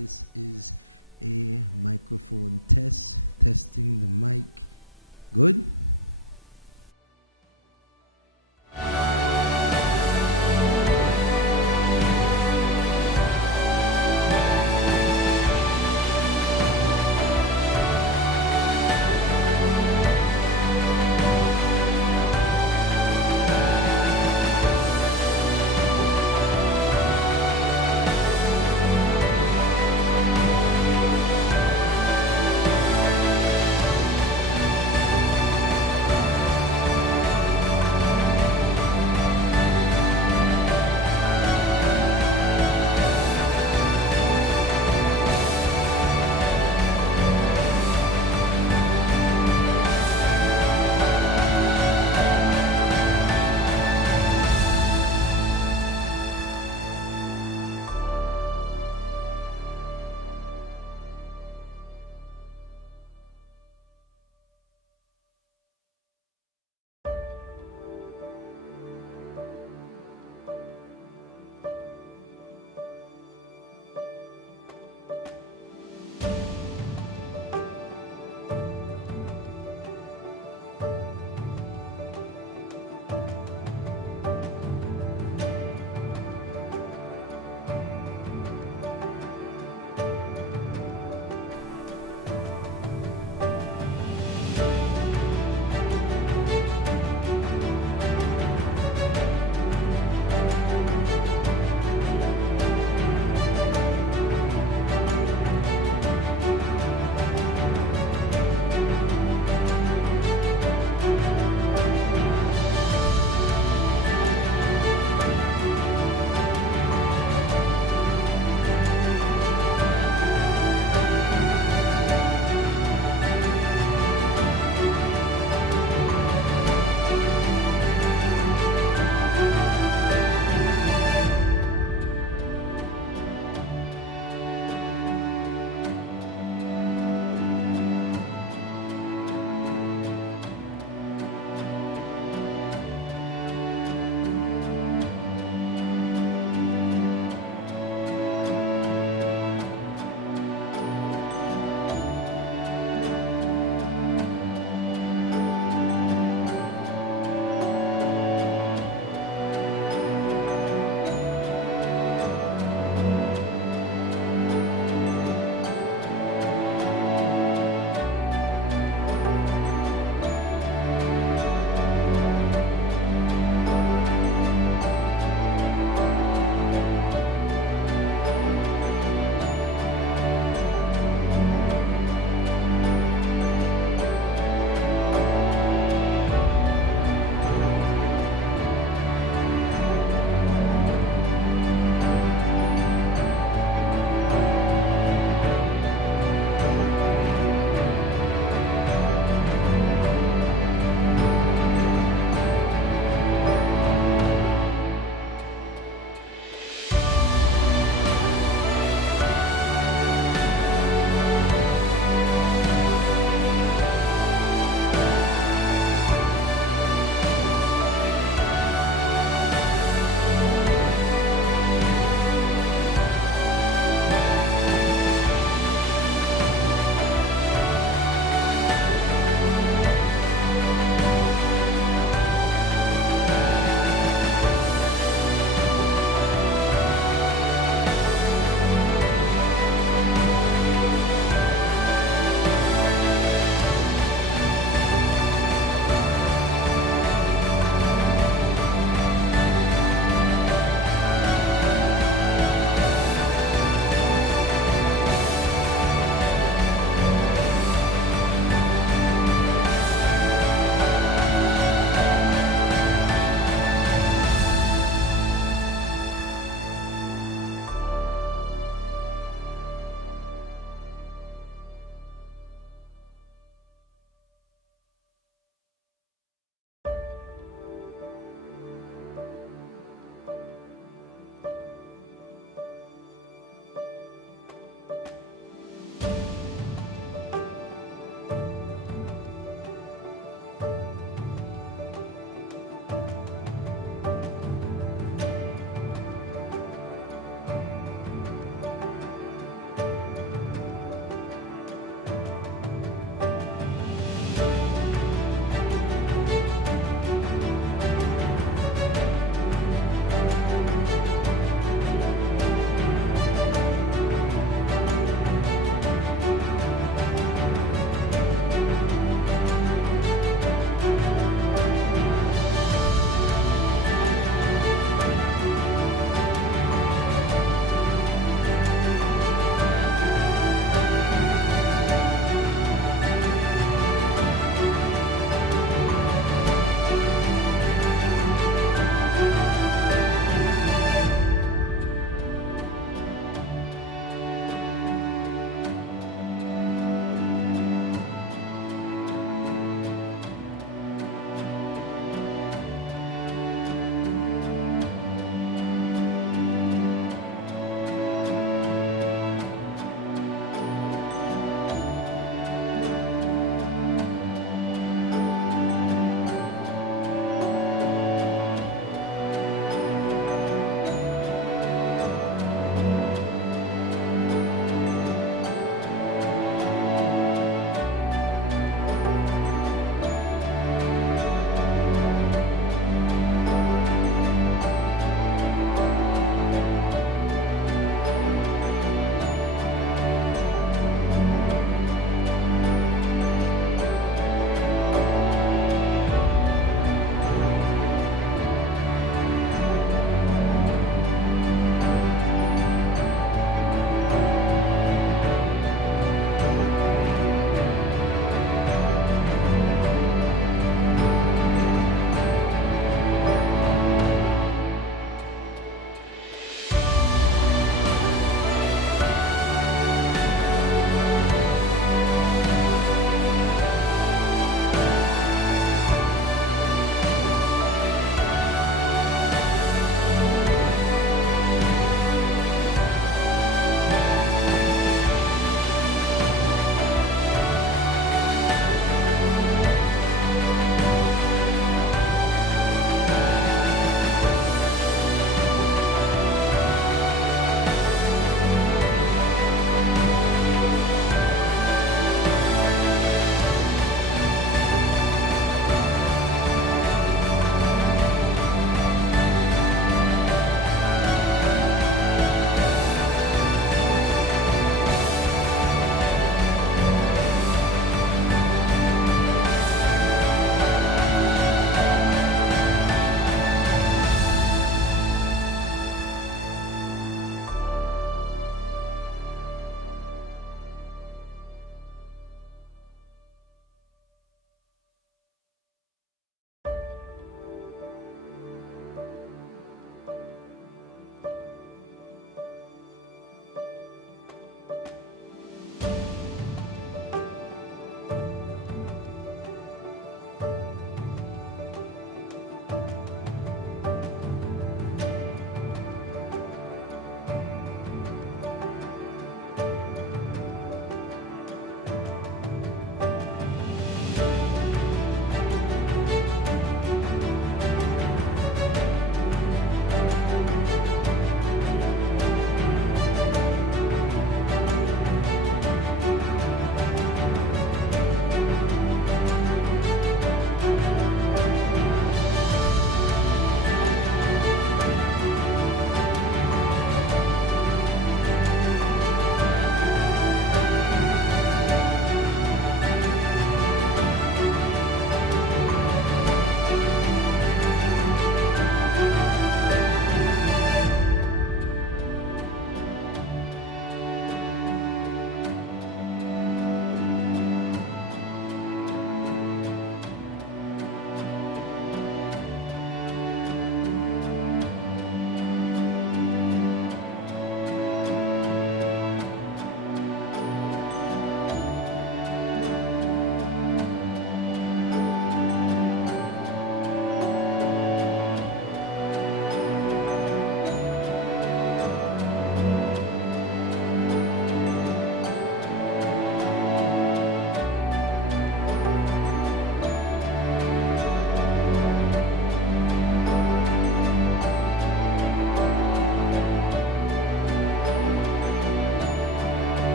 This is a microphone test, testing the mic. Good?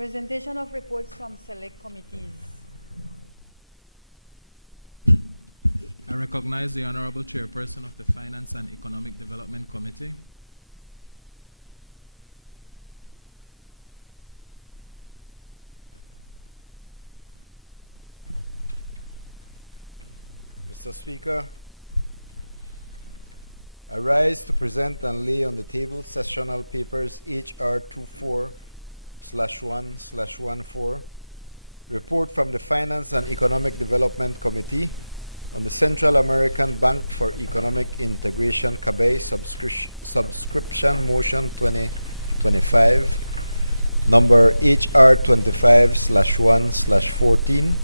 Presentation of reports from select committees. I recognize the Honorable Chairperson of the Finance and Economic Development Committee. Mr. Speaker, I rise to present and lay on the table sessional papers HR 24/1/14, report from the Finance and Economic Development Committee on the Central American Bank for Economic Integration CABE subscription motion 2025, number HR 25/1/14,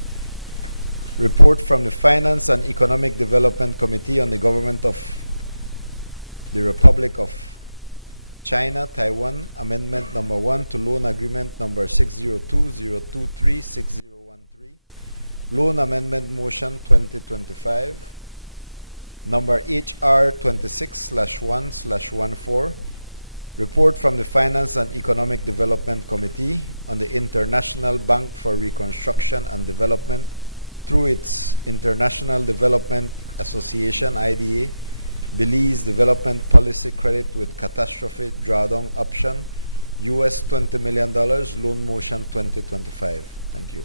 report from the Finance and Economic Development Committee on the Government of the Republic of China, Taiwan, Amendment number 1 to Loan Agreement number 602-023-6013, Loan Amendment Motion 2025, number HR 26/1/14, report from the Finance and Economic Development Committee on the International Bank for Reconstruction and Development through its International Development Association, IDA, Belize Development Policy Credit with Catastrophe Drawdown Option, US $20 million, Loan Motion 2025. Thank you.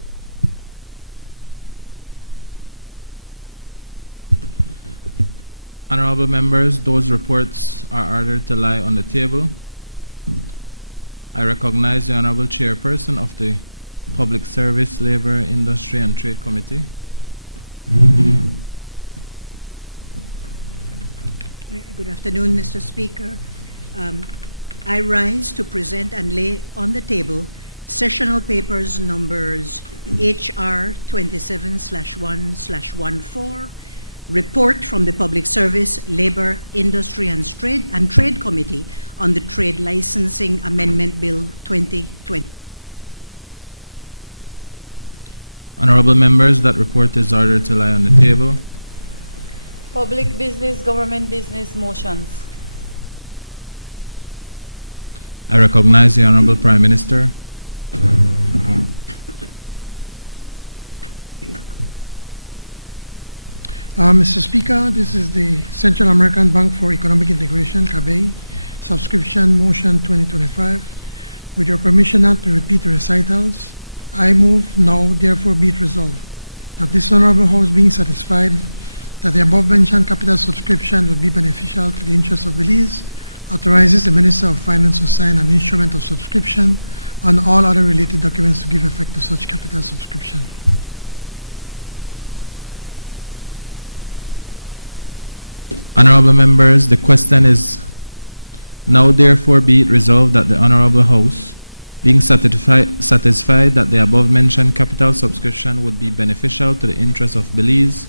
Honorable members, those reports are ordered to lie on the table. I recognize the Honorable Chairperson of the Public Service, Labor, Industry and Trade Committee. Good afternoon, Mr. Speaker. I rise to present and lay on the table sessional papers numbers HR 27/1/14, report from the Public Service, Labor, Industry and Trade Committee on the Trade Licensing Amendment Bill 2020. Honorable members, that report is ordered to lie on the table. Public business, government business motions. I recognize the Honorable Prime Minister. Mr. Speaker, this is the Central American Bank for Economic Integration, CABE, subscription motion 2025. With your permission not to repeat the recitals, I move now, therefore be it resolved, that this Honorable House being satisfied that the above-mentioned capital subscription will be beneficial to the interests of Belize, authorizes the Minister of Finance to sign an instrument of subscription and all other related documents to give effect to such capital subscription. Honorable members, the question is, now therefore be it resolved that the Honorable House, being satisfied that the above-mentioned capital subscription would be beneficial to the interests of Belize,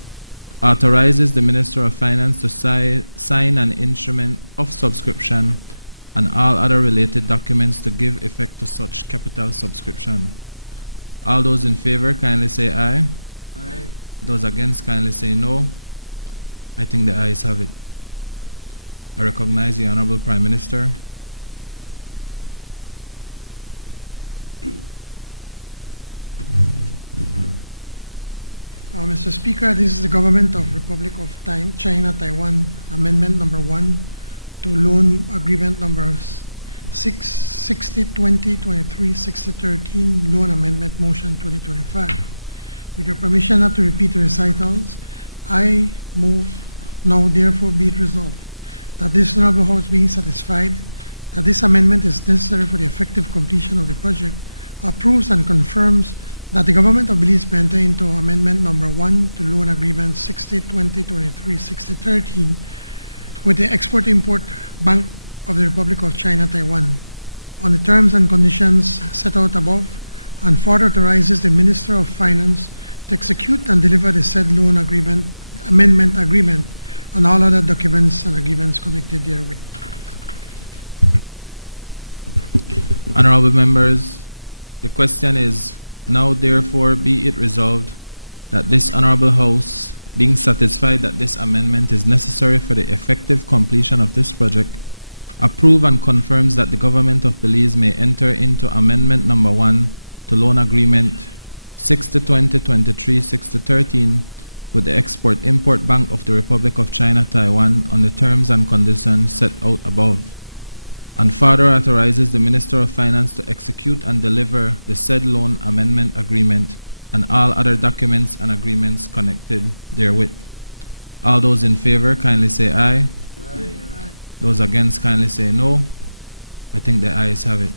authorizes the Minister of Finance to sign an instrument of subscription and all other related documents to give effect to such capital subscription. All those in favor kindly say aye. Aye. Those against kindly say no. I think the ayes have it. I recognize the Honorable Prime Minister. Mr. Speaker, this is the Government of Republic of China, Taiwan, Amendment number 1 to Loan Agreement numbers 60/20/23/6013, Loan Amendment Motion 2025. With your permission not to repeat the recitals, I move now therefore be it resolved that this Honorable House being satisfied that this amendment is necessary for the effective completion of the project, approves and confirms that the Government of Belize may enter into Amendment number 1 to Loan Agreement 60/20/23/6013 with the Export-Import Bank of the Republic of China, Taiwan, on the terms and conditions set out above, and further authorizes the Minister of Finance to execute and deliver the said loan amendment agreement and all other documents and agreements connected therewith. Honorable members, the question is, now therefore be it resolved that this Honorable House, being satisfied that this amendment is necessary for the effective completion of this project, approve and confirms that the Government of Belize may enter into Amendment number 1 to loan agreement 6/2023, 6/13 with the Export-Import Bank of the Republic of China, Taiwan on the terms and conditions set out above, and further authorizes the Minister of Finance to execute and deliver the said loan amendment agreement and all other documents and agreements connected therewith. All those in favor kindly say aye. Aye. Those against kindly say no. I think the ayes have it.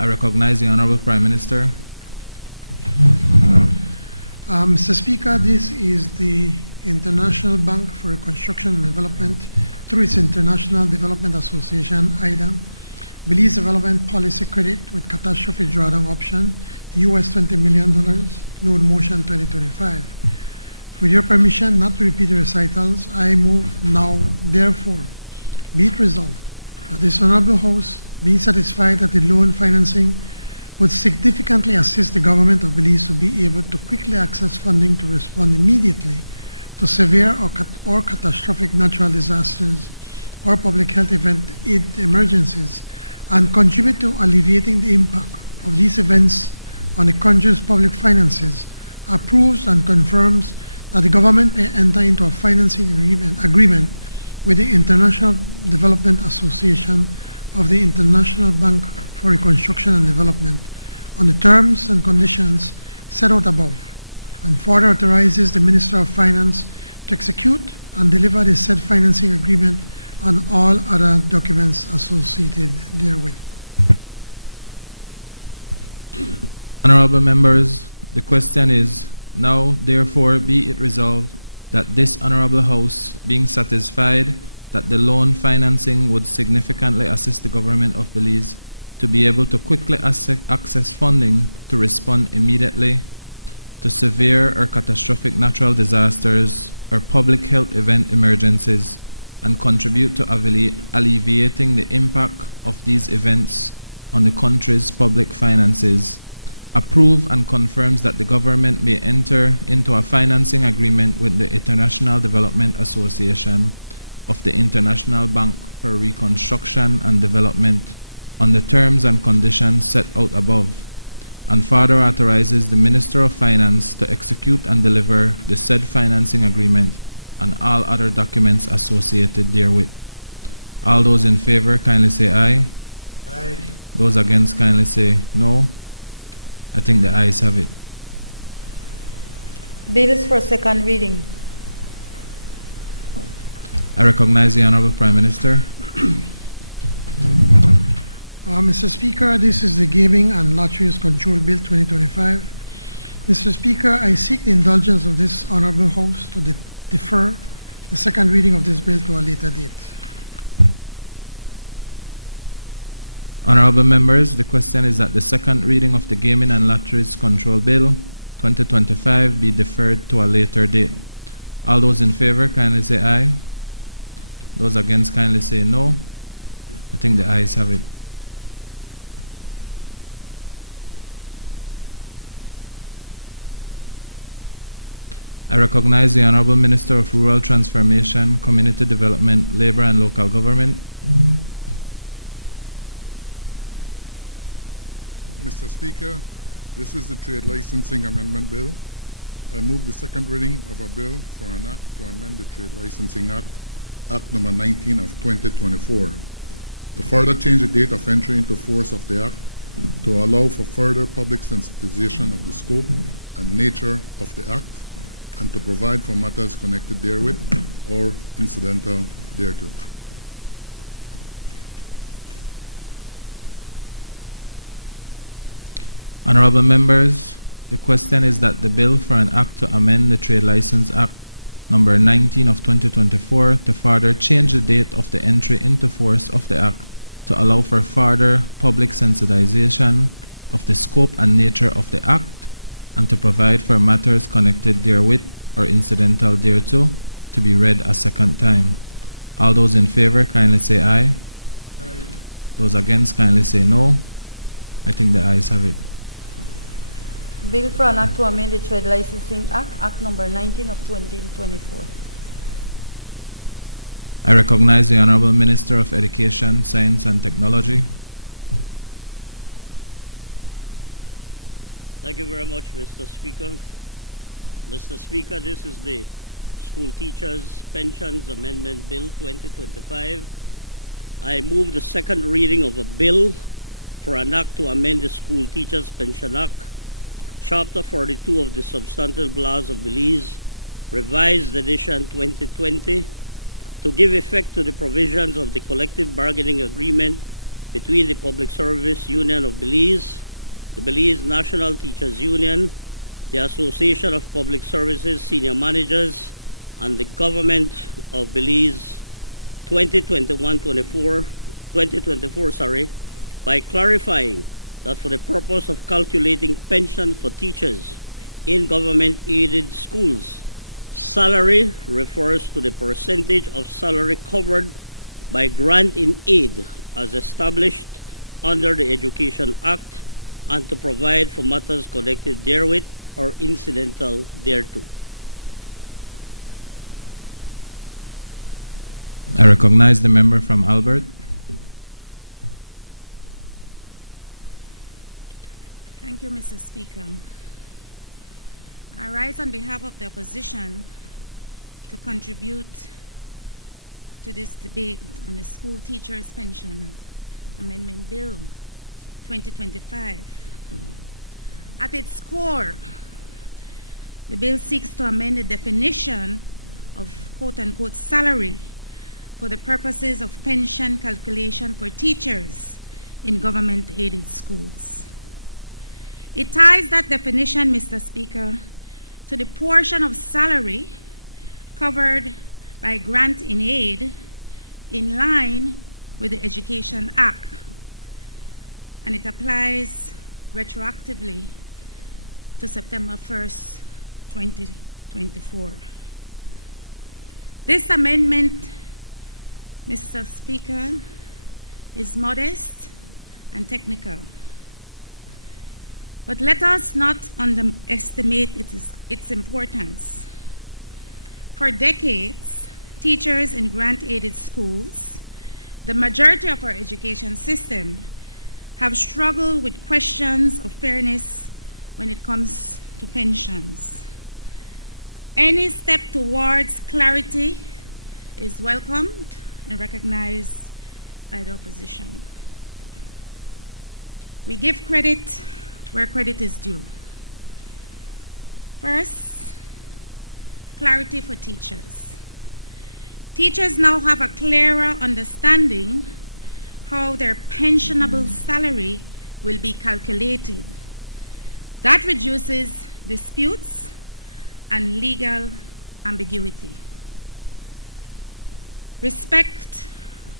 I recognize the Honorable Prime Minister. Mr. Speaker, this is the International Bank for Reconstruction and Development through its International Development Association, IDA, Belize Development Policy Credit with Catastrophe Drawdown Option, US $20 million, Loan Motion 2025. With your permission not to repeat the recitals, I move now, therefore, be it resolved that this Honorable House, being satisfied that the loan financing would significantly assist the government of Belize to be able to quickly access funding to respond immediately to severe or catastrophic natural disasters or public health event emergencies, and contribute to alleviating the impact of these events on the country's public finances, approves and confirms that the government may enter into a financing agreement with the International Development Association of the International Bank for Reconstruction and Development on the terms and conditions set out above, and further authorizes the Minister of Finance to execute and deliver the said financing agreement and all other documents associated therewith. Honorable members, the question is, now therefore be it resolved that this Honorable House, being satisfied that the loan financing would significantly assist the government of Belize to be able to quickly access funding to respond immediately to severe or catastrophic natural disasters or public health event emergencies, and contribute to alleviating the impact of these events on the country's public finances, approve and confirms that the government may enter into a financing agreement with the International Development Association of the International Bank for Reconstruction and Development on the terms and conditions set out above, and further authorizes the Minister of Finance to execute and deliver the said financing agreement and all other documents associated therewith. All those in favor kindly say aye. Aye. Those against kindly say no. I think the ayes have it. Bills for second reading. I recognize the Honorable Prime Minister. Mr. Speaker, this is the Gaming and Lotteries Control Bill 2025. Mr. Speaker, I seek the indulgence of this Honorable House to defer the second reading of this bill to a later date. Honorable members, the question is that the second reading of the Gaming and Lotteries Control Bill 2025 be deferred to a later date. All those in favor kindly say aye. Those against kindly say no. I think the ayes have it. I recognize the Honorable Minister of Rural Transformation, Community Development, Labor and Local Government. Mr. Speaker, this is the Trade Licensing Amendment Bill. I move the second reading of a bill for an act to amend the Trade Licensing Act, Act number 19 of 2024, to further change the date of entry into force of the Act to allow for further public sensitization of the scope and nature of the Act, and to provide for matters connected therewith or incidental thereto. Honorable members, the question is that the bill for an act to amend the Trade License Act number 19 of 2024 to further change the date of the entry into force of the Act to allow for further public sensitization of the scope and nature of the Act, and to provide for matters connected therewith or incidental thereto to be read a second time. All those in favor kindly say aye. Aye. Those against kindly say no. I think the ayes have it. Bill for an act to amend the Trade Licensing Act, Act number 19 of 2024. I recognize the Honorable Minister of Education, Science and Technology. Thank you very much, Mr. Speaker. Mr. Speaker, this is the School Teachers Pensions Amendment Bill 2025. I move the second reading of a bill for an act to amend the School Teachers Pension Act, Chapter 42 of the Substantive Laws of Belize, Revised Edition 2020, to give effect to the provisions of the collective bargaining agreement between the Public Service Union of Belize, the Belize National Teachers Union, the Association of Public Services Senior Managers, and the Government of Belize 2024, by clarifying that for the purpose of calculating pension for teachers in government-aided schools, salary refers to the percentage of salary covered by grant in aid as established under the Education Act, and to provide for matters connected therewith or incidental thereto. I recognize the member from Albert. Thank you, Mr. Speaker. I rise on behalf of the opposition to contribute to this debate on the School Teachers Pension Amendment Bill 2025. At its core, the bill seeks to amend the definition of quote-unquote salary for the purposes of pension calculation for teachers in government-aided schools. It ties that definition, Mr. Speaker, to the portion of salary covered by grant in aid in line with the Education Act, and it applies retroactively to September 1st, 2024. This amendment, Mr. Speaker, is modest and technical, but let us not underestimate its importance. For decades, teachers in grant-aided schools, the majority of our education system, have struggled with questions of fairness when it comes to pensions. Any step towards clarity is welcomed and recognized by the opposition. We give credit where credit is due. First, clarity for teachers. Teachers now have a clearer understanding how their pensionable salary will be calculated. That reduces disputes and legal ambiguity. Respect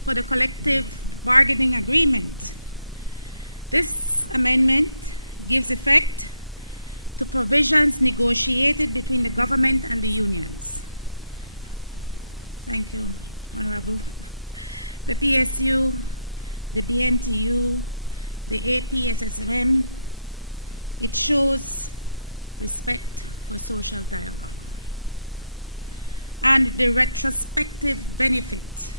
for the collective bargaining agreement. This amendment gives effect to provisions negotiated between the government and the unions. Thank you, Honorable. The PSU, the BNTU, the APSSM, it shows respect for social dialogue. And the retrospective benefit.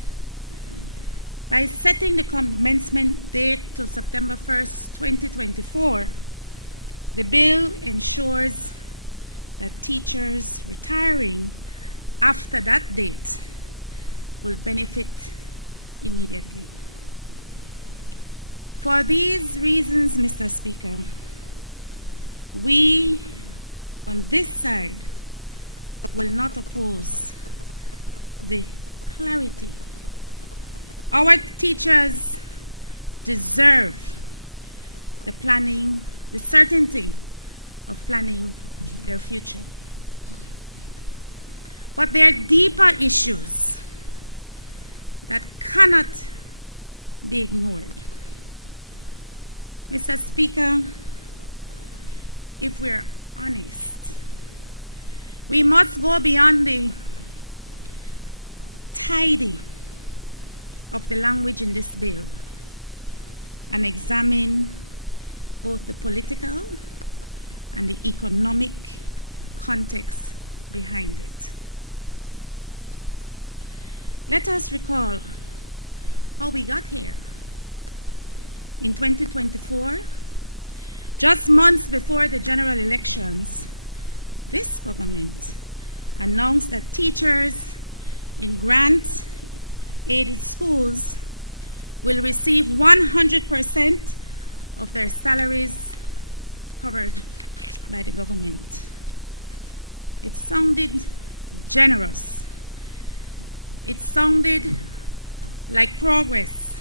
By setting the commencement date to September 1st, 2024, the bill ensures that teachers retiring after that date will benefit immediately. For these reasons, Mr. Speaker, we on this side will not oppose the clarity. Our teachers deserve the planning, the certainty of planning their future. But there are deeper issues that cannot be ignored. Mr. Speaker, if we're honest, we must go beyond the tidy of the language in this bill and examine both the political and the economic context behind it. Let us recall how we got here. In 2024, Just months before the general elections, this government announced that teachers in grant-aided schools will receive 100% of their salaries covered by the government. It sounded generous. It sounded like progress.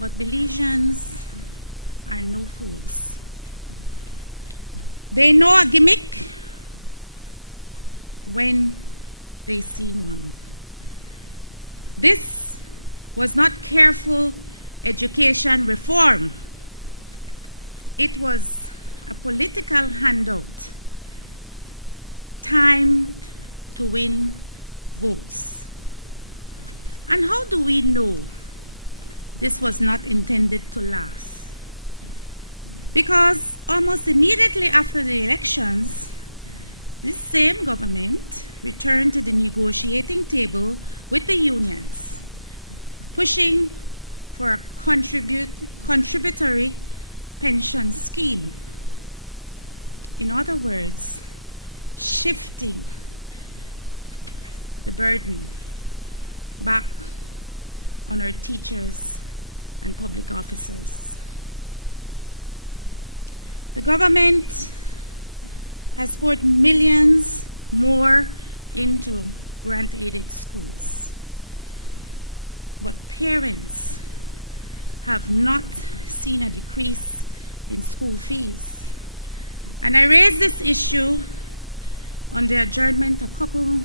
But Belizeans are no fools. They know a gimmick when they see one. This was not careful education reform. It was a political handout, time to win votes. And how do we know this was not intended to last? Because almost immediately after the elections, this same government returned to the negotiating table with the unions, pushing for a contributory pension scheme. In other words, shifting the burden back on our teachers and public officers. The government has poured millions more into grant-aided schools, but parents have not seen a decrease in school fees. And I raised this issue on the adjournment a couple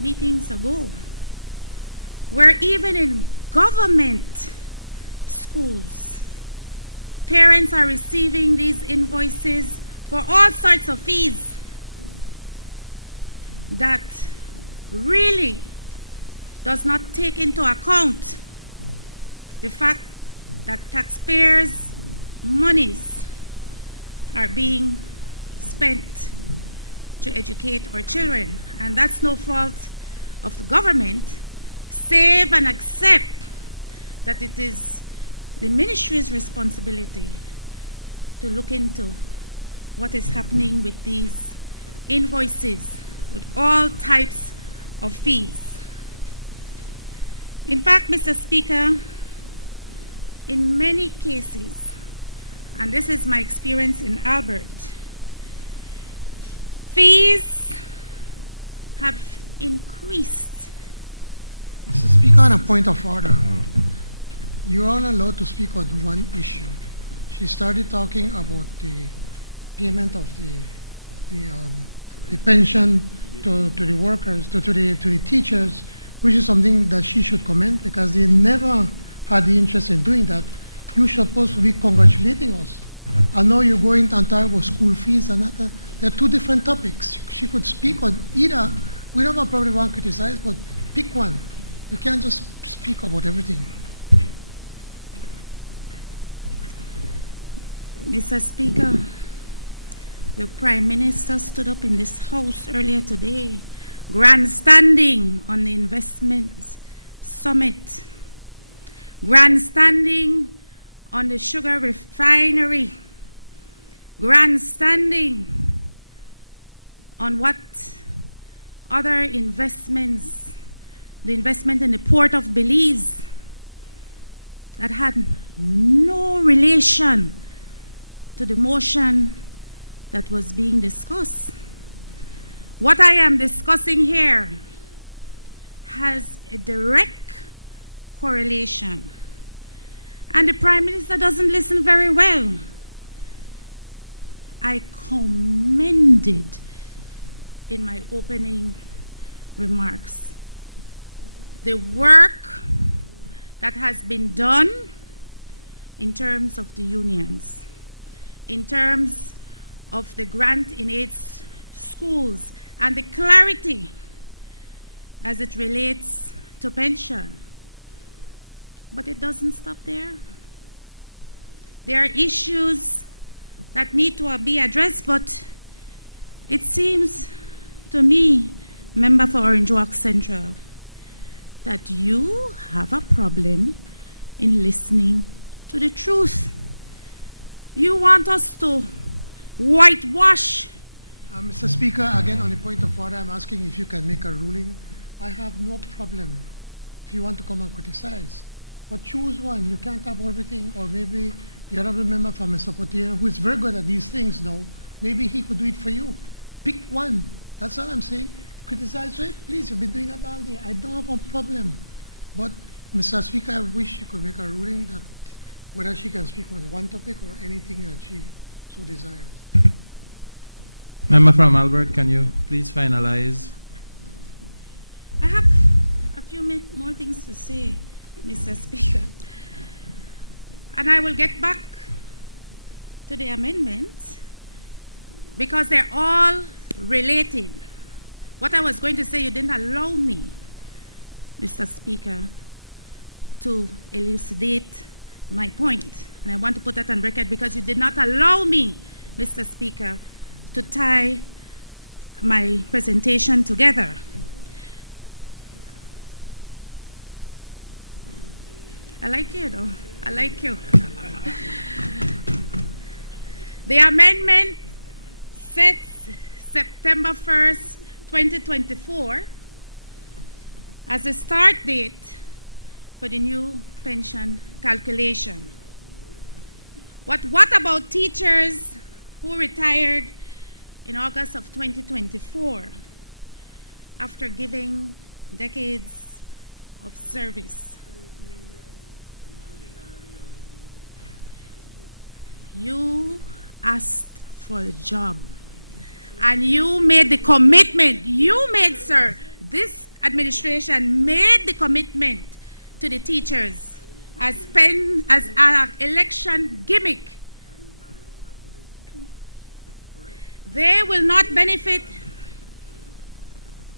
meetings ago, where even in government schools, parents are receiving these invoices for all sorts of fees that really does not take into account the fact that taxpayers' monies are being spent to educate our children. And that's no fault of the government, save and accept that it is the ministry's responsibility to look into what is happening with these invoices, with all types of fees. In fact, Mr. Speaker, in many cases, and this is my experience in Albert, fees have increased. Mr. Speaker, on a point of order, you're only allowed to speak on one issue. She started talking about the payment of the pension to the workers, to the teachers, which is something that she should comment because they never had the interest in doing that. You're supposed to be congratulating us. I know you're going to talk about school fees and that. They're two different topics. She could speak on either. We never probably want to criticize, but pick one. You can't just speak about everything. Mr. Speaker, the Prime Minister stood up in this House earlier today, grandstanding on the investment summit, grandstanding on the sugar refinery, grandstanding on what other investments, the investment in the port of Belize, that had no relation to the motion that was being discussed. What I am discussing here has a direct correlation, and the Prime Minister doesn't listen very well. I commended in my opening remarks the work that has been done in terms of the unions, in terms of the grant in aid schools, and the clarity as it relates to pension. But it doesn't stop there. There are issues that need to be addressed, but it seems to me, Member for Orange Walk Central, that you have a problem in listening to the truth. You want us to whitewash. Mr. Speaker, again, on the point of order, I'm asking if you can make a ruling. I have no problem if you want to come and criticize. But choose one. You can't have everything. Or maybe the honorable member from Mesopotamia, who is very good at these things now, maybe he could do it for you. Pick one. That's all I'm saying. Criticize it, please. You've been doing that all day. I don't have a problem. But, Mr. Speaker, I wish you could make a ruling that whether she can speak on one topic or anything that she so desires. Member from Albert, can you please finalize? I have a few more things to say, Mr. Speaker. And I will get back to the amendments because they're all related. What I was going to say, you didn't allow me, Mr. Speaker, to elucidate my point. And I want to put that on record because you did not allow me, Mr. Speaker, to tie my presentation together. I like you, though. I like you. The amendment sets September 1st, 2024 as a start date for the new pension calculation. But what about teachers who retired in August of 2024 after giving decades of service? You asked for the job and you made the commitment. You made, sir, this administration made the commitment to the teachers as an election gimmick. They will not benefit.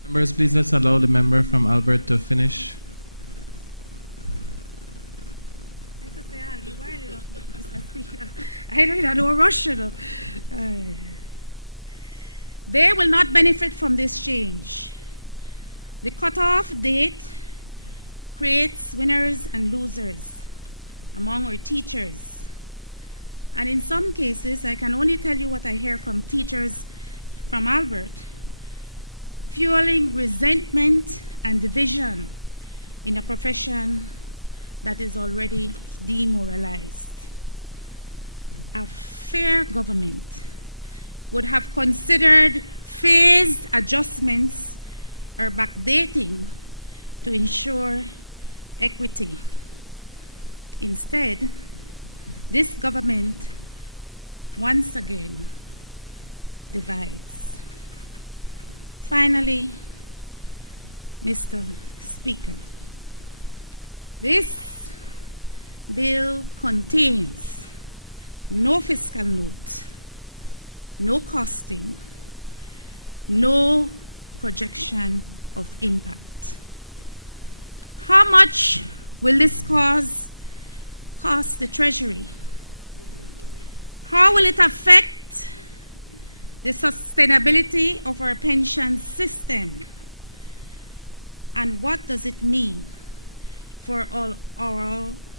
Members, please let's allow the member from Albert to finish. I don't rush it. They will not benefit from this change. The cutoff date creates winners and losers among our teachers. And in some cases, I can only tell you what I hear from teachers from Albert, fueling resentment and division in a profession that is already demoralized. A fair government would have considered phased adjustments or backdating to ensure equity. Instead, this government once again divides. Finally, Mr. Speaker, this bill contains no fiscal note, no costing, no projection of impact. How much will this cost the Treasury? How will it affect the sustainability of our pension system? And what does it mean for our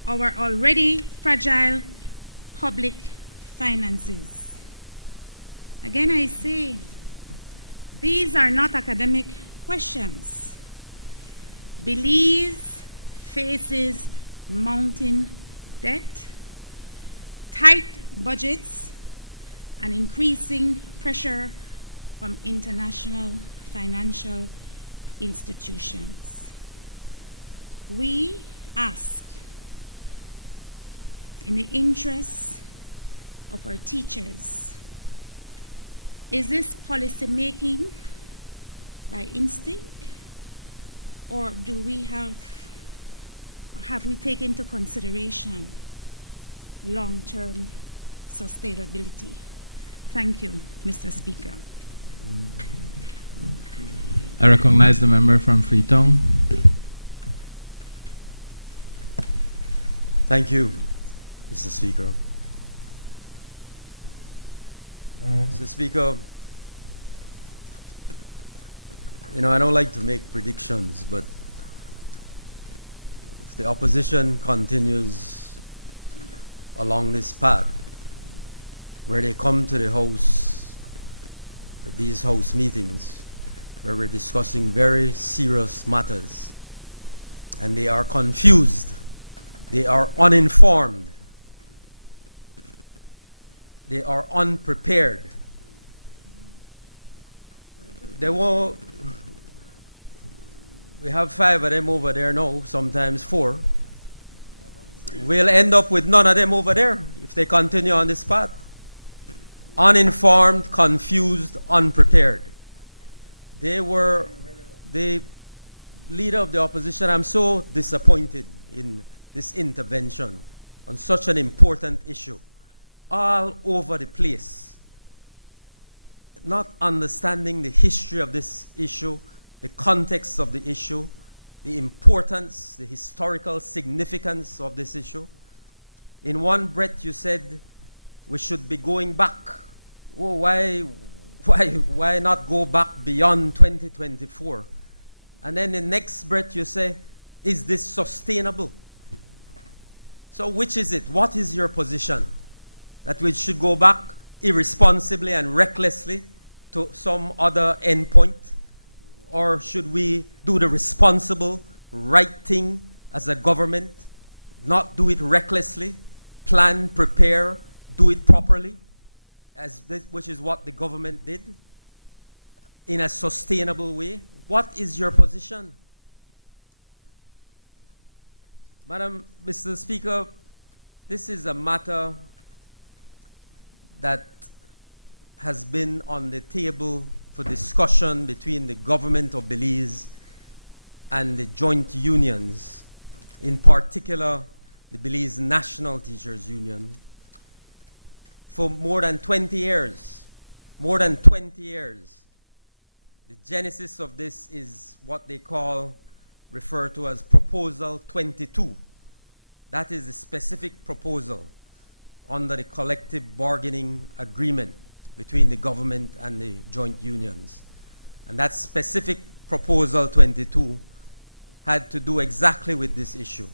already fragile public finances? Again, I say, these are not academic questions. Belize faces mounting debt, tight budgets, and increasing pressure from international financial institutions. We ask, in the interests of our teachers, is this policy making by instinct, or have we taken into consideration long-term sustainability? Thank you, Mr. Speaker. I recognize the member from Freetown. Thank you, Mr. Speaker. Mr. Speaker, you know, I don't like to make predictions, but if the opposition continues along this path, where they come to the house, these house meetings, where we're discussing very serious matters, and they are confused, they are uninformed, they are unprepared. They won't. We have 5 of them over there now, sometimes 4. We'll end up with none of them over there if they continue on this path. Uninformed, confused, unprepared. They were the leader of the opposition. I'm so disappointed in this intervention on such an important issue. All over the place. Not understanding the history of this issue, the context of the issue, the importance, the historical significance of this issue. In one breath you said we should be going back. Oh, why not go back beyond 2024? And then in the next breath you say, is this sustainable? So which is it? What is your position? That we should go back irresponsibly and recklessly to some other endpoint? Or should we do the responsible, right thing as a government, not do it recklessly, plan, prepare, do it properly, which is what the government did, in a sustainable way? What is your position? Mr. Speaker, this is a matter that has been on the table for discussion between the government of Belize and the joint unions, in particular the Belize National Teachers Union, for more than 20 years. More than 20 years. The genesis of this is what they refer to as Proposal 22. That is a specific proposal under the collective bargaining agreement between the government and the joint unions. And that specific Proposal 22 had to do exactly with this issue.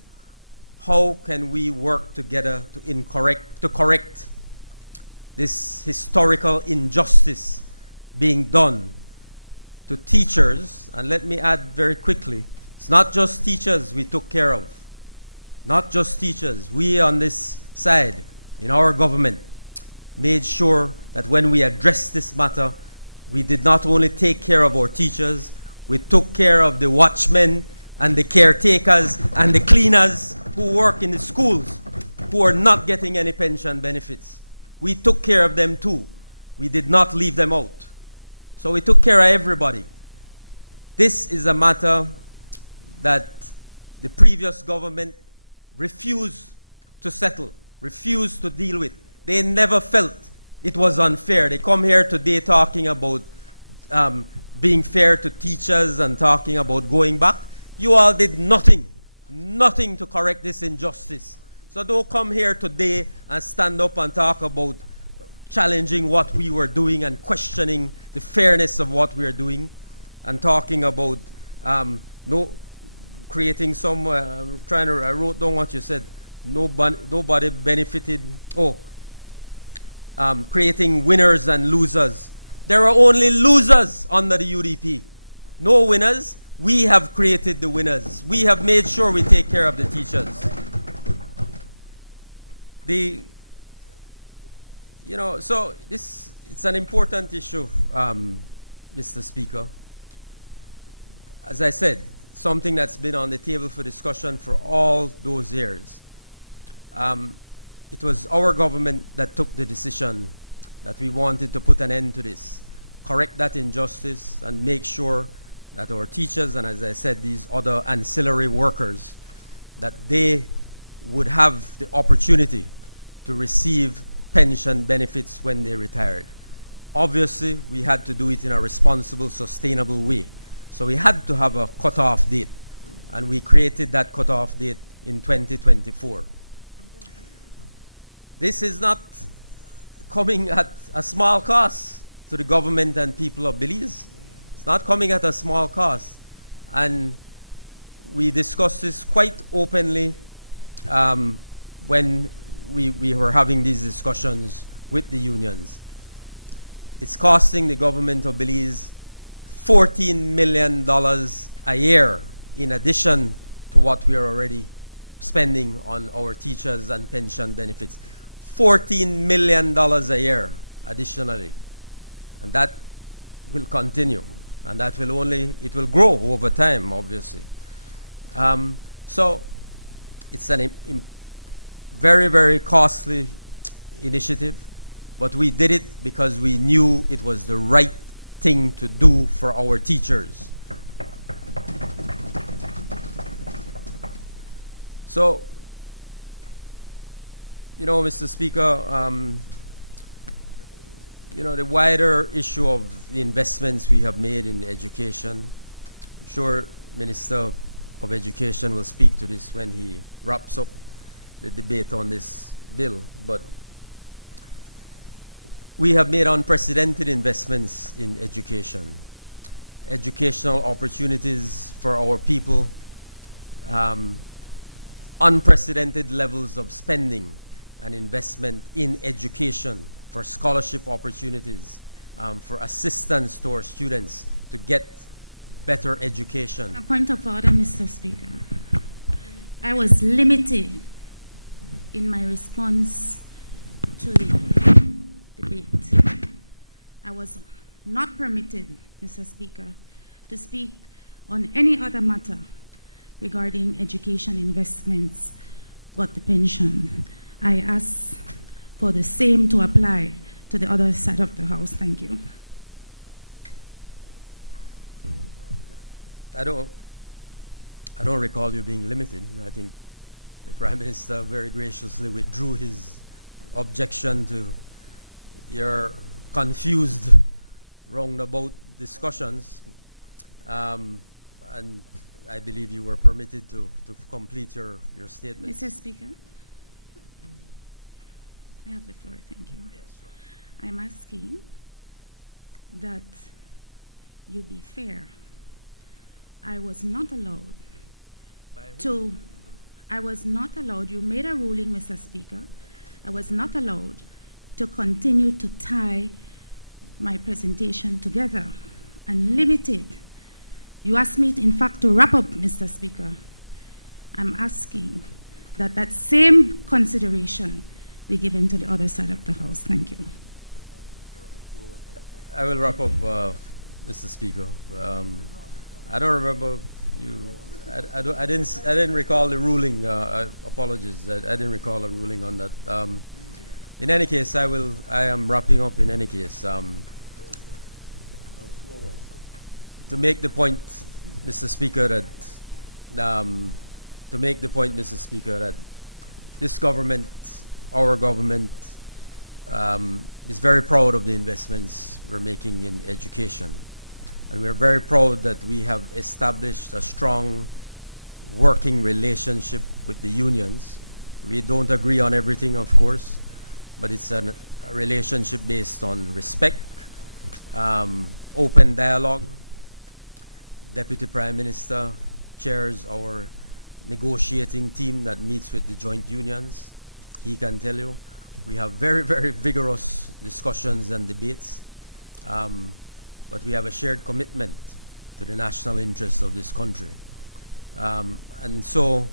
How can we work together to correct this historical injustice being done to teachers? And let me add very quickly, it's not just teachers we took care of. Not just teachers. We on this side, in our government, made sure that when we addressed this matter, we did not only take care of our teachers, we took care of the watchmen and the caretakers and the cleaners who work in the schools who are not getting any pension benefits. We took care of them too. We did not leave them out. So we took care of everybody. This is a matter that the previous government refused to settle, refused to deal with. They never felt it was unfair. They come here today talking about being fair to teachers and talking about going back. You all did nothing to correct this injustice. So don't come here today and stand up and talk about challenging what we were doing and questioning the fairness of what we are doing and talking about creating some, I wrote down what you said, nobody benefited. Creating winners and losers. There are only losers under the UDP. No winners. We have created the winners. We have made sure we take care of the teachers. So it's an important issue, Mr. Speaker. As I said, something that's been on the table for discussion for all those years. It was our government that took the decision that we wanted to put an end to this, correct that injustice, and make sure that our teachers, and as I said, these other ancillary workers, that they would have the opportunity to receive pension benefits when they retired. Obviously, we had to do it in a responsible, sustainable way. So we had to have a cutoff date, and we created that cutoff date in 2024. This is not coming at a small cost to the government and people of Belize. It's not coming at a small cost. And we discussed this quite openly when we were having these discussions with the unions. It's costing the government of Belize $14 million a year in addition to what we are already spending on our teachers and pension benefits. $14 million a year additionally. And that will continue. And that will it will grow over time, obviously. So it's a very, very costly initiative, but we did it because we knew it was the right thing to do for our teachers. So, you know, Mr. Speaker, you know, the wider issue of the investments we have made in education, I'm sure Minister of Education will speak to this when he wraps up the debate on this bill, but we have made unprecedented investments in education, educational opportunities for our people, unprecedented levels of spending and investment in education, for scholarship opportunities, for assistance to our students to get better education. A point of order, Mr. Speaker. I was limited in my response to the debate. I was not permitted, Mr. Speaker, to speak on any other matter regarding education investments but the pension. I ask for the same to apply to the other side of the House. Thank you. I don't recall you being limited. I think the Prime Minister very graciously withdrew his objection to your confused, roundabout discussions, and I believe you were permitted to complete your statement. Mr. Speaker, I have the floor. Thank you. Yes, sure. I'm asking that you be fair. I was not allowed to. I was not allowed. You made a ruling, Mr. Speaker. I was not allowed to continue to tie my presentation together and limited. You asked me, in fact, to wrap up, Mr. Speaker. I'm asking that that same consideration be given to the other side of the House. Thank you. I will wrap up, Mr. Speaker. I don't remember you. I didn't recall the ruling. Apologies. I didn't recall a ruling on that. In any case, I am wrapping up. In any case, to make the point, Mr. Speaker, that this government, our government, is very proud of the investments we're making in education. And we're very proud that we have established a strong working relationship with the unions. We don't agree on everything, of course, but it's a relationship based on respect, open dialogue. Deputy Prime Minister chairs our negotiating team that meets with the joint unions. He can tell you we have very, very vigorous discussions and debates. But we have a shared commitment to the national interests of this country. And so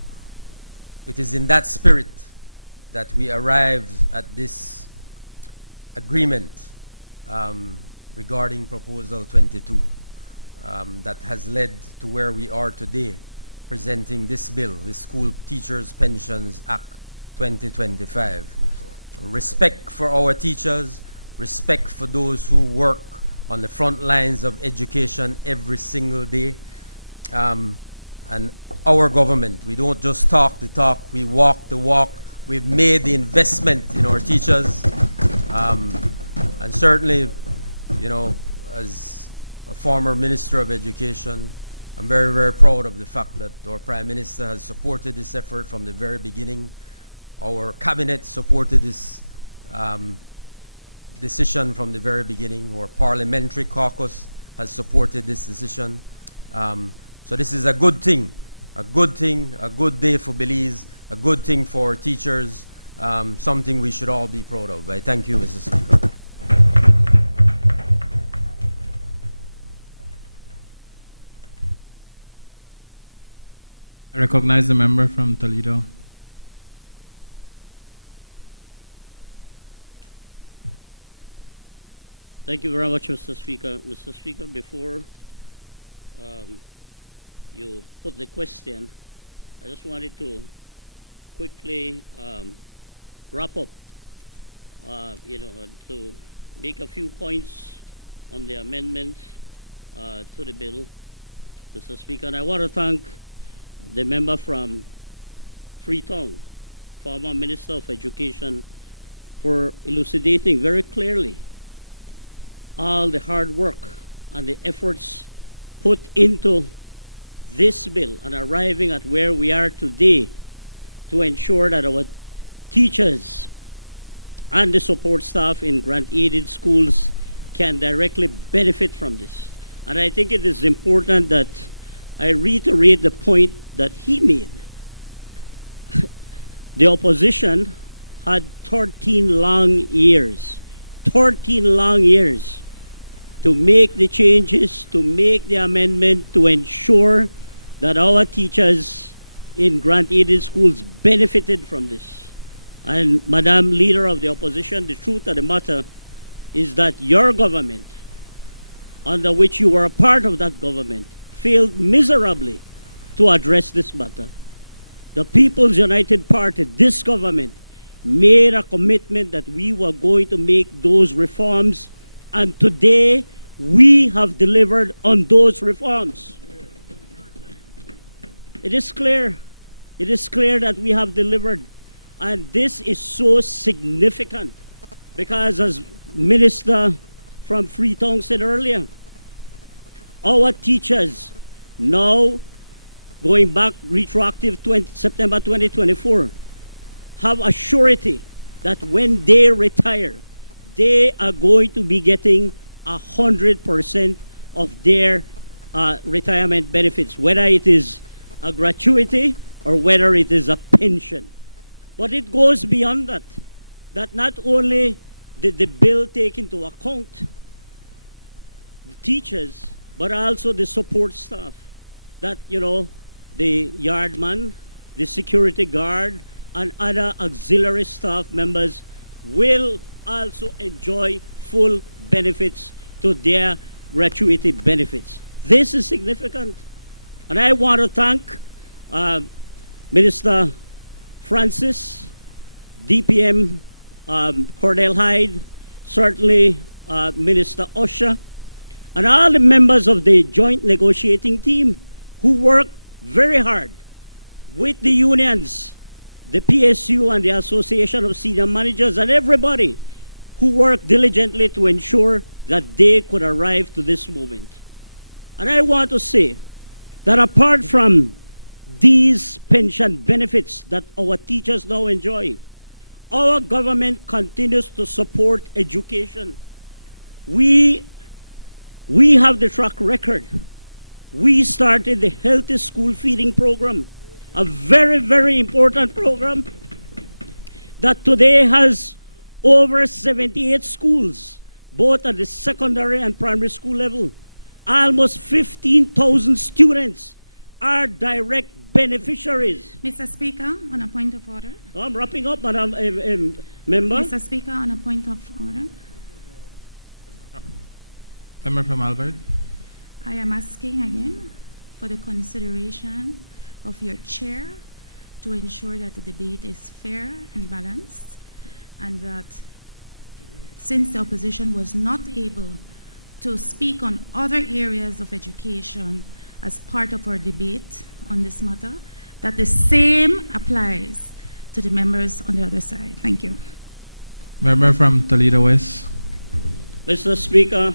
it is in that spirit that we arrived at this agreement regarding Proposal 22 that has led to where we are today, presenting this bill, the School Teachers Pensions Act 2025. Respect for our teachers, respect for those who work on the front lines of education every single day. And our government, we don't just talk the talk, we walk the walk. We've made the investment in our teachers. And certainly, you know, as a former Minister of Education, I'm very, very proud of the fact that our Prime Minister has supported this effort from the very beginning. Our cabinet supported this decision from the very beginning. Our parliamentary caucus has supported this decision. So this is a good thing, a good day for Belize, a good thing for our teachers, something we should all be proud of. I thank you, Mr. Speaker. I recognize the member from Toledo. Thank you very much, Mr. Speaker. Mr. Speaker, before you put the question, I just wanted to quickly wrap up, to make a few points on the amendment to the bill, Mr. Speaker. And I want to thank the member from Freetown, former Minister of Education, for elucidating very clearly all the hard work and the efforts put into this bill and arriving at where we are today to ensure that our teachers and the support staff in grant-aided schools can directly benefit from this. And I think it is important that I reiterate the point that he made. The opposition had 13 long years to make the changes, to make the amendment, to ensure that our teachers in grant-aided schools benefited from this. And Madam Leader of the Opposition, the truth of the matter is that your government, under which you were a part of that government, failed miserably to address this matter. The People's United Party, this government, made a commitment that we were going to make those reforms, and today we have delivered on those reforms. It is clear that we have delivered, and this is so significant because, as Minister from Freetown said earlier, our teachers now, going back retroactive September 2024, have a surety that when they retire, they are going to be getting 100% of their retirement benefits, whether it is a gratuity or whether it is a pension. But it goes beyond that. That not only did the bill take into account the teachers, but also the support staff. That, the yardman, the security guard, and other auxiliary staff members will also enjoy full benefits to their gratuity benefits. This is significant. And I want to thank Minister Francis, DPM Cordell Hyde, certainly Minister Osha, and all the members of the joint negotiating team who worked very hard with the unions, the PSU and the Association of Senior Managers, and everybody who worked diligently to ensure that they could arrive to this moment. And I want to say that apart from these pension benefits that our teachers now enjoy, our government continues to support education. We have the track record. We started the Healthy School Feeding Program, a very, very important program that today has over 78 schools, both at the secondary and primary school level. Almost 15,000 students are direct beneficiaries. Mr. Speaker, on a point of order. I'm wrapping up, Madam Member. Mr. Speaker, on a point of order. Member from Albert. I am asking again for the consideration of your chair to ensure that the debate is fair and balanced, and that since the opposition was not able to speak on other areas of education as part of our debate on this matter, that the same applies to the members on the other side. Thank you. Member from Toledo West. Mr. Speaker,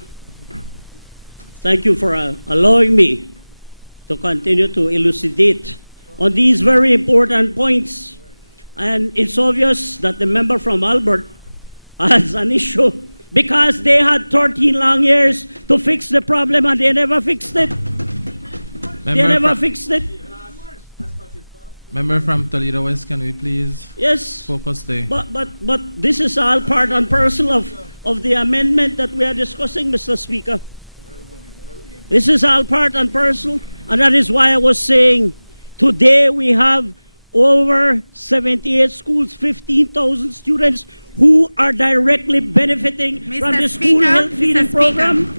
thank you for allowing me to continue to elucidate on these very important points. And it's obvious that the member from Albert has an issue because they had 13 long years to fix the problem and they never fixed it. They never fixed it. Member from Toledo West, can we please Yes. focus there? But this is all part and parcel of the amendment that we are discussing, Mr. Speaker. This is all part and parcel, and that is why I was saying today we have over 78 schools, 15,000 students who are directly benefiting from the school health feeding program.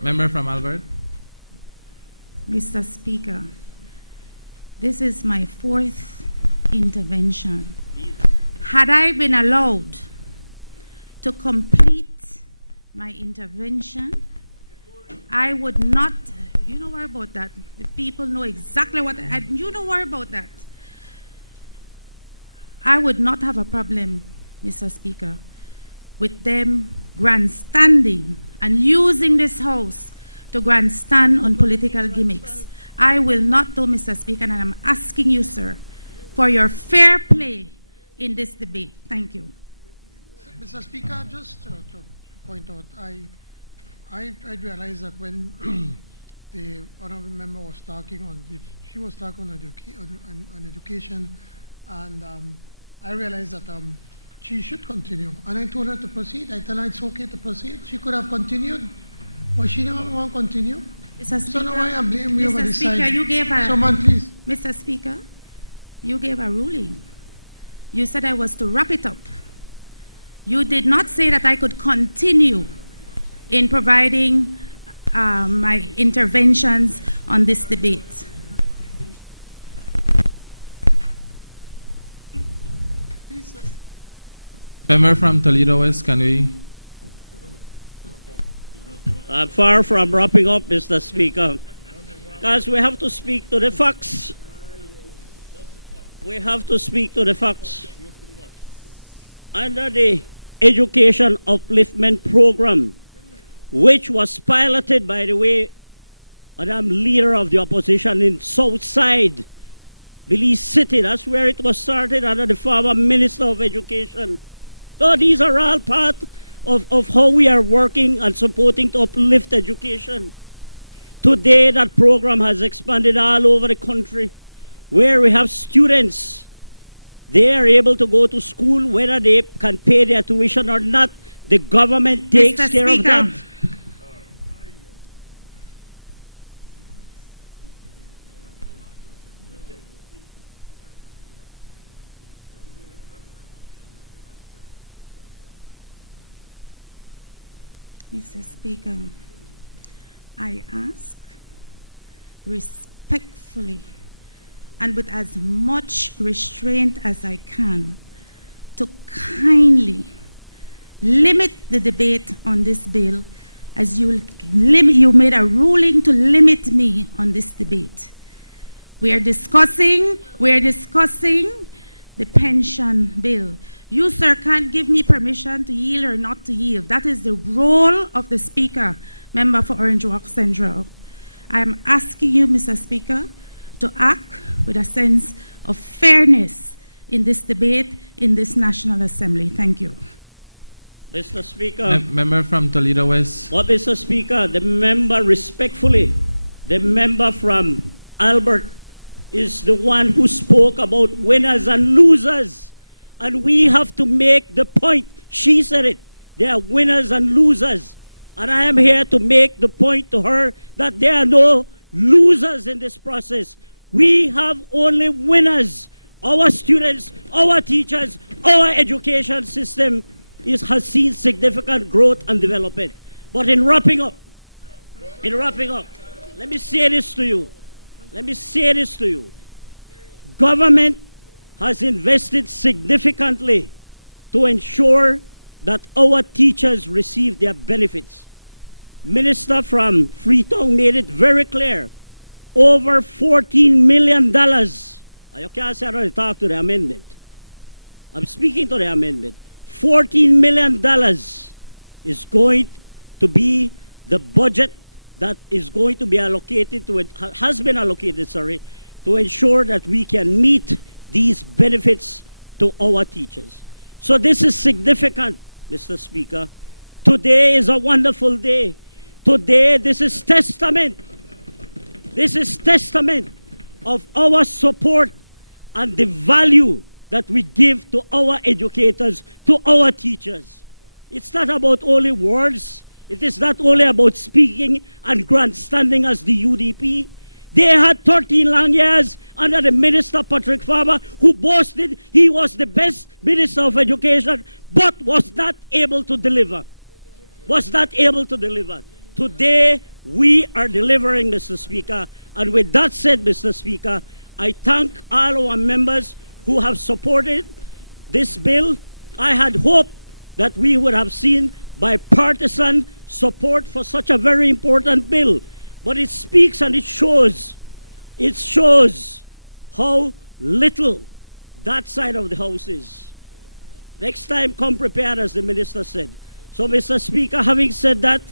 Member from Albert. Mr. Speaker, this is my fourth intervention. Had I been allowed to complete my intervention, I would not, you know worry about that. The people know exactly what, and you know worry about that. I would not have a problem, Mr. Speaker, with them grandstanding and using this house to grandstand on political gimmicks. I will not do, Mr. Speaker, and I'm asking you, sir, for your fair play in this debate. Thank you. Mr. Speaker, just to point out, I realized that when the honorable member was talking she was talking on education, and I realized that she should continue. And I told her to proceed. I told her it's okay to proceed. She could have continued, but she never want to continue. Mr. Speaker, so now I blame you over Mr. this Speaker, side. you gave a... Someone, please. Mr. Speaker, you gave a ruling. You said I was to wrap it up. You did not say that I could continue in providing my interventions on this debate. Member from Toledo West, can we? I'm far from wrapping up, Mr. Speaker, because we have to speak to the facts. We have to speak to the facts. Under the Education Upliftment Program, which was piloted, by the way, Madam Leader of the Opposition in Southside, Belize City, that's where it was started under the former Minister of Education. So these are all part of how we are working and supporting to uplift education. Today, that program has expanded all over the country, where we have students. They are able to go to school whether they can pay their tuition or not. The government takes Mr. care of Speaker. that. Mr. Speaker, I ask respectfully and with as much restraint as I can to kindly limit the debate on this bill as you made a ruling to limit me on this debate. We are discussing the pension bill. You, sir, can't give me permission to yield or not to yield. That is the role of the Speaker, member for Orange Walk Central. I am asking you, Mr. Speaker, to act with a sense of fairness in this debate in this National Assembly. Thank you. Mr. Speaker. Member from Toledo West. Well, Mr. Speaker, the member respectfully, the member from Albert is the one who spoke about winners and losers. And we have to make the point. She said it. There are winners and losers. And I am here to make the point to her that there are no losers in this process. We have only winners. Our students, our teachers, our education system has seen significant growth and development. But in wrapping up, let me say this to you. Government has invested significantly to ensure that our teachers receive their benefits. Minister from Freetown made it very clear. Over $14 million. You can't say I don't talk to the amendment. I'm speaking to the amendment. $14 million is going to be the budget that is going to be allocated to it, has been allocated, to ensure that we can meet these benefits to our teachers. So this is significant, Mr. Speaker. Today is a wonderful day. Today, this is testament. This is testament of our support and the value that we give to our educators, to our teachers. It's not about only words. It is not only about speaking and grandstanding as the UDP. They had 13 long years under the Minister Patrick Farmer, who boasted he was the best Minister of Education, but was not able to deliver. Was not able to deliver. Today, we are delivering, Mr. Speaker. And with that said, Mr. Speaker, I thank all our members who have supported this bill. I had hoped that we would have seen bipartisan support for such a very important bill. But it speaks and it shows how little that side of the House is. Next time, come prepared, as the Minister said. So, Mr. Speaker, having said that,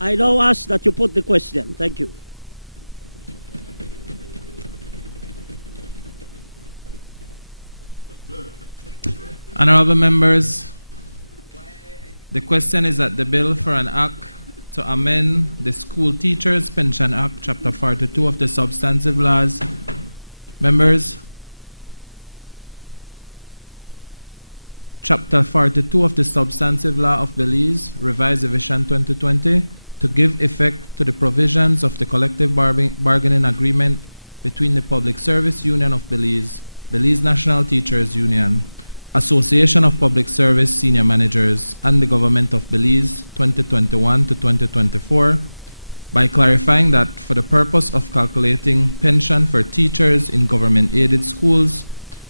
I now ask that you put the question. Thank you. Honorable members, the question is that the bill for an act to amend the School Teachers Pension Act, Chapter 42 of the Substantive Laws. Members, Chapter 42 of the Substantive Law of Belize, Revised Revision 2020, to give effect to the provisions of the collective bargaining agreement between the Public Service Union of Belize, Belize National Teachers Union, Association of Public Service Senior Managers, and the Government of Belize 2021 to 2024 by clarifying that for the purpose of calculating pension for teachers in government-aided schools,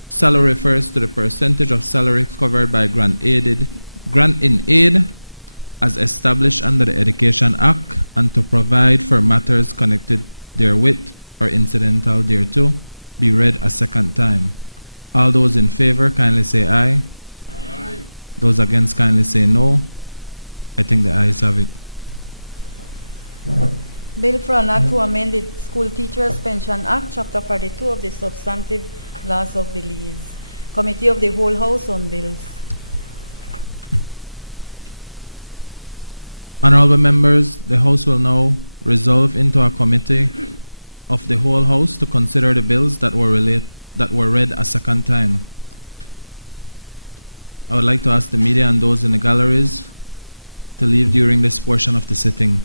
salary refers to the percentage of salary covered by grant in aid as established under the Education Act, and to provide for matters connected therewith or incidental thereto be read a second time. All those in favor kindly say aye. Aye. Those against kindly say no. I think the ayes have it. Bill for an act to amend the School Teachers Pension Act, Chapter 42 of the Substantive Laws of Belize. Committee of the Whole House on Bills. Honorable members, the House will now resolve into a committee of the whole House to consider the bills that were read a second time. I would like to ask the media and those in the galleries to leave during this portion of the sitting.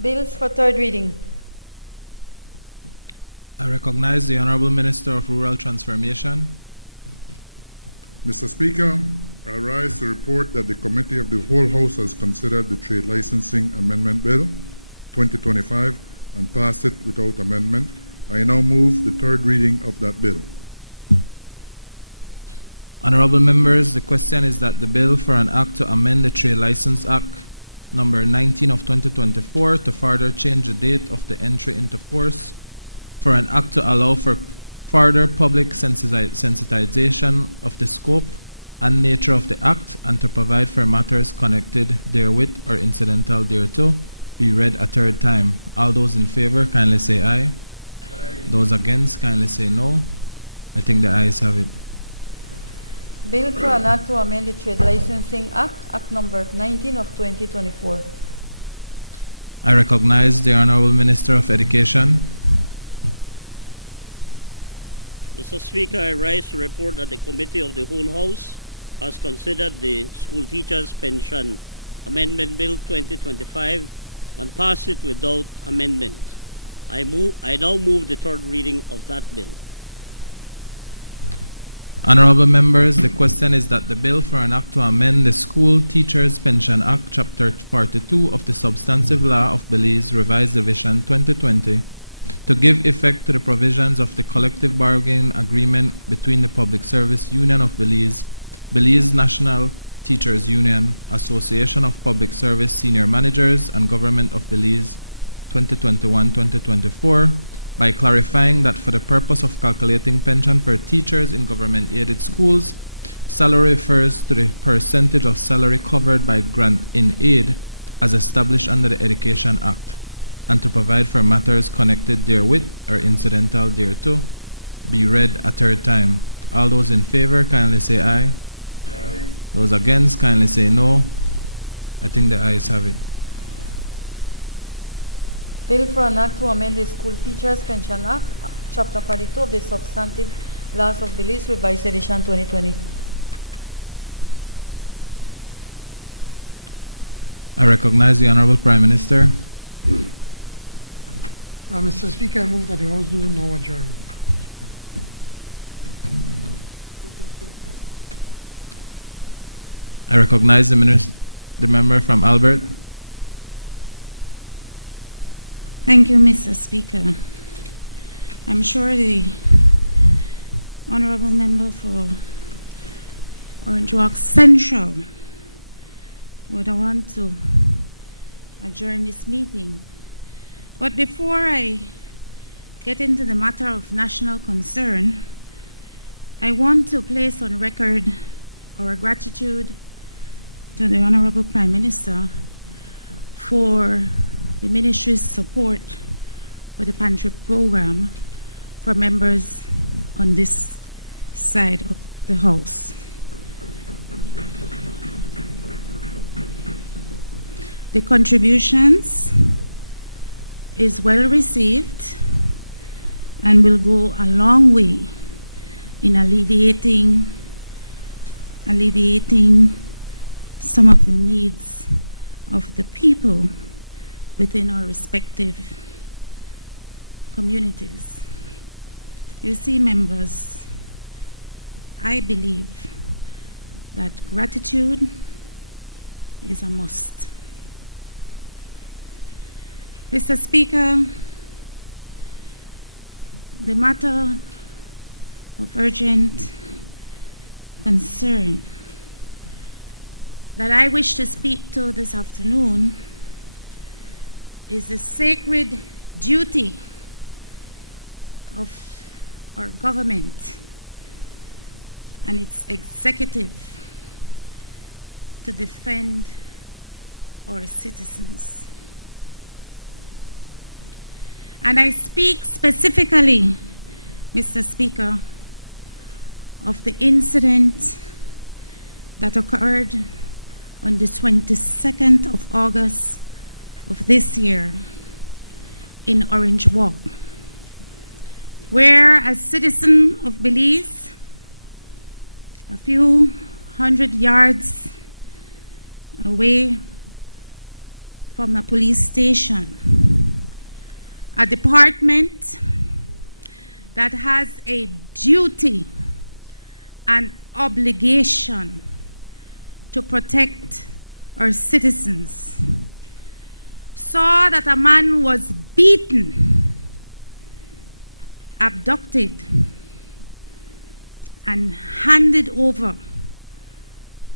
Bills for third reading. I recognize the Honorable Minister of Rural Transformation. Mr. Speaker, I rise to report that the Committee of the Whole House has considered the Trade Licensing Amendment Bill 2025 and passed it without amendment. I now move the third reading of that bill. Honorable members, the question is that the bill for an act to amend the Trade License Act number 19 of 2024 to further change the date of the entry into force, for an act to allow for further public sensitization of the scope and nature of the act, and to provide for matters connected therewith or incidental thereto, be read a third time. All those in favor, kindly say aye. Those against, kindly say no. I think the ayes have it. Bill for an act to amend the Trade Licensing Act, Act number 19 of 2024. I recognize the Honorable Minister of Education. Mr. Speaker, I rise to report that the Committee of the Whole House has considered the School Teachers Pension Amendment Bill 2025 and passed it without amendment. I now move the third reading of that bill. Honorable members, the question is that the bill for an act to amend the School Teachers Pension Act, Chapter 42 of the Substantive Law of Belize, Revised Division 2020, to give effect to the provisions of the collective bargaining agreement between the Public Service Union of Belize, Belize National Teachers Union, Association of Public Service Senior Managers, and Government of Belize 2021-2024, by clarifying that for the purpose of calculating pension for teachers in government-aided schools, salary refers to the percentage of salary covered by grant in aid as established under the Education Act, and to provide for matters connected therewith or incidental thereto, be read a third time. All those in favor, kindly say aye. Aye. Those against, kindly say no. I think the ayes have it. Bill for an act to amend the School Teachers Pension Act, Chapter 42 of the Substantive Laws of Belize, Revised Edition 2020. I recognize the Honorable Prime Minister. Mr. Speaker, I move that the House do now adjourn. I recognize the member from Albert. Thank you, Mr. Speaker. I'm sure the Honorable Member for Orange Walk Central would want to adjourn this meeting. But before I get into the matter of national concern, I want to place on record our gratitude to the Honorable Prime Minister for the Ministry's support for the pantry program for members on this side of the House. The contributions is well received and will go a long way in alleviating some of the needs of the people within our respective communities. You see, members, I believe that gratitude is a must. Mr. Speaker, the matter of urgent concern that I wish to speak to this afternoon is the sacred duty of our government and its executive to defend our citizens. And I speak specifically, Mr. Speaker, of the incident that occurred on the 22nd of August of this year in Orange Walk, where a citizen of Belize, a few hundred yards away from a police station, a department that has a duty and obligation to protect our citizens, saw that a man was beaten, abducted, and handed over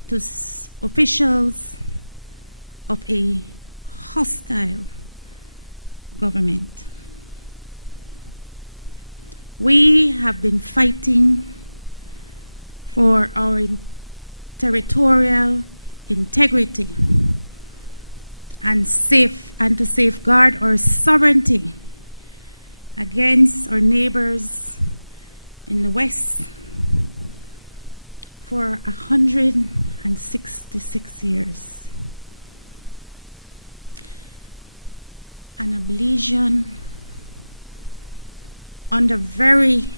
to officials of a hostile government. We have been fighting for our territorial integrity and to safeguard our sovereignty against our neighbors in the West for 166 years. An abolition under very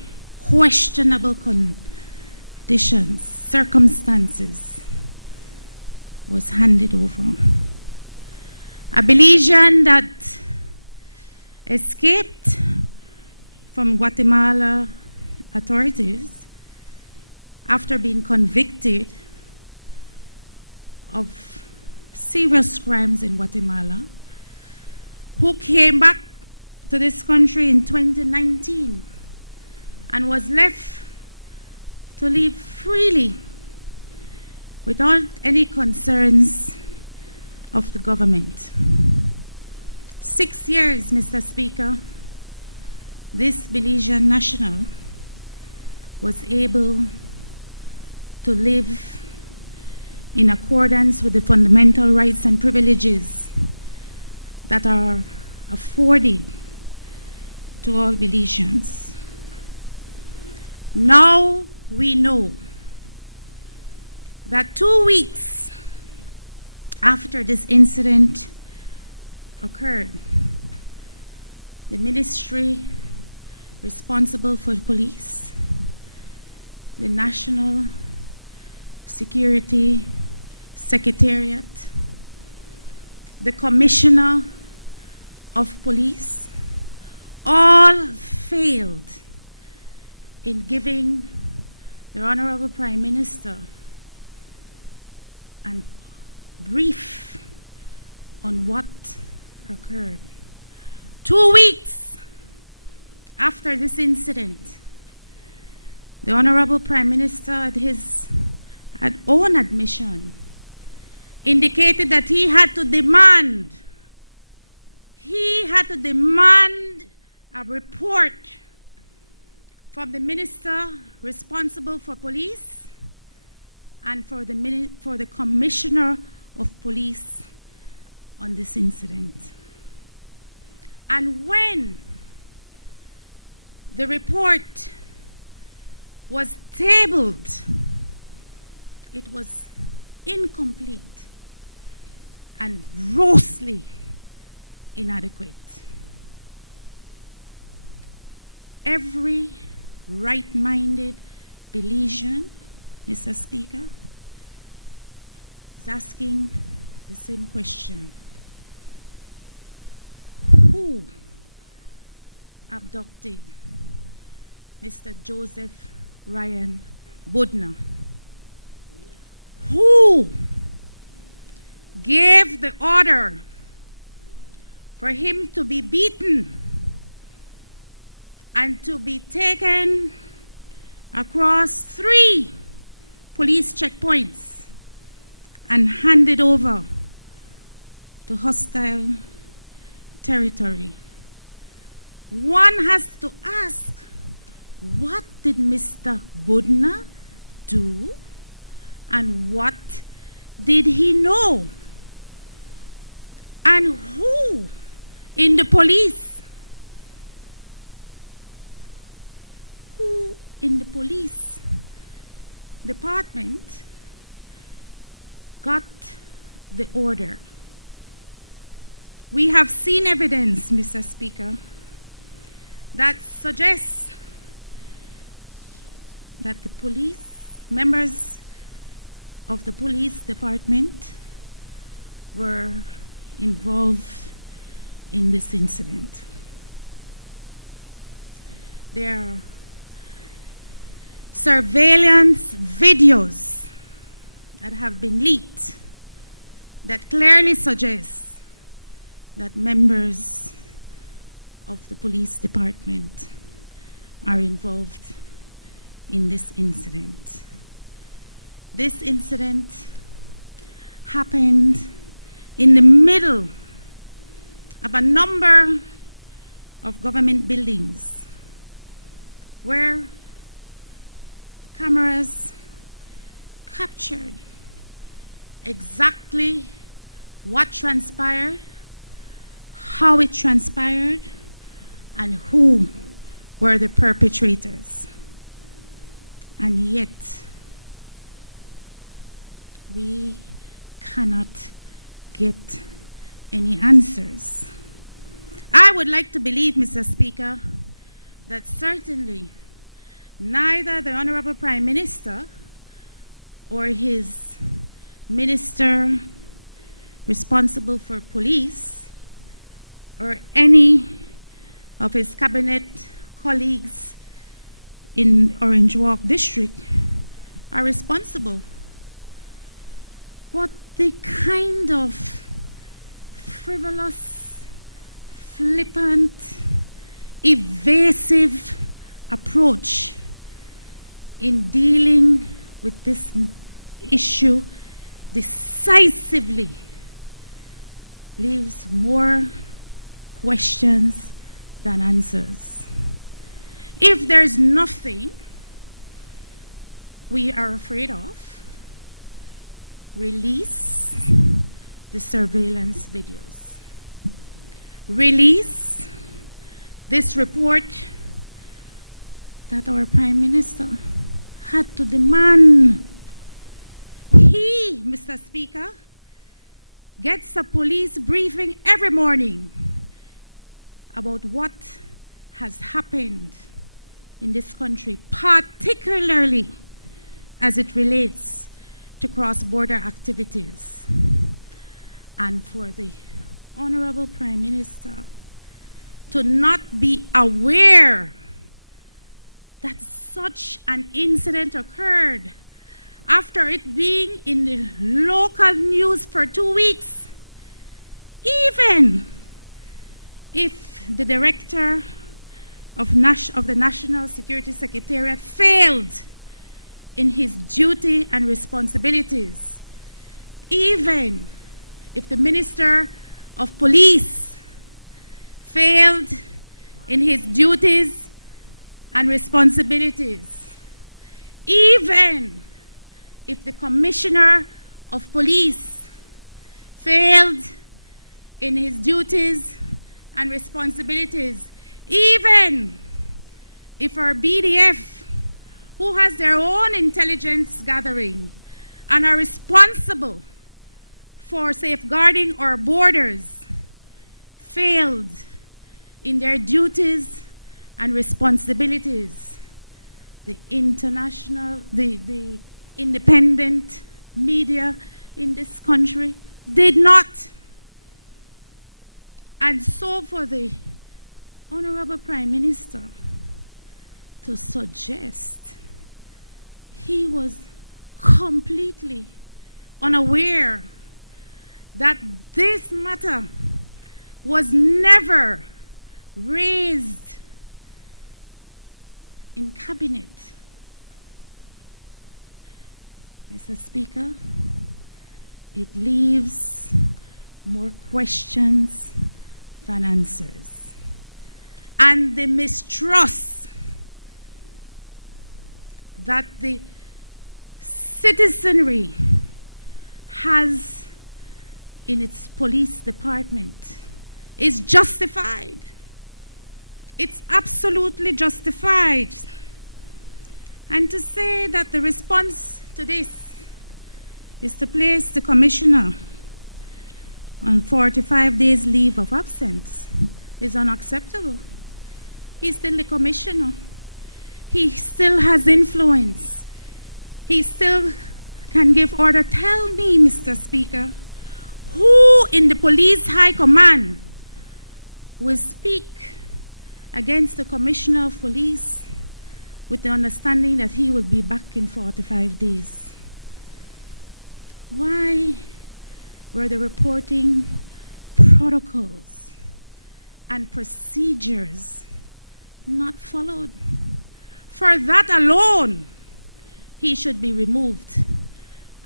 questionable conditions, circumstances, was handed over. A Belizean that escaped from Guatemala authorities after being convicted of serious crimes in Guatemala, who came back to this country in 2019 and was left to live freely without any concerns of the government. 6 years, Mr. Speaker, this Belizean national was able to live in accordance with the fundamental rights and privileges that are afforded to all Belizeans. Now we know that 2 weeks after this incident occurred, the ministry responsible for police, the National Security Secretariat, the Commissioner of Police, all failed in giving the Honorable Prime Minister a brief on what occurred. 2 weeks after this incident, the Honorable Prime Minister, at his own admission, indicated that he had to demand a report from the minister responsible for police and for the Commissioner of Police on this incident. And when the report was tabled, it was incomplete and grossly inadequate. Every right-minded Belizean, Mr. Speaker, is asking the same question. Who abducted Mr. Joseph Ryan Budner? Who gave the order for him to be beaten and to be taken across 3 police checkpoints and handed over to hostile territory? One has to ask, what did Mr. Budner do and what did he know? And who in the police department got the order? We have seen evidence, Mr. Speaker, that suggests that the members of the police department were involved in this incident. There are surveillance videos that have been leaked that clearly suggest that members of the police department are involved in this incident. This incident happened in the middle of a number of government buildings where cameras captured exactly what transpired, how it transpired, and who were the perpetrators. And yet, we cannot get any answers. I would like to believe, Mr. Speaker, that certainly neither the Honorable Prime Minister or his minister responsible for police or any of his cabinet colleagues in Orange Walk District are responsible. But the kind of frivolous, flippant, evasive approach in dealing with this issue decisively leaves more questions than answers. If there's nothing we are afraid of, release the surveillance videos. Release this report that our Prime Minister had to demand. He, Mr. Speaker, gets a police briefing every morning about what has happened in this country, particularly as it relates to cross-border activities. And for the Honorable Prime Minister to not be aware that such an incident occurred after it being in the local news for 2 weeks, even if the director of the National Security Secretariat failed in his duty and responsibilities, even if the Minister of Police failed in his duties and responsibilities, even if the Commissioner of Police failed in his duties and responsibilities, even if our BDF, who has their own intelligence gathering and are responsible for safeguarding our borders, failed in their duties and responsibilities, the independent media in this country did not. And so for the Honorable Prime Minister to suggest he was completely unaware that this matter was never raised in cabinet. Mr. Speaker, it leaves more questions than answers. And the mistrust that the citizenry has in its police department is justified. It's absolutely justified. And to say that the response to this is to place the commissioner on 45 days leave of absence is unacceptable. He's still the commissioner. He still has influence. He still can give order. Tell me, Mr. Speaker, Who in the police high command will speak against the commissioner of police with the understanding that he will be back in 45 days? Why were the reporting protocols and procedures not followed? For that alone, he should be removed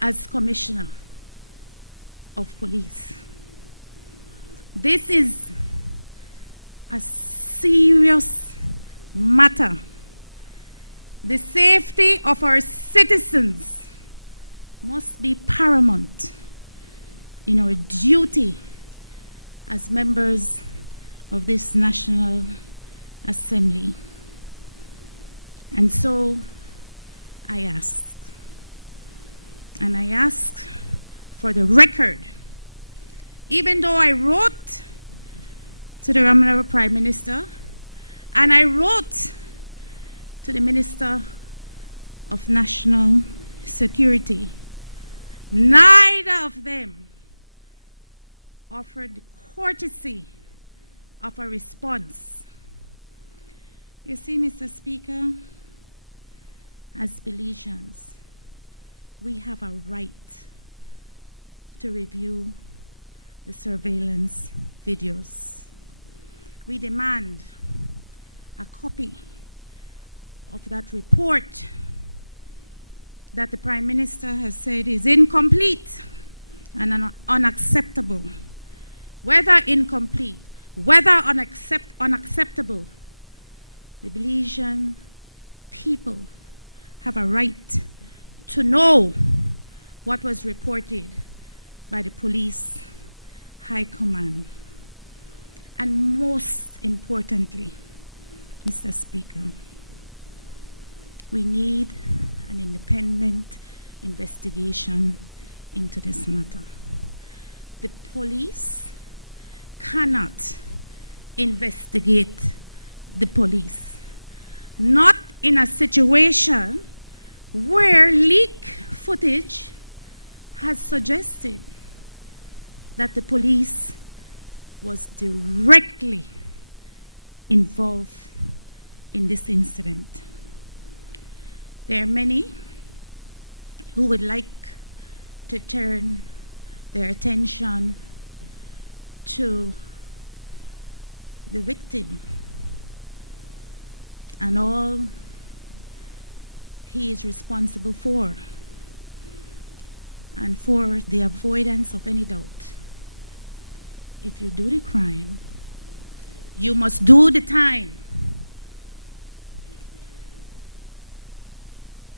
as commissioner of police. This is a serious matter. The safety of our citizens must be paramount in our duty as members of this National Assembly. And so I ask for the record, even though I wrote to the Honorable Prime Minister and I wrote to the Minister of National Security, neither of them offered the courtesy of a response. You see, Mr. Speaker, as Belizeans, we have a right to review the surveillance videos. We demand a copy of that report that the Prime Minister has said is incomplete and unacceptable. Whether incomplete, whether unacceptable, the Belizean people have a right to know what was reported by the police high command. And most importantly, Mr. Speaker, we need an independent investigation into this matter. The police cannot investigate the police, not in a situation where leak footage has suggested that the police was directly involved in this incident. There are many who would like to turn their attention to the victim and all he is responsible for, and for the avoidance of any doubt. If you do the crime, you must do the time.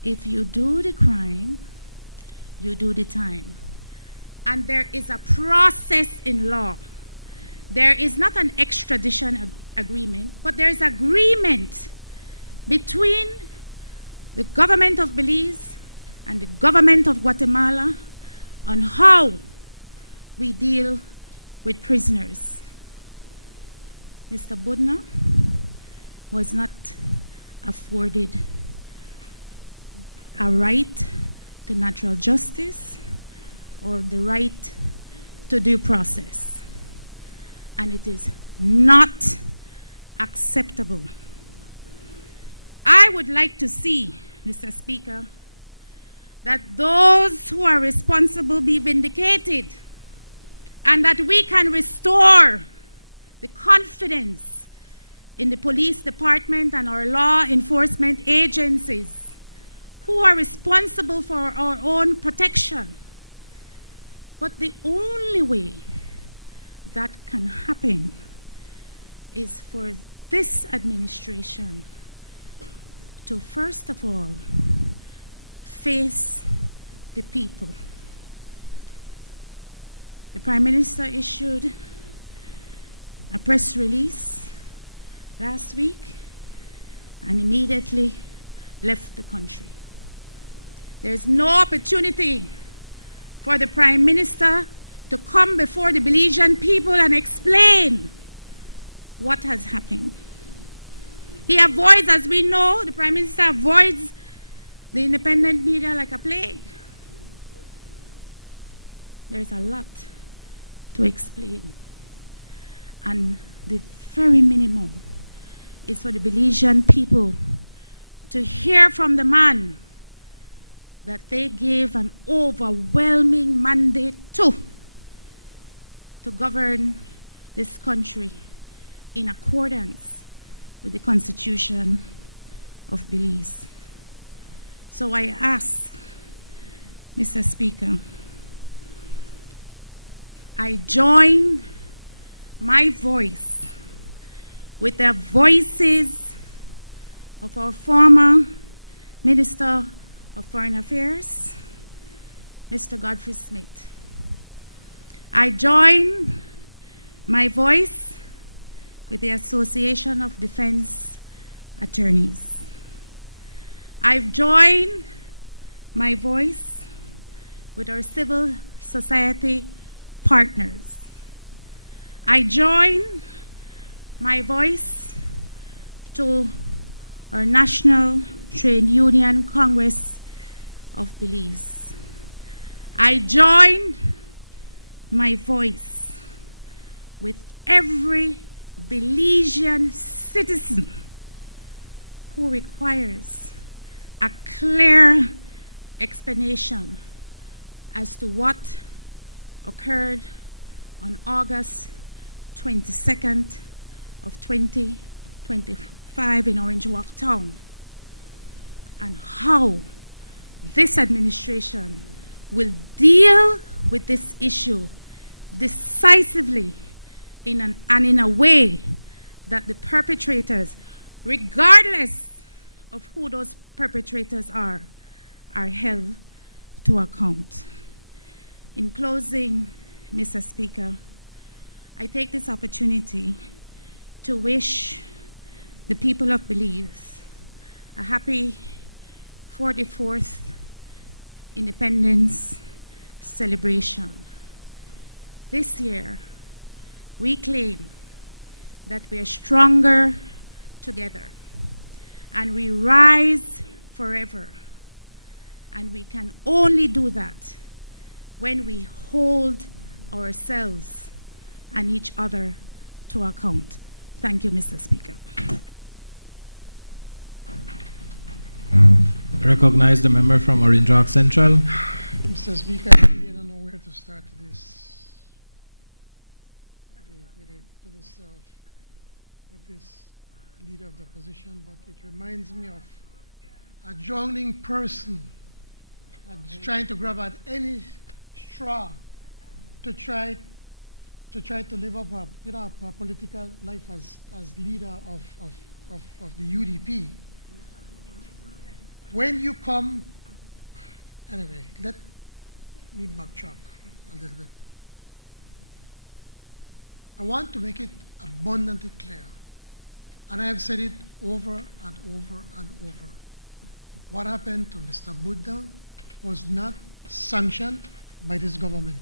If you do the crime, you do the time. And there is a process in law. There is not an extradition agreement, but there is agreement between the government of Belize and the government of Guatemala on how we deal with prisoners. Mr. Budna was not afforded a right to natural justice or the right to due process. And it is not acceptable. I would like to see, Mr. Speaker, that those who are responsible be vindicated and that we can restore the confidence in the police department and our law enforcement agencies who are responsible for our own protection. But the only way that can happen is for this administration to first of all face the people. The Prime Minister issued a press release last week and immediately left the country. There's no opportunity for the Prime Minister to come before the Belizean people and explain what has happened. He avoids, as we know, the Prime Minister avoids the independent media like a plague. There's a lot to explain. And the very minimum is for the Belizean people to hear from the man that they gave an overwhelming mandate to govern this country in accordance with the Constitution of Belize. So I ask, Mr. Speaker, I join my voice with the voices of our former Minister of Foreign Affairs, Mr. Godfrey Smith. I join my voice with the Association of Defense Attorneys. I've joined my voice with our civil society partners. I join my voice to our National Trade Union Congress of Belize. I join my voice with every Belizean citizen who requires a clear explanation as to what occurred on August 22nd of 2025 in Orange Walk Town, and how this administration will deal with this issue decisively in a way that the perpetrators, regardless of who those perpetrators are held to account. In closing, Mr. Speaker, I take this opportunity to wish the people of Belize a happy 44th Independence celebration. This year, we claim that we are stronger together and we rise forever. And we can only do that when we hold ourselves and each other to account. Thank you, Mr. Speaker. Recognize the member from Orange Walk Central. Mr. Speaker, I really don't know where to start this with this leader of the opposition, but it reminds me of a drowning person trying to grab at any straw to try to live up a political life as leader of the UDP. When you come, anyway, let me backtrack a little bit. I want to make it abundantly clear, and I have said it over and over and over. What happened to Mr. Buddha was not sanctioned by this government,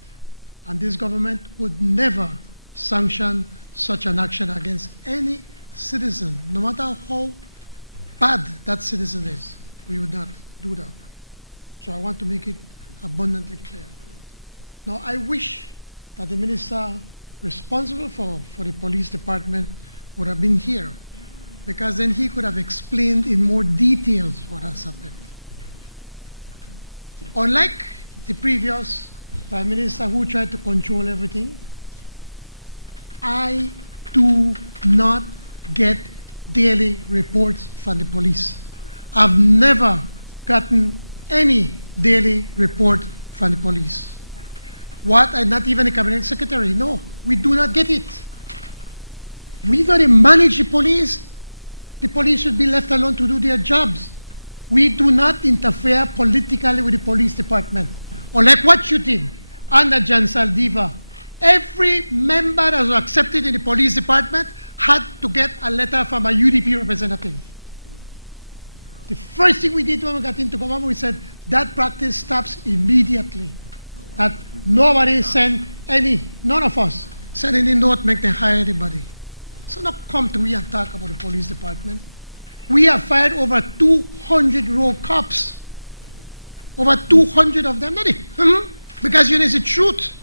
and this government would never sanction such an action against any citizen, no matter how bad that citizen is. We would not do that. So I want to make it abundantly clear. Now, I wish that the minister responsible for the police department would have been here, because then he could have explained in more details what has happened. Unlike the previous Prime Minister who tried to control everything, I do not get daily reports from the police. I've never gotten any daily report from the police. What? I'm not even a cabinet secretary. No, we do not get it. We don't manage the police. The police should be left alone to do their jobs. We do not interfere politically with the police department. Or like what you did under Jan Saldiva. Every member that was accepted in the police department had to get a letter from a UDP representative. The first thing we did when we got into government, we said that practice stops immediately. That nobody send none of us send any note, make them hire anybody. So not come to we and talk about the police department. We have fired over 200 road cops. Over 200 of them, not it? Because you know it's the truth.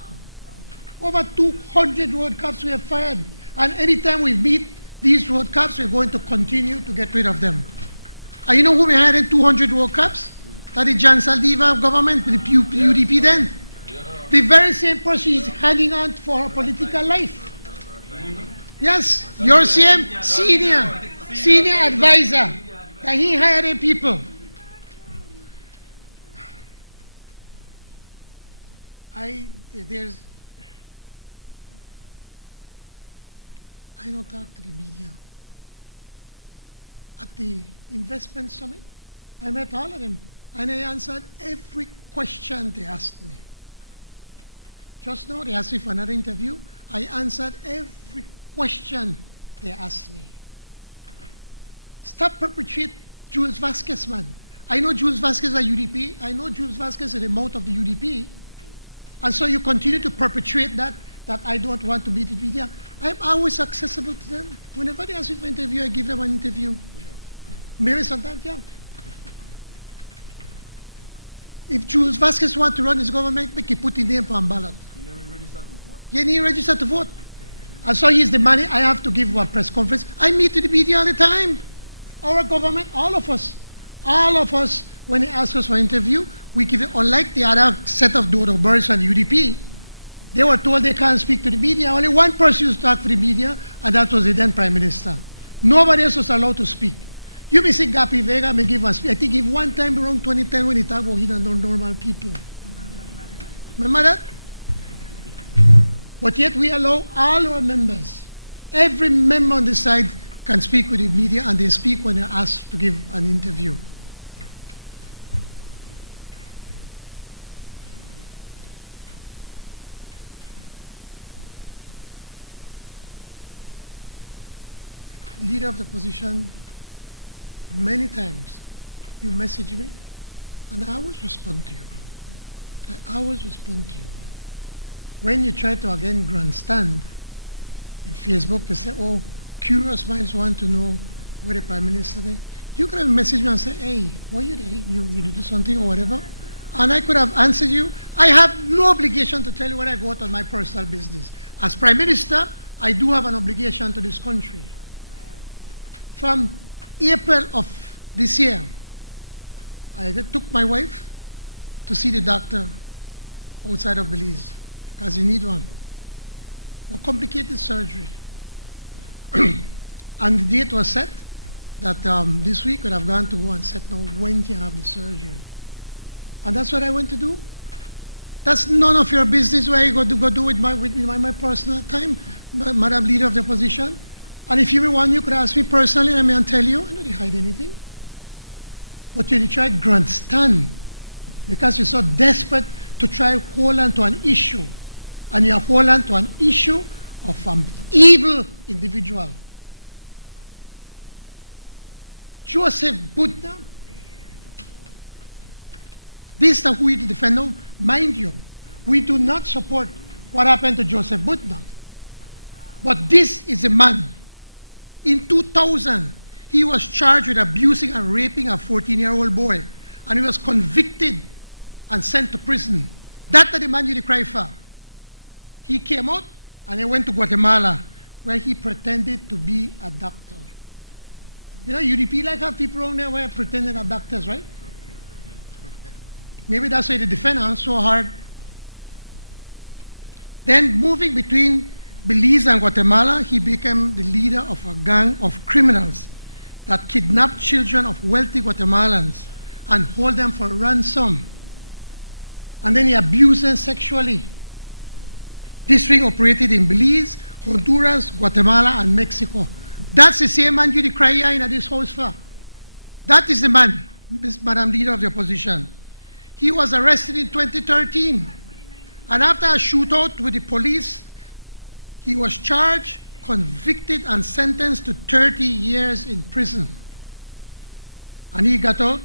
Over 200 road cops we have fired. And anytime we meet these road cops, we're going to continue to get rid of them. And you know who we had in 200 road cops? That is Jan Saldiva government, the UDP then. The very same person is hanging on for her political life. Yes, your CM, senior advisor, that he hiring people. I don't talk to the media. At the investment summit, I met all of them, and I answered every question they asked me. Just now, they asked me for another interview. I answered every question they asked me. Stop perpetrate Jules Vasquez, man. I know Jules Vasquez at UDP. I know Jules Vasquez at the mouth of the UDP. And so you continue to perpetrate that I don't want to meet the media. I'm always accessible to them. Whenever they ask me for an interview, I give them an interview. Maybe sometimes, yeah. If Jules Vasquez wants to run his government, make he put his name on ballot. You never registered to vote? Yeah, he registered to vote. And so he's the money. I have to give one press conference. I meet with the media all the time. Our government, all of us, when they ask us for an interview, we give it, unlike the other set of dodo birds and UDP, they were told they can't speak to the media. Only one person used to talk for the media, and that was the then Prime Minister. Nobody else was allowed to speak. You may say Gapi Vega may give one speech. I think he one time around 2010 when he talked about he's not normal people. Remember that? But yet we allow all our members, every member on the side can speak with the media, and they speak when they're asked to give an interview. Leader of the opposition, many times you message me, and I always respond to you. I always respond to you. When you try to again grandstand in Facebook, they say, oh, curious minds want to know where the Prime Minister is. You could have messaged me and say, hey, why are you there? You do something or whatever. And I could have answered you. I have no obligation to tell you what I got on my personal business. As Prime Minister, I do have an obligation to this country. From April of this year, I took my wife to see the doctor outside of Belize because he need one. A complicated surgery. And the date was set that this week would have gone to go and set now when you have the surgery. And that's what I went to do. That's none of your business where you go to go do with my personal time, Madam Leader of the Opposition. And if you want, you could ask me personally, and I may tell you, I don't hide anything. But you try grandstand because you're so desperate to try hold on to an issue. And you hold on to an issue of an evil individual. Joseph Buddha. This is who we defend. Now, mind you, we do not support what happened to Joseph Buddha. But this is a man. In 2000, he was charged with abusing and raping a 14-year-old boy, and he was convicted and sent to prison. That's the man you cry for. He came out and he went to Guatemala, where he pretended to be a doctor. You know, UDP like have people around there where pretending are doctors, right? Maybe that's why they defend us so hard. Then moving between Belize and Guatemala, he became the leader of a gang of criminals that kidnapped children of wealthy Guatemalans and hold them for ransom. And then he abused them sexually. This ring operated in Belize, Honduras, Guatemala, and Mexico. That's the same man you cry in this house for. That is the man, Madam Leader of the Opposition. He was arrested in 2013. And after a shootout with the police, he was charged, convicted, and sentenced to 30 years in prison. And he got out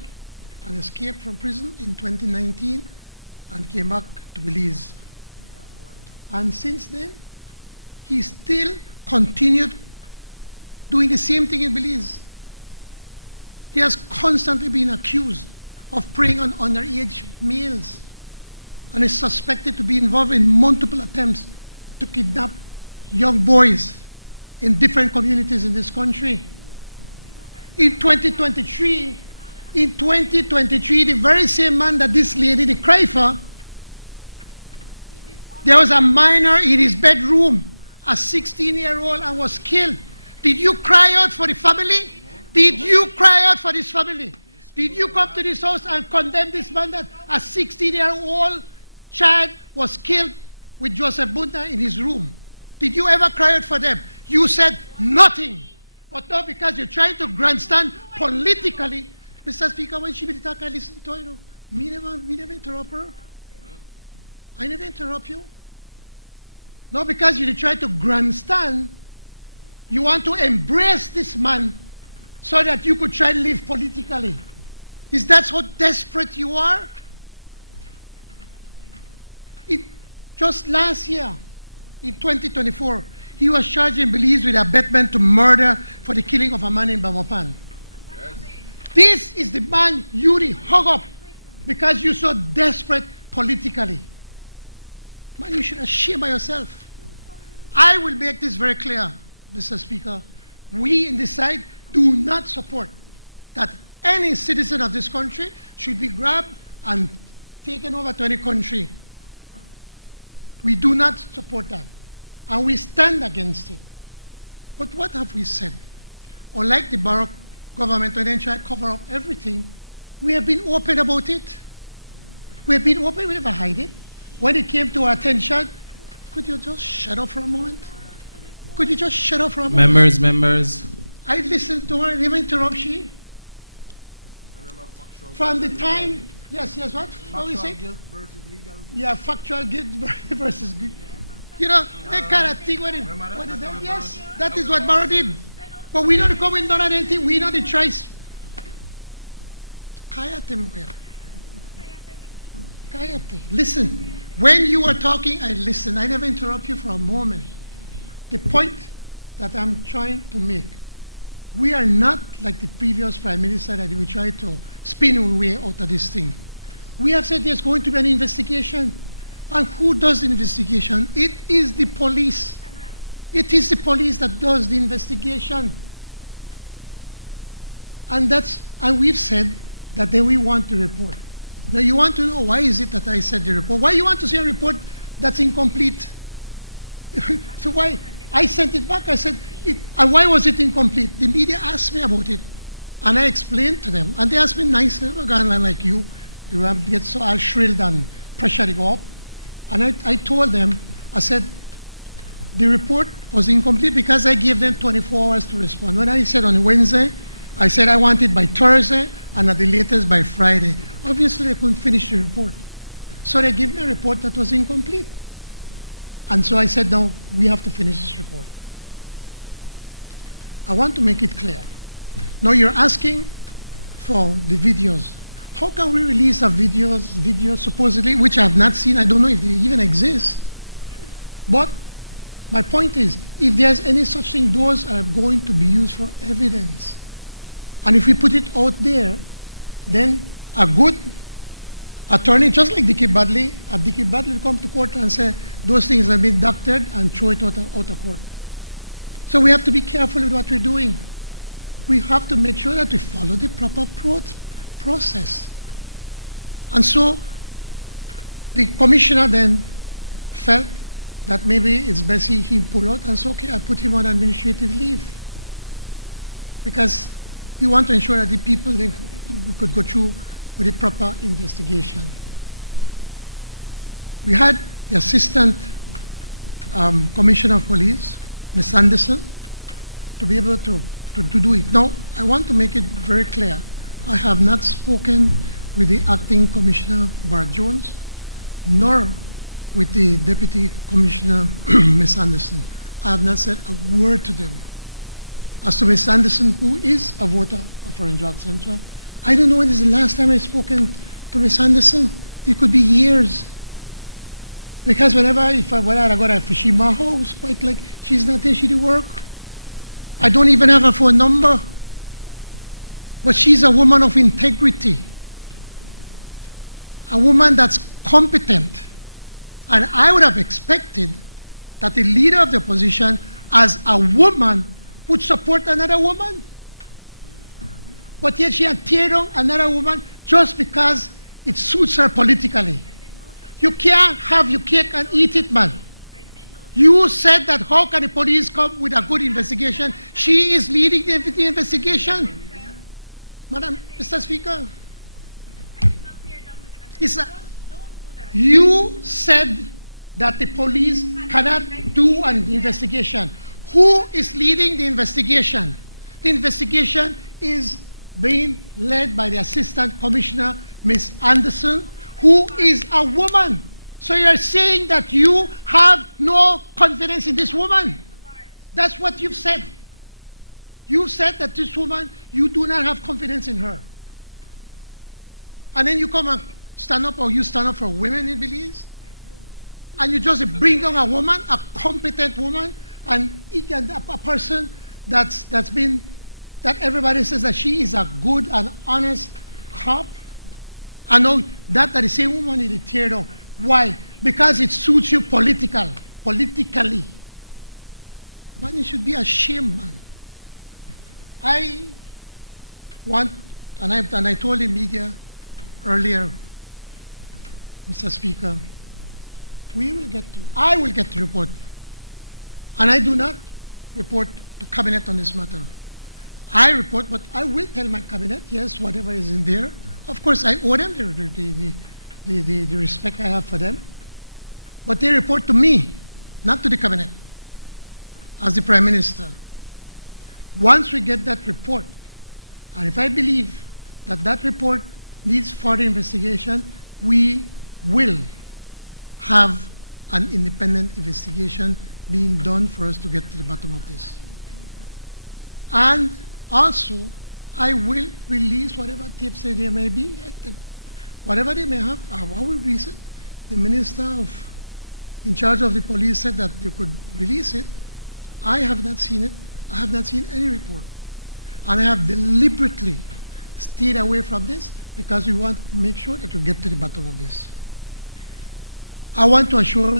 and escaped from prison in 2019 and came back to Belize. And since then, he still continued doing the same thing in Belize. He has constantly been accused of preying on underage males and is suspected to be involved in multiple attempts to kidnap young boys in different communities in this country. In 2023, the very same man that this lady, the cry for, there was a minor in his bedroom, a 16-year-old, and was killed. Did you cry out for the family? Did you cry out for this family? Did you come to this house and condemn this man that a 16-year-old child was killed with Joseph Bunda in his room? Did you ever cry out for them? You said nothing. But now because you're trying to grandstand politically, Mr. Speaker, when she be talk, I listen to her, you know. Me never interrupt her. I never interrupt you. Now because you try to grandstand, you want to embrace this man so that you could try to live politically. Is that how desperate you are? Just last year, in 2024, he was charged in Belize with abetment to murder for the killing of a man in Bamapan. Yes. This is the man you hug up because you're so desperate politically. Man, you should shame by yourself. I will make this very clear, Mr. Speaker. We in this side do not support that any citizen of this country should be grabbed and taken over to any country. We do not support that. And we stand against it. But what have we said? Unlike the Barack government, when they try to cover up everything, we have been open about it. We have been open, we never hide it. When it came to our attention, could you just shut up for a moment? Could you just shut up for a moment? Members. I listened to her, never interrupt she. From the time, yes, what? What we say? Guilt versus legal guilt. Yeah, factual guilt versus guilt. You know, that kind of thing. What is that? Yes, that is what Barrow did. But we don't come in, don't have anything. We know the choice. Kayate mujer. Kayate. Listen. When you are talking, I listen. I never interrupt you for a moment. The point that I'm trying to make, we are not like the previous Prime Minister that we try to spin our way out of this thing. We have said there's going to be an investigation. And who does the investigation? It is the police. It is the police that does the investigation. And we've said that then we want to report. Now you want to know why is it that I said the report? Why you want to see a report that's incomplete? So why? I sent it back. I said, and why was it incomplete? The media asked me about it. And I explained to them. And they asked me nicely, a guy like you get so all shrilled and pressure to go up. And I told them, I said, the report was incomplete because I gave them 24 hours to respond. When I said on Wednesday, I said I want it by Thursday and at the latest by Friday. Obviously, I couldn't finish the report. So they gave me a report that was incomplete. And so I said, no, we have to finish this report. I want to make it clear. Now you're asking for the videos. How can we release a videos supposedly, which I have not seen, I don't know if they even exist. But my point is, if there's any such thing, those are going to be used for evidence. And if we put it out there, then a good attorney, just like Dickie Badley, will come to court and say, those things have been doctored and throw it out of court. So we have to be careful with what we're doing. We have to make sure that we follow the proper process. And so the commissioner then felt that maybe it's best he pull out and say, okay, I put him on administrative leave. Because he want to ensure that the people then could go through with a proper investigation. We had the Assistant Commissioner of Police, Ms. Anderson, to be able to do it. Now, I want to make it very clear. I have not spoken with the Acting Commissioner, Bart Jones, nor with the Deputy Commissioner, Ms. Anderson. I have not said a word to them. As to Ms. Anderson, who is a voter of Orange Walk Central, I don't know when is the last time I've spoken to Ms. Anderson. It could be years. Because whenever I go to Fushima house, quite like she's not there, she do work. I don't even have her phone number. But she's a woman of integrity. A woman that's competent. And I would have expected that the leader of the opposition, as a woman, would support another woman. But yet she had tear down another woman just because it suits her politically. You can't have your cake and eat it, man. You said that how can the police come with a good investigation? She is leading the investigation. Madam, Mr. Speaker. You said that the police cannot do an investigation. Who is leading the investigation? The investigation is being led by the Assistant Commissioner, Ms. Anderson, who is a woman. So you're saying that you have no confidence in this woman. That's what you've said. You said that this woman, you do not have confidence in her. And then you come and stand up, or you stand up for women in Belize? And you just bring down a woman, a competent woman, and a person that everybody says that she is a good and honest cop. I know that the same woman is tear down. Why? Because it suits you politically. Man, you should be ashamed, man. I want, and I told the media earlier, Mr. Speaker, I will get the report. And I do not report to cabinet on this matter. I report, but I will tell my cabinet, yes, whatever is in there. Of course, I owe them the respect I have for them. But they report to me, not to the cabinet, as the Prime Minister. Once we get that report, and if I believe that that report needs further investigation, we will have an independent investigation being done for us to get to the bottom of this. And also, I will release whatever tapes there may be. Whatever they may have, I will release it. The minister in charge of the police said that you could release it. I have not seen it. I have not seen any report. And I have deliberately stayed away from this because we want to make sure that we get to the bottom of this. I want to assure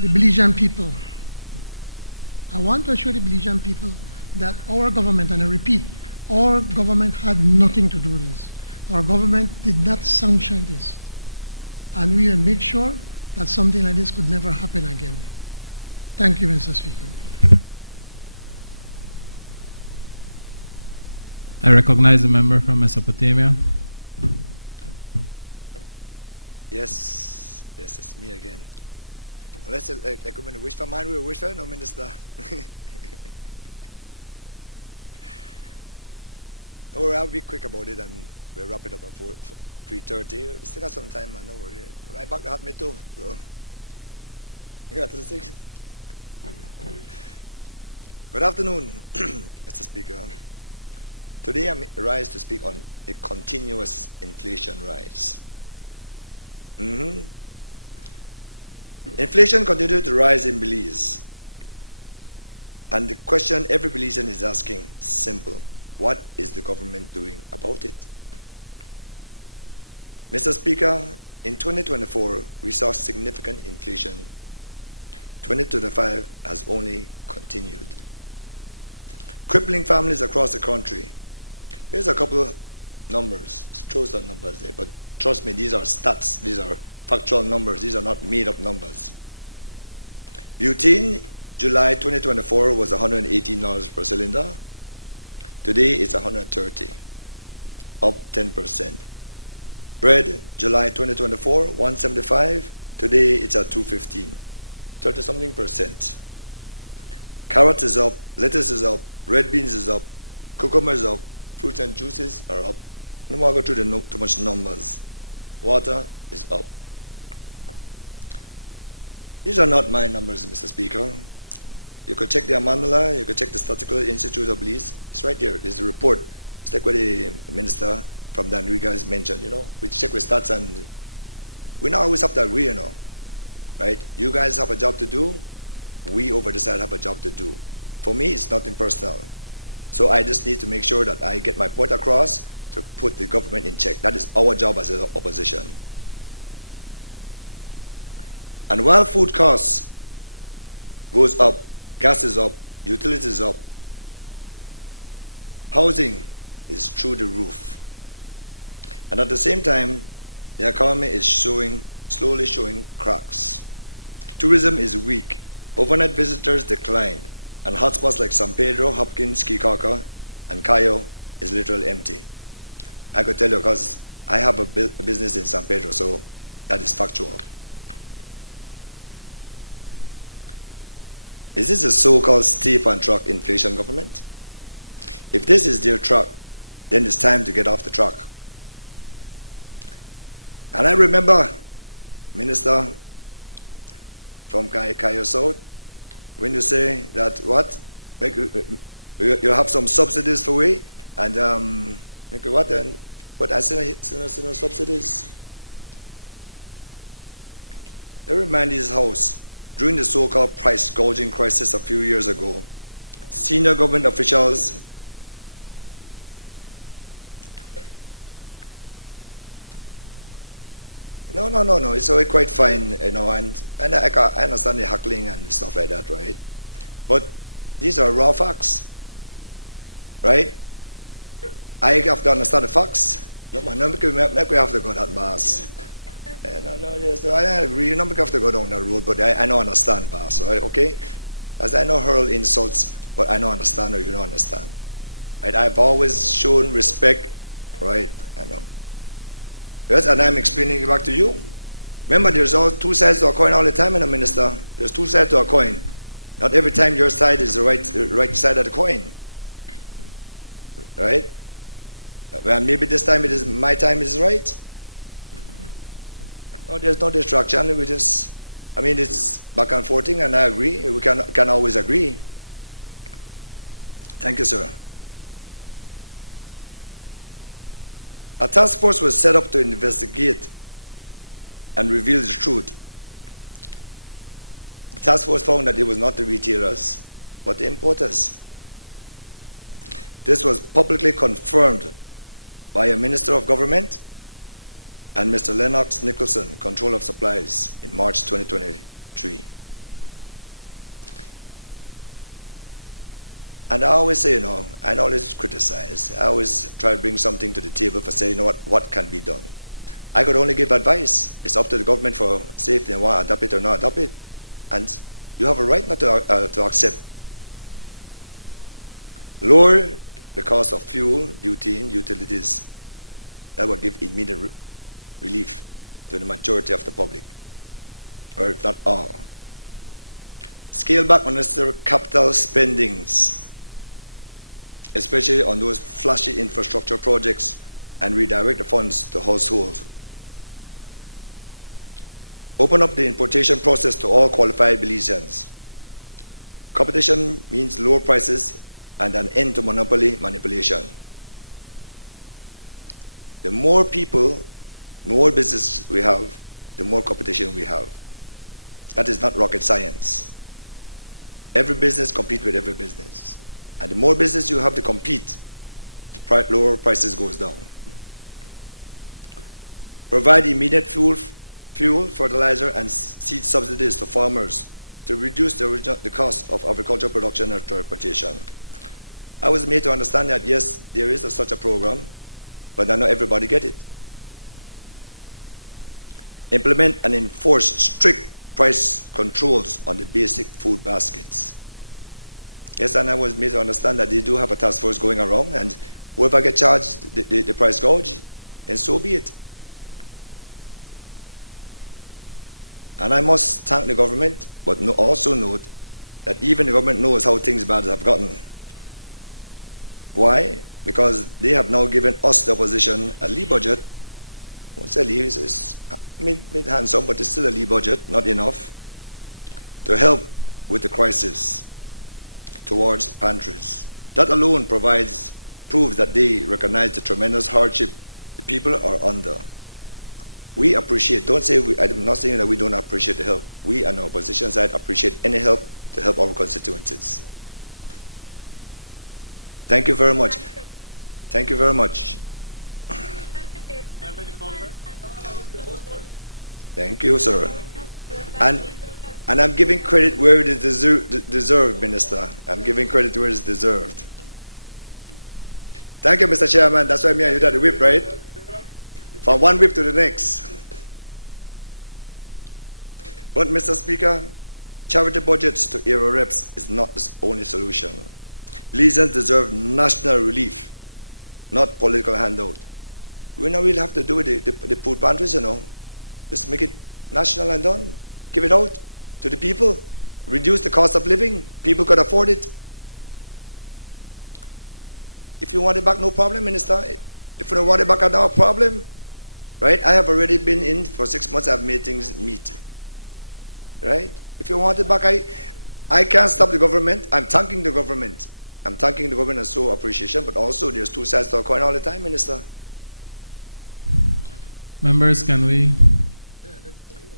the Belizean people, that our government, and I repeat, our government had nothing to do with this. Our government did not sanction this. And we will make sure that something like this could never happen again. Thank you, Mr. Speaker. I recognize the member from Mesopotamia. Yes, it's me again. Well, let's like when wish for mine, we wish for no minister. Or I'll be quick about it and we'll wrap it up at 3:30. We still got some time, man. Over here. I back the hot me too. So you got to 6. Good afternoon, Mr. Speaker. Today I rise to speak on a continuous inflation rise. Inflation continues to rise in Belize. And the question every Belizean is asking, simple. What is the government doing about it? Mr. Speaker, in 2024, we saw significant inflation. 2025 has only continued, crippling families across the country. Here's a couple of numbers. Throw some numbers there, but trust me, these are stats. These are factual numbers. These are not made-up numbers. Butane, July 2024 was $118 per cylinder. Today it's $130, up 10%. Bread, July 2024, $175. Today it's at $215, 30-something percent. Carrot is up, lettuce is up, red beans is up, cucumber is up, fruits and juices are up. I don't want to go through too much numbers. Water is up. These are not my numbers, Mr. Speaker. You could check the Amandala, you could check the Statistical Institute of Belize. It's right there. There's a report. It's like what the minister from Danriga mentioned, We check with stats and we not always have to agree, Right? You guys have a job to do. We over the side have a job to do. For me, it's nothing personal. So I just need to make sure that I get my point across to put the government in check. That is our job as an opposition. And while food costs goes up, gas is up, utilities up, housing is through the roof. And at the same time, the economy is slowly showing cracks. Tourism is weak, overnight visitors decline, and hotspots like San Pedro, Hopkins, Kikaka, and Cayo is literally empty. I could tell you because I have a business in San Pedro, so that is factual. Is this a so-called steep and truck inflation government? If this is their truck, then it's time to get off the truck. And I remember, Minister from Cayo South, when you say that what? You have some subsidies for we, and make what then? But I say no subsidies. Let me remind this House, during the so-called price gouging crisis a few years ago, senior government officials No, it's all quite fine, and I understand the heckling and stuff like that, right? But these are raw facts, right? I have to understand the facts. No, man, we have to go that mass. Yes, I agree. You don't have to go down that road, but I don't understand, boss, right? Okay? As I know hurl insults, but I don't understand or you don't understand. Right? I've always shown respect, right? I know. Yes, and I'm explaining it back to you. Remember, there's all two sides to a coin all the time, Minister. There's two sides to a coin. Not every time your side is the right side of the coin. Right? Well, maybe this time my time is right. No, there's no distraction. It's back and forthing, and I agree. We can always agree. Thank you, sir. A task force was set up to investigate and reveal the truth. The task force found that it was not the retailers, but the importers. This was publicly confirmed by a Minister of Government and Mr. Lennox Nicholson, Controller of Supplies, in March 2023. And I always say, I always criticize. I always try to bring something to the table for saying, what can be done. I could only give advice. It's up to the government for say if they want to adopt it or not adopt it. And you have a right not to accept. Lower the cost of fuel, duty, and utilities. That will give immediate relief to the majority of the public, or if not all. Scale back unnecessary capital spendings, especially on those flashy infrastructure projects, and redirect the funds to households. Open up the importation process to all qualified Belizeans. Competition means lower prices and an end to monopoly manipulation. The more people, more business we have, the more competition we have. That is not rocket science. Every business competes with every business. And the more business you have to compete, the lower prices goes down. Provide immediate fuel, fertilizer, and seed subsidies to farmers to reduce the cost of agricultural production and transportation. I was made to understand that yes, there is such a program, but not everybody get it. Implement and enforce strict price controls on the basic food baskets. Yes, and I was made to understand that they do have a task force going around, and whoever get charged the price gouge, and so be it. And I must thank the government, but also note that even the government knows how things bad have gotten. Why? Because they have now given us, the opposition, a Lee budget. What's a Lee? It's handsome, but it's still a Lee budget, not enough, to help with the crisis towards pantries. That alone proves that they recognize the tremendous hardship the people are under. We appreciate, I'm not saying that we don't appreciate the help. We on the opposition side appreciate any help to help our constituencies. Thank you very much. Thank you very much. Thank you, sir. And And I'm giving credit where it is deserved, Minister. I'm giving credit where it is deserved. Thank you, Mr. Chairman. That's why me and you did the whip, right? From one whip to the next. But, Mr. Speaker, charity budgets to area reps is not the only solution. Legions deserve national relief, not political handout. We don't really have to do it, the food pantries, you know. Just make it national and done. Give it out to the people. Reduce the cost of living. People could afford it. If you want it back, no problem, Minister. If you don't want it back, no problem. Right? I have already been in for 6 months. I've made things meet. Right? If you want it back, I can't stop the government. I'm thanking the government. I'm thanking the government and so appreciation, but also there's two sides to a coin all the time, Minister. Members, can we?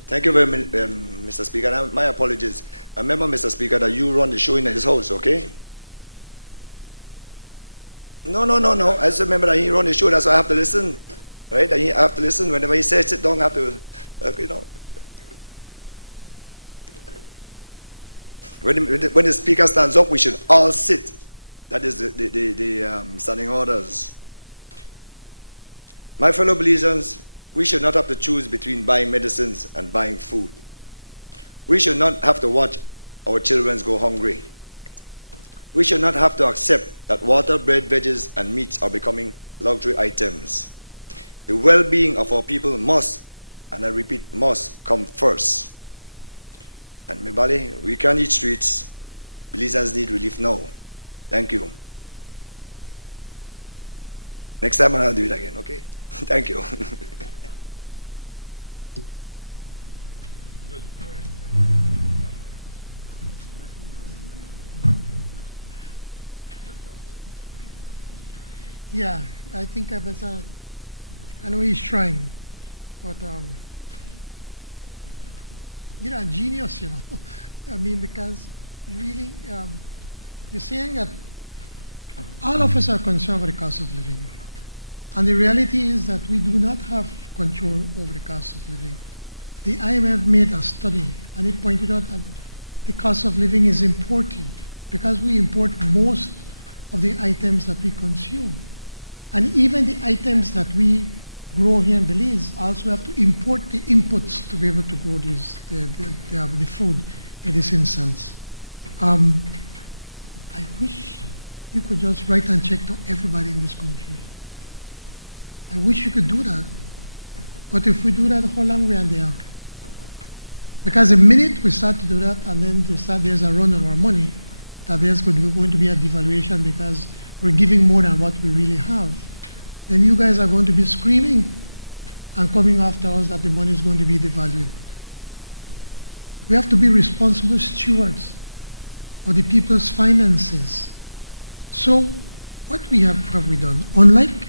Thank you very much, Mr. Speaker. And my apologies. I remember, Mr. Speaker, that you run the show in his house, okay? No. I just remember that he run the show, that's why I have to listen. Right? I have to listen. Whenever he says sit down, I have to, you know. When the speaker stands up, we should all sit. That is the standing orders. My fellow Belizeans, we should not have to choose between buying medicines and buying food. We should not have to watch our children go hungry. We should not have to accept that water, bread, veggies, and meats are becoming luxury items. The well-being of our people must, and I repeat, must come first. And Mibali, we can't eat streets. Belizeans need relief now. Thank you. Next time I'll do it again, okay? Thank you. Yeah, I think I better, I know he's trying, but you're a genius, you know. I mean, because really, you're saying that all of us are concerned with the cost of living. And the reality is that we do not have control over the cost of living. The IMF made a study, and it pointed out that the cost of living is important because we import most of the items that we consume. And even the items that we grow here in Belize also have to import the inputs to be able to grow the food in this instance. I wish you could just write and check to everybody in this country. I wish you could do that. But if we do that, how long we are there? Because the minute we start to do that and then there's a run on our money, that there's going to be a devaluation because we're giving more than what we really have, then you guys are going to be screaming and coming after us that the money is going to be devalued. We have to be responsible stewards of the people's finances. So what have we done? Unlike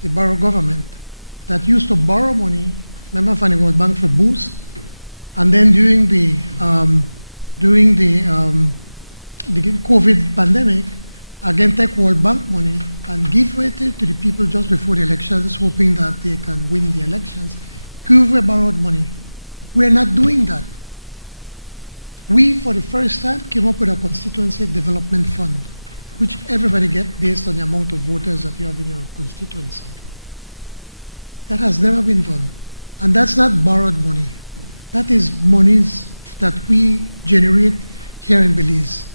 the borough government that used to borrow money, remember from the World Bank for boost, and then during the COVID pandemic, again take World Bank money and give it to the people just before the elections, hoping that they can win the elections. Cuba borrowed money. We're not doing that. We, for the first time, came up with a constituency development fund, which everybody gets based on the amount of voters that you have in your constituency. That has never been done. And that's not borrowed money. That is monies that we generate here in Belize.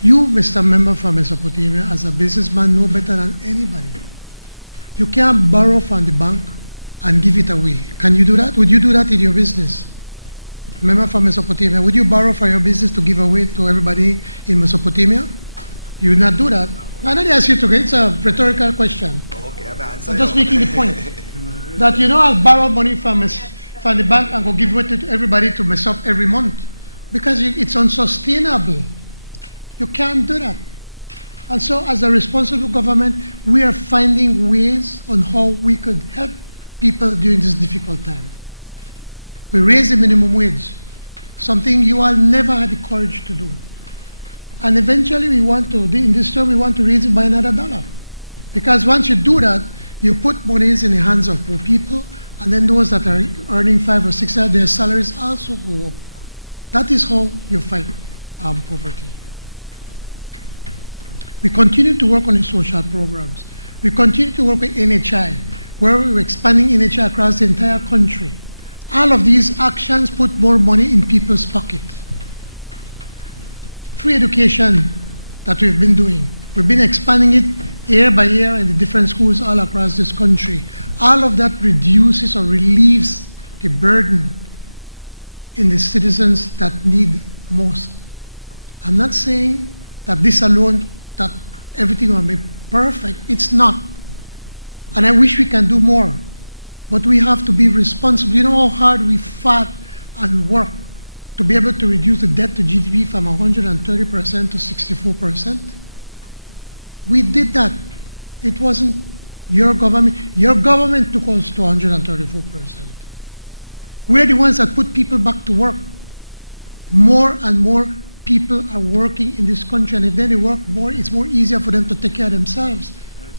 You, Mr. Member from Mesopotamia, as a businessman, know better than anybody. You can't borrow from the bank and give it away. Can you do that? Would you do that in your business? Member from Mesopotamia, would you borrow for your business to give away to everybody in Mesopotamia? You would not do that. I don't ask you to, it's a rhetorical question. Okay, I'm just making the point that I'll borrow money from the bank and go give it to everybody to mess up every month because it's unsustainable. You can't do that. And so as a responsible government, we are finding ways on how we could help people during this difficult time. We raise the minimum wage, something you all never had the courage to do. And eventually in this term, we want to raise it by another $1. Because once you do that, You put monies in the hands of poor people, and then those that are earning 5 or 6, their salaries also go up. That is how you fight poverty. We continue to work on the social programs. We continue to work with NHI, where we're expanding NHI across the entire country. All of these actions put more money in people's pocket. Free education that we've been doing. We've been expanding it year by year in the different schools all across this country. All of that reduces or relieves the burden in the citizens that need most. I'm not saying that this alone, that everything will be perfect. It's not. And I wish we can do more. But we have to be responsible. You know how hard we fought and worked to be able to reduce the debt to GDP from 130% to 64%? We did that. It wasn't your government. Your government took us to 134%. We're the ones that put people back to work. More and more people are working in this country, and if they work more, it's more easier for them to take care of themselves.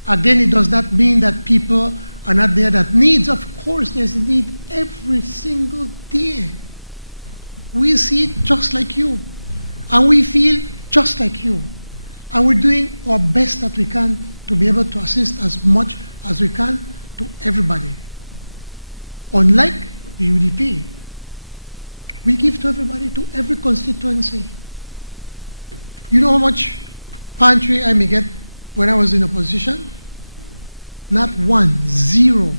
Again, it does not mean that people are not there that needs. Of course, there's a need every single day. We see it just like you, and we feel just like you. And we're doing our best that we can to be able to assist as much as we can to everybody. Unlike the UDP, we give to everybody, to every constituency. You know how much pantry I may get when I was in opposition? Not one, zero.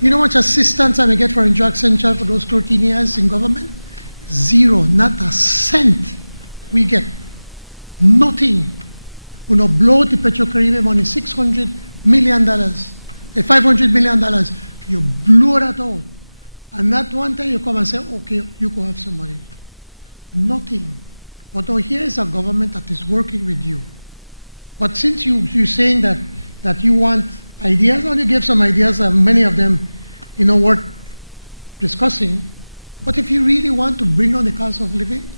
You know how much assistance I may get for Inject Central for those 13 years in government? Zero, not a cent we get. Nothing. We will blow the Petro-Caribbean money, $600 million, $500 million. You blow that out. And not one time you come and say, okay, you can have some money. Nothing. But now here is a government that is working with you. But since you're saying that you want ideas, and you gave some ideas, and many of them, worth discussing. But if you really want to bring down the cost of living,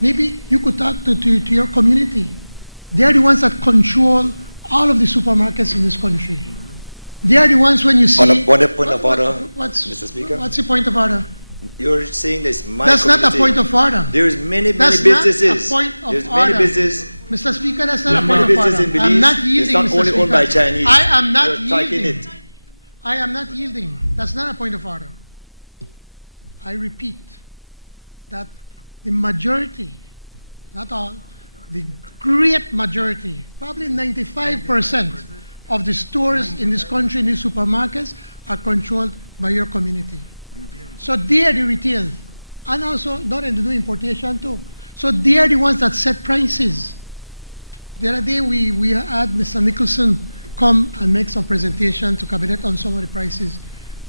maybe you could talk to your community. They are the ones that control all of the supermarkets in this country. They are the ones when you see... On a point of order, Mr. Speaker. What's the point of order? You're saying this my That's community. not a point of order. There's many That's businesses. Not a point of There's order. many businesses. Mr. Speaker, that's not a There's point many of businesses order. in I'm Belize. not yielding, It's not Mr. only owned by Speaker. Chinese. I am not You're taking yielding. it. I am not yielding. That's not a point of order. I repeat that the majority, not all, the great majority, probably 95% of the stores in this country, in these supermarkets, are controlled by your community. So they are the retail. And also, not to do importation too. So they are the ones that set prices. The other day we had Mr. Nicholson come and make some presentation to Cabinet on some of the prices.